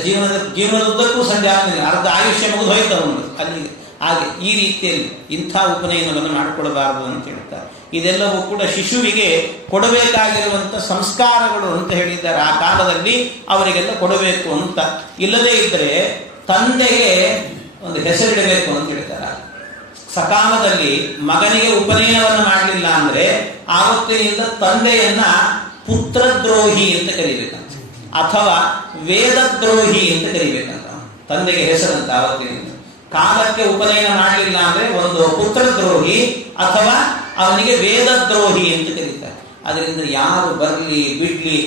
ಜೀವನದುದ್ದಕ್ಕೂ ಸಂಧ್ಯಾವಂದನೆ, ಅರ್ಧ ಆಯುಷ್ಯ ಮುಗಿದು ಹೋಯ್ತು ಅವನು ಅಲ್ಲಿಗೆ. ಹಾಗೆ ಈ ರೀತಿಯಲ್ಲಿ ಇಂಥ ಉಪನಯನವನ್ನು ಮಾಡಿಕೊಡಬಾರದು ಅಂತ ಹೇಳ್ತಾರೆ. ಇದೆಲ್ಲವೂ ಕೂಡ ಶಿಶುವಿಗೆ ಕೊಡಬೇಕಾಗಿರುವಂಥ ಸಂಸ್ಕಾರಗಳು ಅಂತ ಹೇಳಿದ್ದಾರೆ. ಆ ಕಾಲದಲ್ಲಿ ಅವರಿಗೆಲ್ಲ ಕೊಡಬೇಕು ಅಂತ. ಇಲ್ಲದೇ ಇದ್ರೆ ತಂದೆಗೆ ಒಂದು ಹೆಸರಿಡಬೇಕು ಅಂತ ಹೇಳ್ತಾರೆ. ಸಕಾಲದಲ್ಲಿ ಮಗನಿಗೆ ಉಪನಯನವನ್ನು ಮಾಡಲಿಲ್ಲ ಅಂದ್ರೆ ಆವತ್ತಿನಿಂದ ತಂದೆಯನ್ನ ಪುತ್ರದ್ರೋಹಿ ಅಂತ ಕರಿಬೇಕಂತ, ಅಥವಾ ವೇದದ್ರೋಹಿ ಅಂತ ಕರಿಬೇಕಂತ. ತಂದೆಗೆ ಹೆಸರಂತ ಆವತ್ತಿನಿಂದ. ಕಾಲಕ್ಕೆ ಉಪನಯನ ಮಾಡಲಿಲ್ಲ ಅಂದ್ರೆ ಒಂದು ಪುತ್ರದ್ರೋಹಿ ಅಥವಾ ಅವನಿಗೆ ವೇದದ್ರೋಹಿ ಅಂತ ಕರೀತಾರೆ. ಅದರಿಂದ ಯಾರು ಬರಲಿ ಬಿಡ್ಲಿ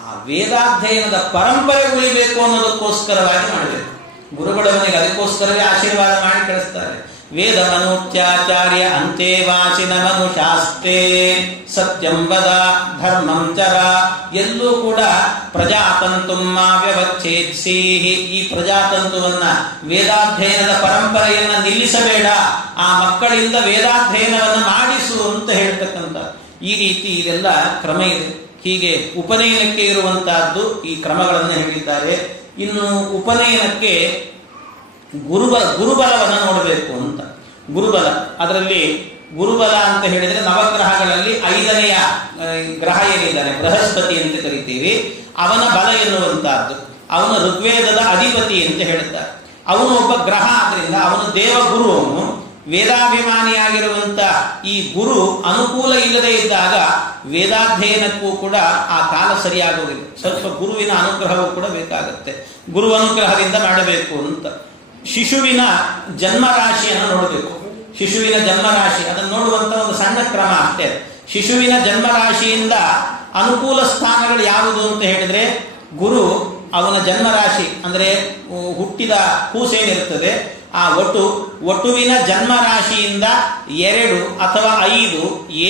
ಆ ವೇದಾಧ್ಯಯನದ ಪರಂಪರೆ ಉಳಿಬೇಕು ಅನ್ನೋದಕ್ಕೋಸ್ಕರವಾಗಿ ಮಾಡಬೇಕು. ಗುರುಗಳವನಿಗೆ ಅದಕ್ಕೋಸ್ಕರವೇ ಆಶೀರ್ವಾದ ಮಾಡಿ ಕಳಿಸ್ತಾರೆ. ವೇದಮನುತ್ಯಾಚಾರ್ಯ ಅಂತೇವಾಚಿನ ಮನುಷಾಸ್ತೆ ಸತ್ಯಂ ವದ ಧರ್ಮಂ ಚರ. ಎಲ್ಲೂ ಕೂಡ ಪ್ರಜಾತಂತು ವ್ಯವಚ್ಛೇತ್ಸೀಹಿ, ಈ ಪ್ರಜಾತಂತುವನ್ನ ವೇದಾಧ್ಯಯನದ ಪರಂಪರೆಯನ್ನ ನಿಲ್ಲಿಸಬೇಡ, ಆ ಮಕ್ಕಳಿಂದ ವೇದಾಧ್ಯಯನವನ್ನು ಮಾಡಿಸು ಅಂತ ಹೇಳ್ತಕ್ಕಂಥ ಈ ರೀತಿ ಇದೆಲ್ಲ ಕ್ರಮ ಇದೆ. ಹೀಗೆ ಉಪನಯನಕ್ಕೆ ಇರುವಂತಹದ್ದು ಈ ಕ್ರಮಗಳನ್ನು ಹೇಳಿದ್ದಾರೆ. ಇನ್ನು ಉಪನಯನಕ್ಕೆ ಗುರುಬಲವನ್ನು ನೋಡಬೇಕು ಅಂತ. ಗುರುಬಲ, ಅದರಲ್ಲಿ ಗುರುಬಲ ಅಂತ ಹೇಳಿದ್ರೆ ನವಗ್ರಹಗಳಲ್ಲಿ 5ನೆಯ ಗ್ರಹ ಏನಿದ್ದಾನೆ ಬೃಹಸ್ಪತಿ ಅಂತ ಕರಿತೀವಿ, ಅವನ ಬಲ ಎನ್ನುವಂತಹದ್ದು. ಅವನು ಋಗ್ವೇದದ ಅಧಿಪತಿ ಅಂತ ಹೇಳ್ತಾರೆ. ಅವನು ಒಬ್ಬ ಗ್ರಹ, ಆದ್ರಿಂದ ಅವನು ದೇವಗುರು. ಅವನು ವೇದಾಭಿಮಾನಿಯಾಗಿರುವಂತ ಈ ಗುರು ಅನುಕೂಲ ಇಲ್ಲದೆ ಇದ್ದಾಗ ವೇದಾಧ್ಯಯನಕ್ಕೂ ಕೂಡ ಆ ಕಾಲ ಸರಿಯಾಗುವುದಿಲ್ಲ. ಸ್ವಲ್ಪ ಗುರುವಿನ ಅನುಗ್ರಹವೂ ಕೂಡ ಬೇಕಾಗುತ್ತೆ. ಗುರು ಅನುಗ್ರಹದಿಂದ ಮಾಡಬೇಕು ಅಂತ. ಶಿಶುವಿನ ಜನ್ಮರಾಶಿಯನ್ನು ನೋಡಬೇಕು. ಶಿಶುವಿನ ಜನ್ಮರಾಶಿ ಅದನ್ನು ನೋಡುವಂತ ಒಂದು ಸಣ್ಣ ಕ್ರಮ ಅಷ್ಟೇ. ಶಿಶುವಿನ ಜನ್ಮರಾಶಿಯಿಂದ ಅನುಕೂಲ ಸ್ಥಾನಗಳು ಯಾವುದು ಅಂತ ಹೇಳಿದ್ರೆ ಗುರು ಅವನ ಜನ್ಮರಾಶಿ ಅಂದ್ರೆ ಹುಟ್ಟಿದ ಕೂಸೇನಿರ್ತದೆ ಆ ಒಟುವಿನ ಜನ್ಮರಾಶಿಯಿಂದ 2 ಅಥವಾ 5,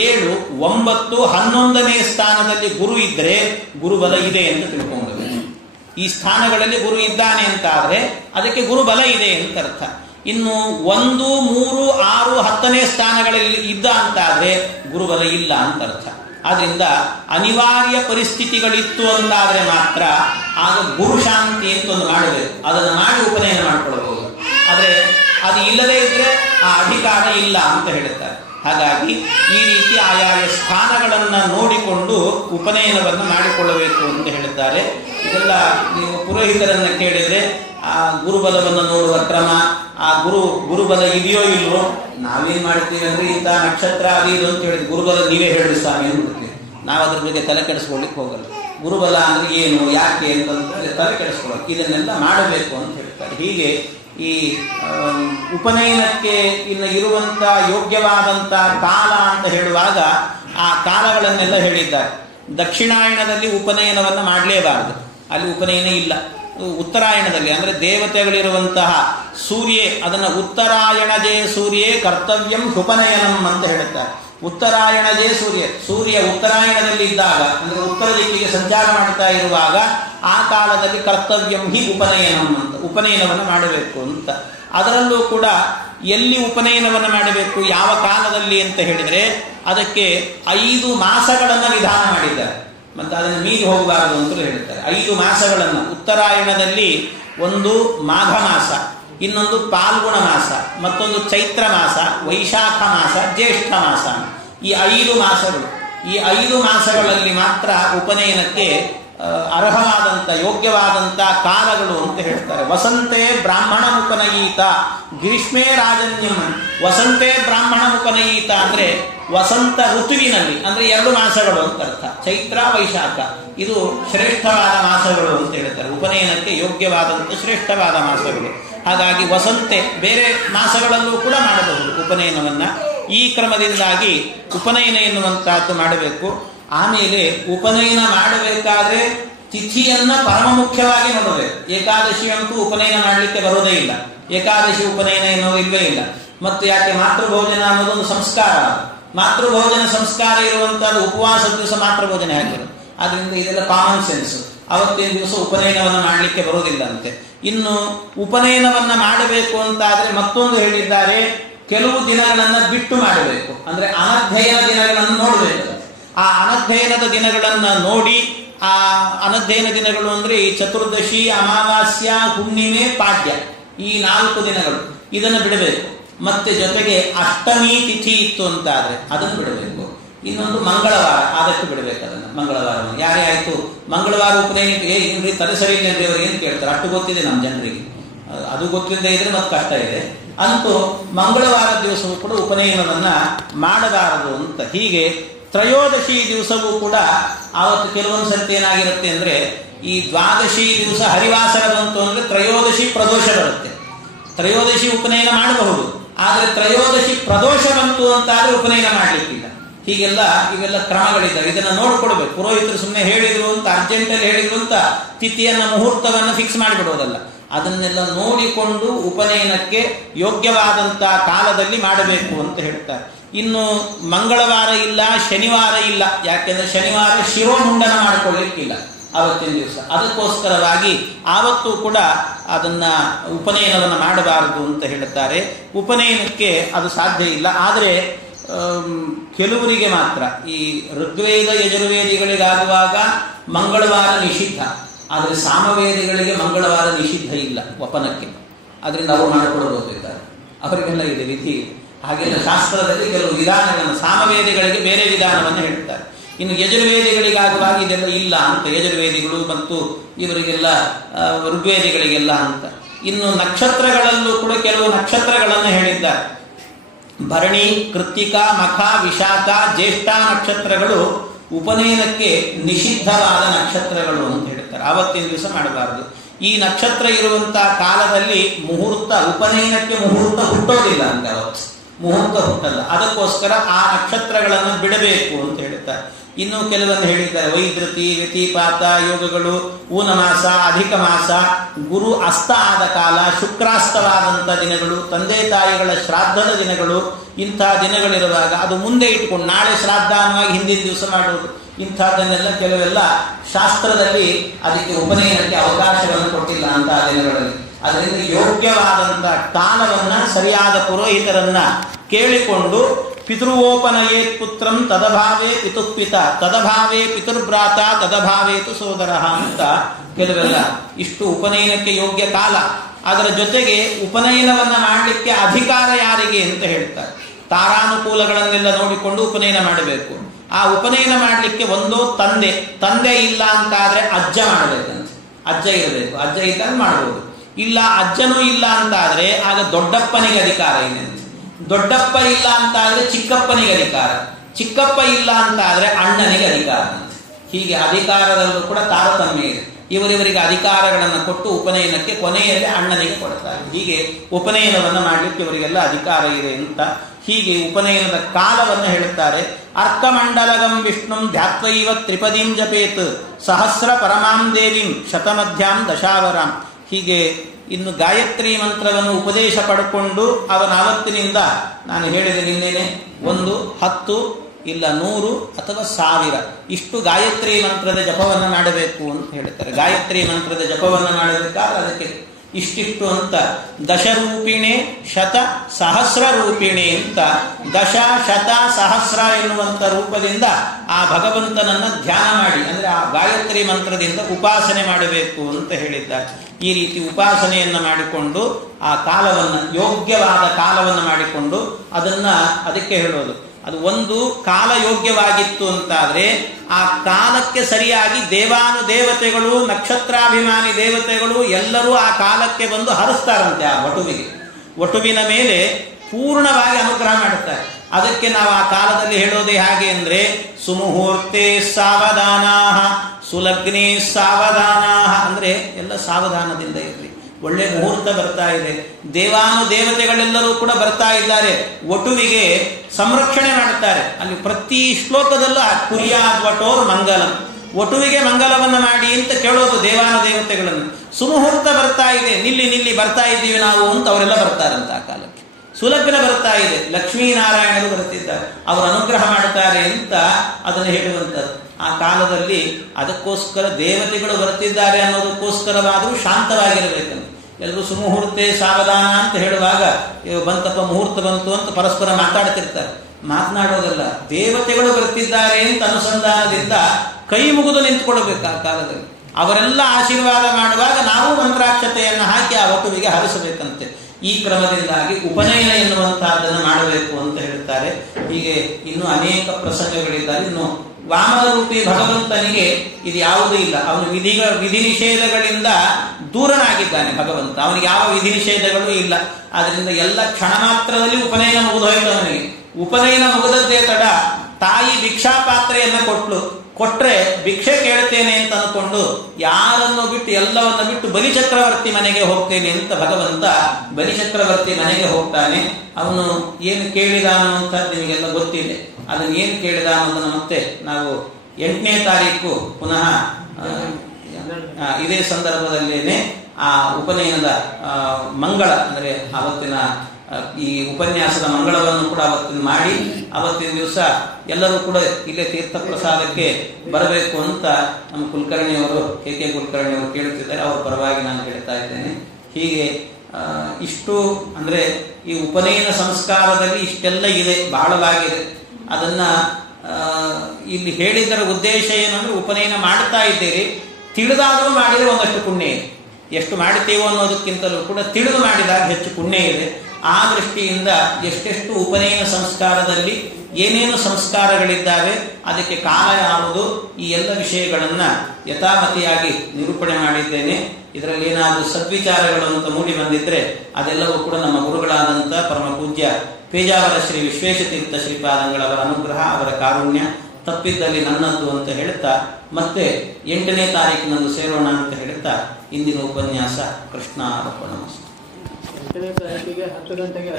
7, 9, 11ನೇ ಸ್ಥಾನದಲ್ಲಿ ಗುರು ಇದ್ರೆ ಗುರುಬಲ ಇದೆ ಅಂತ ತಿಳ್ಕೊಂಡು, ಈ ಸ್ಥಾನಗಳಲ್ಲಿ ಗುರು ಇದ್ದಾನೆ ಅಂತ ಆದ್ರೆ ಅದಕ್ಕೆ ಗುರುಬಲ ಇದೆ ಅಂತ ಅರ್ಥ. ಇನ್ನು 1, 3, 6, 10ನೇ ಸ್ಥಾನಗಳಲ್ಲಿ ಇದ್ದ ಅಂತ ಆದ್ರೆ ಗುರುಬಲ ಇಲ್ಲ ಅಂತ ಅರ್ಥ. ಆದ್ರಿಂದ ಅನಿವಾರ್ಯ ಪರಿಸ್ಥಿತಿಗಳಿತ್ತು ಅಂತಾದ್ರೆ ಮಾತ್ರ ಆಗ ಗುರು ಶಾಂತಿ ಅಂತ ಒಂದು ಮಾಡಬೇಕು. ಅದನ್ನು ಮಾಡಿ ಉಪನಯನ ಮಾಡಿಕೊಳ್ಬಹುದು. ಆದ್ರೆ ಅದು ಇಲ್ಲದೇ ಇದ್ರೆ ಆ ಅಧಿಕಾರ ಇಲ್ಲ ಅಂತ ಹೇಳ್ತಾರೆ. ಹಾಗಾಗಿ ಈ ರೀತಿ ಆಯಾಯ ಸ್ಥಾನಗಳನ್ನು ನೋಡಿಕೊಂಡು ಉಪನಯನವನ್ನು ಮಾಡಿಕೊಳ್ಳಬೇಕು ಅಂತ ಹೇಳ್ತಾರೆ. ಇದೆಲ್ಲ ನೀವು ಪುರೋಹಿತರನ್ನ ಕೇಳಿದ್ರೆ ಆ ಗುರುಬಲವನ್ನು ನೋಡುವ ಕ್ರಮ, ಆ ಗುರುಬಲ ಇದೆಯೋ ಇಲ್ವೋ, ನಾವೇನ್ ಮಾಡ್ತೀವಿ ಅಂದ್ರೆ ಇಂಥ ನಕ್ಷತ್ರ ಅದು ಇದು ಅಂತ ಹೇಳಿದ್ರೆ ಗುರುಬಲ ನೀವೇ ಹೇಳಿ ಸ್ವಾಮಿ ಅಂದ್ಬಿಡ್ತೀವಿ. ನಾವು ಅದ್ರ ಬಗ್ಗೆ ತಲೆ ಕೆಡಿಸ್ಕೊಳ್ಳಿಕ್ಕೆ ಹೋಗಲ್ಲ. ಗುರುಬಲ ಅಂದ್ರೆ ಏನು, ಯಾಕೆ ಅಂತ ತಲೆ ಕೆಡಿಸ್ಕೊಳ್ಳೋಕೆ ಇದನ್ನೆಲ್ಲ ಮಾಡಬೇಕು ಅಂತ ಹೇಳ್ತಾರೆ. ಹೀಗೆ ಈ ಉಪನಯನಕ್ಕೆ ಇನ್ನು ಇರುವಂತ ಯೋಗ್ಯವಾದಂತ ಕಾಲ ಅಂತ ಹೇಳುವಾಗ ಆ ಕಾಲಗಳನ್ನೆಲ್ಲ ಹೇಳಿದ್ದಾರೆ. ದಕ್ಷಿಣಾಯಣದಲ್ಲಿ ಉಪನಯನವನ್ನು ಮಾಡಲೇಬಾರದು, ಅಲ್ಲಿ ಉಪನಯನ ಇಲ್ಲ. ಉತ್ತರಾಯಣದಲ್ಲಿ ಅಂದ್ರೆ ದೇವತೆಗಳಿರುವಂತಹ ಸೂರ್ಯ, ಅದನ್ನು ಉತ್ತರಾಯಣಜೇ ಸೂರ್ಯೇ ಕರ್ತವ್ಯಂ ಉಪನಯನಂ ಅಂತ ಹೇಳುತ್ತಾರೆ. ಉತ್ತರಾಯಣಜೇ ಸೂರ್ಯ ಉತ್ತರಾಯಣದಲ್ಲಿ ಇದ್ದಾಗ ಅಂದ್ರೆ ಉತ್ತರ ದಿಕ್ಕಿಗೆ ಸಂಚಾರ ಮಾಡ್ತಾ ಇರುವಾಗ ಆ ಕಾಲದಲ್ಲಿ ಕರ್ತವ್ಯಂ ಹಿ ಉಪನಯನಂ ಅಂತ ಉಪನಯನವನ್ನು ಮಾಡಬೇಕು ಅಂತ. ಅದರಲ್ಲೂ ಕೂಡ ಎಲ್ಲಿ ಉಪನಯನವನ್ನು ಮಾಡಬೇಕು, ಯಾವ ಕಾಲದಲ್ಲಿ ಅಂತ ಹೇಳಿದರೆ ಅದಕ್ಕೆ 5 ಮಾಸಗಳನ್ನು ವಿಧಾನ ಮಾಡಿದ್ದಾರೆ. ಮತ್ತು ಅದನ್ನು ಮೀರಿ ಹೋಗಬಾರದು ಅಂತಲೂ ಹೇಳ್ತಾರೆ. 5 ಮಾಸಗಳನ್ನು, ಉತ್ತರಾಯಣದಲ್ಲಿ ಒಂದು ಮಾಘ ಮಾಸ, ಇನ್ನೊಂದು ಪಾಲ್ಗುಣ ಮಾಸ, ಮತ್ತೊಂದು ಚೈತ್ರ ಮಾಸ, ವೈಶಾಖ ಮಾಸ, ಜ್ಯೇಷ್ಠ ಮಾಸ. ಈ 5 ಮಾಸಗಳು, ಈ 5 ಮಾಸಗಳಲ್ಲಿ ಮಾತ್ರ ಉಪನಯನಕ್ಕೆ ಅರ್ಹವಾದಂಥ ಯೋಗ್ಯವಾದಂಥ ಕಾಲಗಳು ಅಂತ ಹೇಳ್ತಾರೆ. ವಸಂತೆ ಬ್ರಾಹ್ಮಣ ಉಪನಯೀತ, ಗ್ರೀಷ್ಮೇ ರಾಜನ್ಯಂ. ವಸಂತೆ ಬ್ರಾಹ್ಮಣ ಉಪನಯೀತ ಅಂದ್ರೆ ವಸಂತ ಋತುವಿನಲ್ಲಿ, ಅಂದ್ರೆ 2 ಮಾಸಗಳು ಅಂತ ಅರ್ಥ. ಚೈತ್ರ ವೈಶಾಖ ಇದು ಶ್ರೇಷ್ಠವಾದ ಮಾಸಗಳು ಅಂತ ಹೇಳ್ತಾರೆ. ಉಪನಯನಕ್ಕೆ ಯೋಗ್ಯವಾದಂಥ ಶ್ರೇಷ್ಠವಾದ ಮಾಸಗಳು. ಹಾಗಾಗಿ ವಸಂತೆ, ಬೇರೆ ಮಾಸಗಳಲ್ಲೂ ಕೂಡ ಮಾಡಬಹುದು ಉಪನಯನವನ್ನ. ಈ ಕ್ರಮದಿಂದಾಗಿ ಉಪನಯನ ಎನ್ನುವಂತಹದ್ದು ಮಾಡಬೇಕು. ಆಮೇಲೆ ಉಪನಯನ ಮಾಡಬೇಕಾದ್ರೆ ತಿಥಿಯನ್ನ ಪರಮ ಮುಖ್ಯವಾಗಿ ನೋಡಬೇಕು. ಏಕಾದಶಿ ಅಂತೂ ಉಪನಯನ ಮಾಡಲಿಕ್ಕೆ ಬರೋದೇ ಇಲ್ಲ. ಏಕಾದಶಿ ಉಪನಯನ ಎನ್ನುವುದು ಇಲ್ಲವೇ ಇಲ್ಲ. ಮತ್ತು ಯಾಕೆ, ಮಾತೃಭೋಜನ ಅನ್ನೋದೊಂದು ಸಂಸ್ಕಾರ. ಮಾತೃಭೋಜನ ಸಂಸ್ಕಾರ ಇರುವಂತಹದ್ದು ಉಪವಾಸದ ದಿವಸ ಮಾತೃ ಭೋಜನ ಹಾಕಿರೋದು. ಆದ್ರಿಂದ ಇದೆಲ್ಲ ಕಾಮನ್ ಸೆನ್ಸ್. ಅವತ್ತಿನ ದಿವಸ ಉಪನಯನವನ್ನು ಮಾಡಲಿಕ್ಕೆ ಬರೋದಿಲ್ಲ ಅಂತೆ. ಇನ್ನು ಉಪನಯನವನ್ನ ಮಾಡಬೇಕು ಅಂತಾದ್ರೆ ಮತ್ತೊಂದು ಹೇಳಿದ್ದಾರೆ, ಕೆಲವು ದಿನಗಳನ್ನ ಬಿಟ್ಟು ಮಾಡಬೇಕು. ಅಂದ್ರೆ ಅನಧ್ಯಯನ ದಿನಗಳನ್ನು ನೋಡಬೇಕು. ಆ ಅನಧ್ಯಯನದ ದಿನಗಳನ್ನ ನೋಡಿ, ಆ ಅನಧ್ಯಯನ ದಿನಗಳು ಅಂದ್ರೆ ಈ ಚತುರ್ದಶಿ, ಅಮಾವಾಸ್ಯ, ಹುಣ್ಣಿಮೆ, ಪಾಡ್ಯ, ಈ 4 ದಿನಗಳು ಇದನ್ನು ಬಿಡಬೇಕು. ಮತ್ತೆ ಜೊತೆಗೆ ಅಷ್ಟಮಿ ತಿಥಿ ಇತ್ತು ಅಂತಾದ್ರೆ ಅದನ್ನು ಬಿಡಬೇಕು. ಇನ್ನೊಂದು ಮಂಗಳವಾರ ಆದಷ್ಟು ಬಿಡಬೇಕು. ಅದನ್ನು ಮಂಗಳವಾರವನ್ನು ಯಾರೇ ಆಯ್ತು ಮಂಗಳವಾರ ಉಪನಯನಕ್ಕೆ ಏನ್ರಿ ತಲೆ ಸರಿ ಇಲ್ಲೇನ್ರಿ ಅವ್ರಿಗೆ ಏನು ಕೇಳ್ತಾರೆ, ಅಷ್ಟು ಗೊತ್ತಿದೆ ನಮ್ಮ ಜನರಿಗೆ. ಅದು ಗೊತ್ತಿಲ್ಲದೆ ಇದ್ರೆ ಮತ್ತೆ ಕಷ್ಟ ಇದೆ. ಅಂತೂ ಮಂಗಳವಾರ ದಿವಸವೂ ಕೂಡ ಉಪನಯನವನ್ನ ಮಾಡಬಾರದು ಅಂತ. ಹೀಗೆ ತ್ರಯೋದಶಿ ದಿವಸವೂ ಕೂಡ ಆವತ್ತು ಕೆಲವೊಂದು ಸರ್ತಿ ಏನಾಗಿರುತ್ತೆ ಅಂದ್ರೆ, ಈ ದ್ವಾದಶಿ ದಿವಸ ಹರಿವಾಸರ ಬಂತು ಅಂದ್ರೆ ತ್ರಯೋದಶಿ ಪ್ರದೋಷ ಬರುತ್ತೆ. ತ್ರಯೋದಶಿ ಉಪನಯನ ಮಾಡಬಹುದು, ಆದ್ರೆ ತ್ರಯೋದಶಿ ಪ್ರದೋಷ ಬಂತು ಅಂತಾದ್ರೆ ಉಪನಯನ ಮಾಡಲಿಕ್ಕಿಲ್ಲ. ಇವೆಲ್ಲ ಕ್ರಮಗಳಿದ್ದಾವೆ. ಇದನ್ನ ನೋಡ್ಕೊಡ್ಬೇಕು. ಪುರೋಹಿತರು ಸುಮ್ಮನೆ ಹೇಳಿದ್ರು ಅಂತ, ಅರ್ಜೆಂಟಲ್ಲಿ ಹೇಳಿದ್ರು ಅಂತ ತಿಥಿಯನ್ನ ಮುಹೂರ್ತವನ್ನ ಫಿಕ್ಸ್ ಮಾಡಿಬಿಡೋದಲ್ಲ. ಅದನ್ನೆಲ್ಲ ನೋಡಿಕೊಂಡು ಉಪನಯನಕ್ಕೆ ಯೋಗ್ಯವಾದಂತಹ ಕಾಲದಲ್ಲಿ ಮಾಡಬೇಕು ಅಂತ ಹೇಳ್ತಾರೆ. ಇನ್ನು ಮಂಗಳವಾರ ಇಲ್ಲ, ಶನಿವಾರ ಇಲ್ಲ. ಯಾಕೆಂದ್ರೆ ಶನಿವಾರ ಶಿರೋಮುಂಡನ ಮಾಡಿಕೊಳ್ಳಿಕ್ಕಿಲ್ಲ ಆವತ್ತಿನ ದಿವಸ. ಅದಕ್ಕೋಸ್ಕರವಾಗಿ ಆವತ್ತು ಕೂಡ ಅದನ್ನ ಉಪನಯನವನ್ನು ಮಾಡಬಾರದು ಅಂತ ಹೇಳುತ್ತಾರೆ. ಉಪನಯನಕ್ಕೆ ಅದು ಸಾಧ್ಯ ಇಲ್ಲ. ಆದರೆ ಕೆಲವರಿಗೆ ಮಾತ್ರ, ಈ ಋಗ್ವೇದ ಯಜುರ್ವೇದಿಗಳಿಗಾಗುವಾಗ ಮಂಗಳವಾರ ನಿಷಿದ್ಧ, ಆದರೆ ಸಾಮವೇದಿಗಳಿಗೆ ಮಂಗಳವಾರ ನಿಷಿದ್ಧ ಇಲ್ಲ ವಪನಕ್ಕೆ. ಅದರಿಂದ ಅವರು ಮಾಡಿಕೊಳ್ಳಬಹುದಿದ್ದಾರೆ, ಅವರಿಗೆಲ್ಲ ಇದೆ ವಿಧಿ. ಹಾಗೆಲ್ಲ ಶಾಸ್ತ್ರದಲ್ಲಿ ಕೆಲವು ವಿಧಾನಗಳನ್ನು, ಸಾಮವೇದಿಗಳಿಗೆ ಬೇರೆ ವಿಧಾನವನ್ನು ಹೇಳ್ತಾರೆ. ಇನ್ನು ಯಜುರ್ವೇದಿಗಳಿಗಾಗುವಾಗ ಇದೆಲ್ಲ ಇಲ್ಲ ಅಂತ, ಯಜುರ್ವೇದಿಗಳು ಮತ್ತು ಇವರಿಗೆಲ್ಲ ಋಗ್ವೇದಿಗಳಿಗೆಲ್ಲ ಅಂತ. ಇನ್ನು ನಕ್ಷತ್ರಗಳಲ್ಲೂ ಕೂಡ ಕೆಲವು ನಕ್ಷತ್ರಗಳನ್ನು ಹೇಳಿದ್ದಾರೆ. ಭರಣಿ, ಕೃತ್ತಿಕ, ಮಖ, ವಿಶಾಖ, ಜ್ಯೇಷ್ಠ ನಕ್ಷತ್ರಗಳು ಉಪನಯನಕ್ಕೆ ನಿಷಿದ್ಧವಾದ ನಕ್ಷತ್ರಗಳು ಅಂತ ಹೇಳ್ತಾರೆ. ಆವತ್ತಿನ ದಿವಸ ಮಾಡಬಾರದು. ಈ ನಕ್ಷತ್ರ ಇರುವಂತಹ ಕಾಲದಲ್ಲಿ ಮುಹೂರ್ತ, ಉಪನಯನಕ್ಕೆ ಮುಹೂರ್ತ ಹುಟ್ಟೋದಿಲ್ಲ ಅಂತ, ಅವತ್ತು ಮುಹೂರ್ತ ಹುಟ್ಟಲ್ಲ. ಅದಕ್ಕೋಸ್ಕರ ಆ ನಕ್ಷತ್ರಗಳನ್ನು ಬಿಡಬೇಕು ಅಂತ ಹೇಳ್ತಾರೆ. ಇನ್ನು ಕೆಲವೊಂದು ಹೇಳಿದ್ದಾರೆ, ವೈದ್ರತಿ, ವ್ಯತಿಪಾತ ಯೋಗಗಳು, ಊನಮಾಸ, ಅಧಿಕ ಮಾಸ, ಗುರು ಅಸ್ತ ಆದ ಕಾಲ, ಶುಕ್ರಾಸ್ತವಾದಂಥ ದಿನಗಳು, ತಂದೆ ತಾಯಿಗಳ ಶ್ರಾದ್ದದ ದಿನಗಳು, ಇಂಥ ದಿನಗಳಿರುವಾಗ ಅದು ಮುಂದೆ ಇಟ್ಕೊಂಡು ನಾಳೆ ಶ್ರಾದ್ದ ಅನ್ನುವಾಗಿ ಹಿಂದಿನ ದಿವಸ ಮಾಡುವುದು, ಇಂಥದ್ದನ್ನೆಲ್ಲ ಕೆಲವೆಲ್ಲ ಶಾಸ್ತ್ರದಲ್ಲಿ ಅದಕ್ಕೆ ಉಪನಯನಕ್ಕೆ ಅವಕಾಶವನ್ನು ಕೊಟ್ಟಿಲ್ಲ ಅಂತ ಆ ದಿನಗಳಲ್ಲಿ. ಅದರಿಂದ ಯೋಗ್ಯವಾದಂಥ ಕಾಲವನ್ನ ಸರಿಯಾದ ಪುರೋಹಿತರನ್ನ ಕೇಳಿಕೊಂಡು, ಪಿತೃವೋಪನಯೇತ್ ಪುತ್ರಂ ತದಭಾವೇ ಪಿತುಪಿತ, ತದಭಾವೇ ಪಿತೃಭ್ರಾತ, ತದಭಾವೇತು ಸೋದರ ಅಂತ ಕೆಲವೆಲ್ಲ. ಇಷ್ಟು ಉಪನಯನಕ್ಕೆ ಯೋಗ್ಯ ಕಾಲ. ಅದರ ಜೊತೆಗೆ ಉಪನಯನವನ್ನ ಮಾಡಲಿಕ್ಕೆ ಅಧಿಕಾರ ಯಾರಿಗೆ ಅಂತ ಹೇಳ್ತಾರೆ. ತಾರಾನುಕೂಲಗಳನ್ನೆಲ್ಲ ನೋಡಿಕೊಂಡು ಉಪನಯನ ಮಾಡಬೇಕು. ಆ ಉಪನಯನ ಮಾಡಲಿಕ್ಕೆ ಒಂದು ತಂದೆ ಇಲ್ಲ ಅಂತಾದ್ರೆ ಅಜ್ಜ ಮಾಡಬೇಕಂತ, ಅಜ್ಜ ಇರಬೇಕು. ಅಜ್ಜ ಇದ್ದಾಗ ಮಾಡಬಹುದು. ಇಲ್ಲ ಅಜ್ಜನೂ ಇಲ್ಲ ಅಂತಾದ್ರೆ ಆಗ ದೊಡ್ಡಪ್ಪನಿಗೆ ಅಧಿಕಾರ ಇದೆ. ದೊಡ್ಡಪ್ಪ ಇಲ್ಲ ಅಂತಾದ್ರೆ ಚಿಕ್ಕಪ್ಪನಿಗೆ ಅಧಿಕಾರ, ಚಿಕ್ಕಪ್ಪ ಇಲ್ಲ ಅಂತಾದ್ರೆ ಅಣ್ಣನಿಗೆ ಅಧಿಕಾರ. ಹೀಗೆ ಅಧಿಕಾರದಲ್ಲೂ ಕೂಡ ತಾರತಮ್ಯ ಇದೆ. ಇವರಿವರಿಗೆ ಅಧಿಕಾರಗಳನ್ನು ಕೊಟ್ಟು ಉಪನಯನಕ್ಕೆ ಕೊನೆಯಲ್ಲಿ ಅಣ್ಣನಿಗೆ ಕೊಡ್ತಾರೆ. ಹೀಗೆ ಉಪನಯನವನ್ನು ಮಾಡಲಿಕ್ಕೆ ಇವರಿಗೆಲ್ಲ ಅಧಿಕಾರ ಇದೆ ಅಂತ. ಹೀಗೆ ಉಪನಯನದ ಕಾಲವನ್ನು ಹೇಳುತ್ತಾರೆ. ಅರ್ಕಮಂಡಲಗಂ ವಿಷ್ಣುಂ ಧ್ಯಾತ್ವೈವ ತ್ರಿಪದೀಂ ಜಪೇತ್ ಸಹಸ್ರ ಪರಮಾಂ ದೇವೀಂ ಶತಮಧ್ಯಾಂ ದಶಾವರಾಂ. ಹೀಗೆ ಇನ್ನು ಗಾಯತ್ರಿ ಮಂತ್ರವನ್ನು ಉಪದೇಶ ಪಡ್ಕೊಂಡು ಅವನ ಆವತ್ತಿನಿಂದ, ನಾನು ಹೇಳಿದೆ ನಿನ್ನೆನೆ, 1, 10 ಇಲ್ಲ 100 ಅಥವಾ 1000 ಇಷ್ಟು ಗಾಯತ್ರಿ ಮಂತ್ರದ ಜಪವನ್ನು ಮಾಡಬೇಕು ಅಂತ ಹೇಳ್ತಾರೆ. ಗಾಯತ್ರಿ ಮಂತ್ರದ ಜಪವನ್ನು ಮಾಡಬೇಕಾದ್ರೆ ಅದಕ್ಕೆ ಇಷ್ಟಿಷ್ಟು ಅಂತ. ದಶರೂಪಿಣೆ ಶತ ಸಹಸ್ರ ರೂಪಿಣೆ ಅಂತ ದಶ ಶತ ಸಹಸ್ರ ಎನ್ನುವಂಥ ರೂಪದಿಂದ ಆ ಭಗವಂತನನ್ನ ಧ್ಯಾನ ಮಾಡಿ, ಅಂದ್ರೆ ಆ ಗಾಯತ್ರಿ ಮಂತ್ರದಿಂದ ಉಪಾಸನೆ ಮಾಡಬೇಕು ಅಂತ ಹೇಳಿದ್ದಾರೆ. ಈ ರೀತಿ ಉಪಾಸನೆಯನ್ನು ಮಾಡಿಕೊಂಡು ಆ ಕಾಲವನ್ನು, ಯೋಗ್ಯವಾದ ಕಾಲವನ್ನು ಮಾಡಿಕೊಂಡು ಅದಕ್ಕೆ ಹೇಳೋದು, ಅದು ಒಂದು ಕಾಲ ಯೋಗ್ಯವಾಗಿತ್ತು ಅಂತಾದ್ರೆ ಆ ಕಾಲಕ್ಕೆ ಸರಿಯಾಗಿ ದೇವಾನುದೇವತೆಗಳು, ನಕ್ಷತ್ರಾಭಿಮಾನಿ ದೇವತೆಗಳು ಎಲ್ಲರೂ ಆ ಕಾಲಕ್ಕೆ ಬಂದು ಹರಿಸ್ತಾರಂತೆ ಆ ವಟುವಿನ ಮೇಲೆ ಪೂರ್ಣವಾಗಿ ಅನುಗ್ರಹ ಮಾಡುತ್ತಾರೆ. ಅದಕ್ಕೆ ನಾವು ಆ ಕಾಲದಲ್ಲಿ ಹೇಳೋದೇ ಹಾಗೆ ಅಂದ್ರೆ ಸುಮುಹೂರ್ತೆ ಸಾವಧಾನಾಹ ಸುಲಗ್ನೇ ಸಾವಧಾನಾಹ, ಅಂದ್ರೆ ಎಲ್ಲ ಸಾವಧಾನದಿಂದ ಇರಲಿ. ಒಳ್ಳೆ ಮುಹೂರ್ತ ಬರ್ತಾ ಇದೆ, ದೇವಾನುದೇವತೆಗಳೆಲ್ಲರೂ ಕೂಡ ಬರ್ತಾ ಇದ್ದಾರೆ, ವಟುವಿಗೆ ಸಂರಕ್ಷಣೆ ಮಾಡುತ್ತಾರೆ. ಅಲ್ಲಿ ಪ್ರತಿ ಶ್ಲೋಕದಲ್ಲೂ ಕುರ್ಯಾದ್ವಟೋರ್ ಮಂಗಲಂ, ವಟುವಿಗೆ ಮಂಗಲವನ್ನ ಮಾಡಿ ಅಂತ ಕೇಳೋದು ದೇವಾನುದೇವತೆಗಳನ್ನು. ಸುಮುಹೂರ್ತ ಬರ್ತಾ ಇದೆ, ನಿಲ್ಲಿ ಬರ್ತಾ ಇದ್ದೀವಿ ನಾವು ಅಂತ ಅವರೆಲ್ಲ ಬರ್ತಾರಂತ ಆ ಕಾಲಕ್ಕೆ. ಸುಲಗ್ನ ಬರ್ತಾ ಇದೆ, ಲಕ್ಷ್ಮೀನಾರಾಯಣರು ಬರುತ್ತಿದ್ದಾರೆ, ಅವರು ಅನುಗ್ರಹ ಮಾಡುತ್ತಾರೆ ಅಂತ ಅದನ್ನು ಹೇಳುವಂಥದ್ದು. ಆ ಕಾಲದಲ್ಲಿ ಅದಕ್ಕೋಸ್ಕರ ದೇವತೆಗಳು ಬರುತ್ತಿದ್ದಾರೆ ಅನ್ನೋದಕ್ಕೋಸ್ಕರವಾದರೂ ಶಾಂತವಾಗಿರಬೇಕಂತ. ಎಲ್ಲರೂ ಸುಮುಹೂರ್ತೆ ಸಾವಧಾನ ಅಂತ ಹೇಳುವಾಗ ಬಂತಪ್ಪ ಮುಹೂರ್ತ ಬಂತು ಅಂತ ಪರಸ್ಪರ ಮಾತಾಡ್ತಿರ್ತಾರೆ. ಮಾತನಾಡೋದಲ್ಲ, ದೇವತೆಗಳು ಬರ್ತಿದ್ದಾರೆ ಅಂತ ಅನುಸಂಧಾನದಿಂದ ಕೈ ಮುಗಿದು ನಿಂತ್ಕೊಳ್ಬೇಕು ಆ ಕಾಲದಲ್ಲಿ. ಅವರೆಲ್ಲ ಆಶೀರ್ವಾದ ಮಾಡುವಾಗ ನಾವು ಮಂತ್ರಾಕ್ಷತೆಯನ್ನು ಹಾಕಿ ಆ ವಟುವಿಗೆ ಹರಿಸಬೇಕಂತೆ. ಈ ಕ್ರಮದಿಂದಾಗಿ ಉಪನಯನ ಎನ್ನುವಂತಹದ್ದನ್ನು ಮಾಡಬೇಕು ಅಂತ ಹೇಳ್ತಾರೆ. ಹೀಗೆ ಇನ್ನೂ ಅನೇಕ ಪ್ರಸಂಗಗಳಿದ್ದಾರೆ. ಇನ್ನು ವಾಮನರೂಪಿ ಭಗವಂತನಿಗೆ ಇದು ಯಾವುದೂ ಇಲ್ಲ, ಅವನು ವಿಧಿ ನಿಷೇಧಗಳಿಂದ ದೂರನಾಗಿದ್ದಾನೆ ಭಗವಂತ. ಅವನಿಗೆ ಯಾವ ವಿಧಿ ನಿಷೇಧಗಳು ಇಲ್ಲ. ಆದ್ರಿಂದ ಎಲ್ಲ ಕ್ಷಣ ಮಾತ್ರದಲ್ಲಿ ಉಪನಯನ ಮುಗಿದು ಹೋಯ್ತು ಅವನಿಗೆ. ಉಪನಯನ ಮುಗಿದದ್ದೇ ತಡ ತಾಯಿ ಭಿಕ್ಷಾ ಪಾತ್ರೆಯನ್ನ ಕೊಟ್ರೆ ಭಿಕ್ಷೆ ಕೇಳ್ತೇನೆ ಅಂತ ಅನ್ಕೊಂಡು ಯಾರನ್ನು ಬಿಟ್ಟು ಎಲ್ಲವನ್ನ ಬಿಟ್ಟು ಬಲಿಚಕ್ರವರ್ತಿ ಮನೆಗೆ ಹೋಗ್ತೇನೆ ಅಂತ ಭಗವಂತ ಬಲಿಚಕ್ರವರ್ತಿ ಮನೆಗೆ ಹೋಗ್ತಾನೆ. ಅವನು ಏನು ಕೇಳಿದಾನು ಅಂತ ನಿಮಗೆಲ್ಲ ಗೊತ್ತಿದೆ. ಅದನ್ನು ಏನು ಕೇಳಿದ ಅನ್ನೋದನ್ನು ಮತ್ತೆ ನಾವು 8ನೇ ತಾರೀಕು ಪುನಃ ಇದೇ ಸಂದರ್ಭದಲ್ಲೇನೆ ಆ ಉಪನಯನದ ಮಂಗಳ, ಅಂದ್ರೆ ಅವತ್ತಿನ ಈ ಉಪನ್ಯಾಸದ ಮಂಗಳವನ್ನು ಕೂಡ ಅವತ್ತಿನ ಮಾಡಿ, ಅವತ್ತಿನ ದಿವಸ ಎಲ್ಲರೂ ಕೂಡ ಇಲ್ಲೇ ತೀರ್ಥ ಪ್ರಸಾದಕ್ಕೆ ಬರಬೇಕು ಅಂತ ನಮ್ಮ ಕುಲಕರ್ಣಿಯವರು, ಕೆ ಕುಲಕರ್ಣಿಯವರು ಕೇಳುತ್ತಿದ್ದಾರೆ. ಅವರ ಪರವಾಗಿ ನಾನು ಹೇಳ್ತಾ ಇದ್ದೇನೆ. ಹೀಗೆ ಇಷ್ಟು ಅಂದ್ರೆ ಈ ಉಪನಯನ ಸಂಸ್ಕಾರದಲ್ಲಿ ಇಷ್ಟೆಲ್ಲ ಇದೆ, ಬಹಳವಾಗಿದೆ. ಅದನ್ನ ಇಲ್ಲಿ ಹೇಳಿದರ ಉದ್ದೇಶ ಏನಂದ್ರೆ, ಉಪನಯನ ಮಾಡ್ತಾ ಇದ್ದೀರಿ, ತಿಳಿದಾದರೂ ಮಾಡಿದರೆ ಒಂದಷ್ಟು ಪುಣ್ಯ ಇದೆ. ಎಷ್ಟು ಮಾಡ್ತೀವೋ ಅನ್ನೋದಕ್ಕಿಂತಲೂ ಕೂಡ ತಿಳಿದು ಮಾಡಿದಾಗ ಹೆಚ್ಚು ಪುಣ್ಯ ಇದೆ. ಆ ದೃಷ್ಟಿಯಿಂದ ಎಷ್ಟೆಷ್ಟು ಉಪನಯನ ಸಂಸ್ಕಾರದಲ್ಲಿ ಏನೇನು ಸಂಸ್ಕಾರಗಳಿದ್ದಾವೆ, ಅದಕ್ಕೆ ಕಾಲ ಯಾವುದು, ಈ ಎಲ್ಲ ವಿಷಯಗಳನ್ನ ಯಥಾಮತಿಯಾಗಿ ನಿರೂಪಣೆ ಮಾಡಿದ್ದೇನೆ. ಇದರಲ್ಲಿ ಏನಾದರೂ ಸದ್ವಿಚಾರಗಳು ಅಂತ ಮೂಡಿ ಬಂದಿದ್ರೆ ಅದೆಲ್ಲವೂ ಕೂಡ ನಮ್ಮ ಗುರುಗಳಾದಂಥ ಪರಮ ಪೂಜ್ಯ ಪೇಜಾವರ ಶ್ರೀ ವಿಶ್ವೇಶತೀರ್ಥ ಶ್ರೀಪಾದಂಗಳವರ ಅನುಗ್ರಹ, ಅವರ ಕಾರುಣ್ಯ, ತಪ್ಪಿದ್ದಲ್ಲಿ ನನ್ನದ್ದು ಅಂತ ಹೇಳ್ತಾ ಮತ್ತೆ 8ನೇ ತಾರೀಕಿನಂದು ಸೇರೋಣ ಅಂತ ಹೇಳ್ತಾ ಇಂದಿನ ಉಪನ್ಯಾಸ ಕೃಷ್ಣ ಅರ್ಪಣಮಸ್ತು. 8ನೇ ತಾರೀಕಿಗೆ 10 ಗಂಟೆಗೆ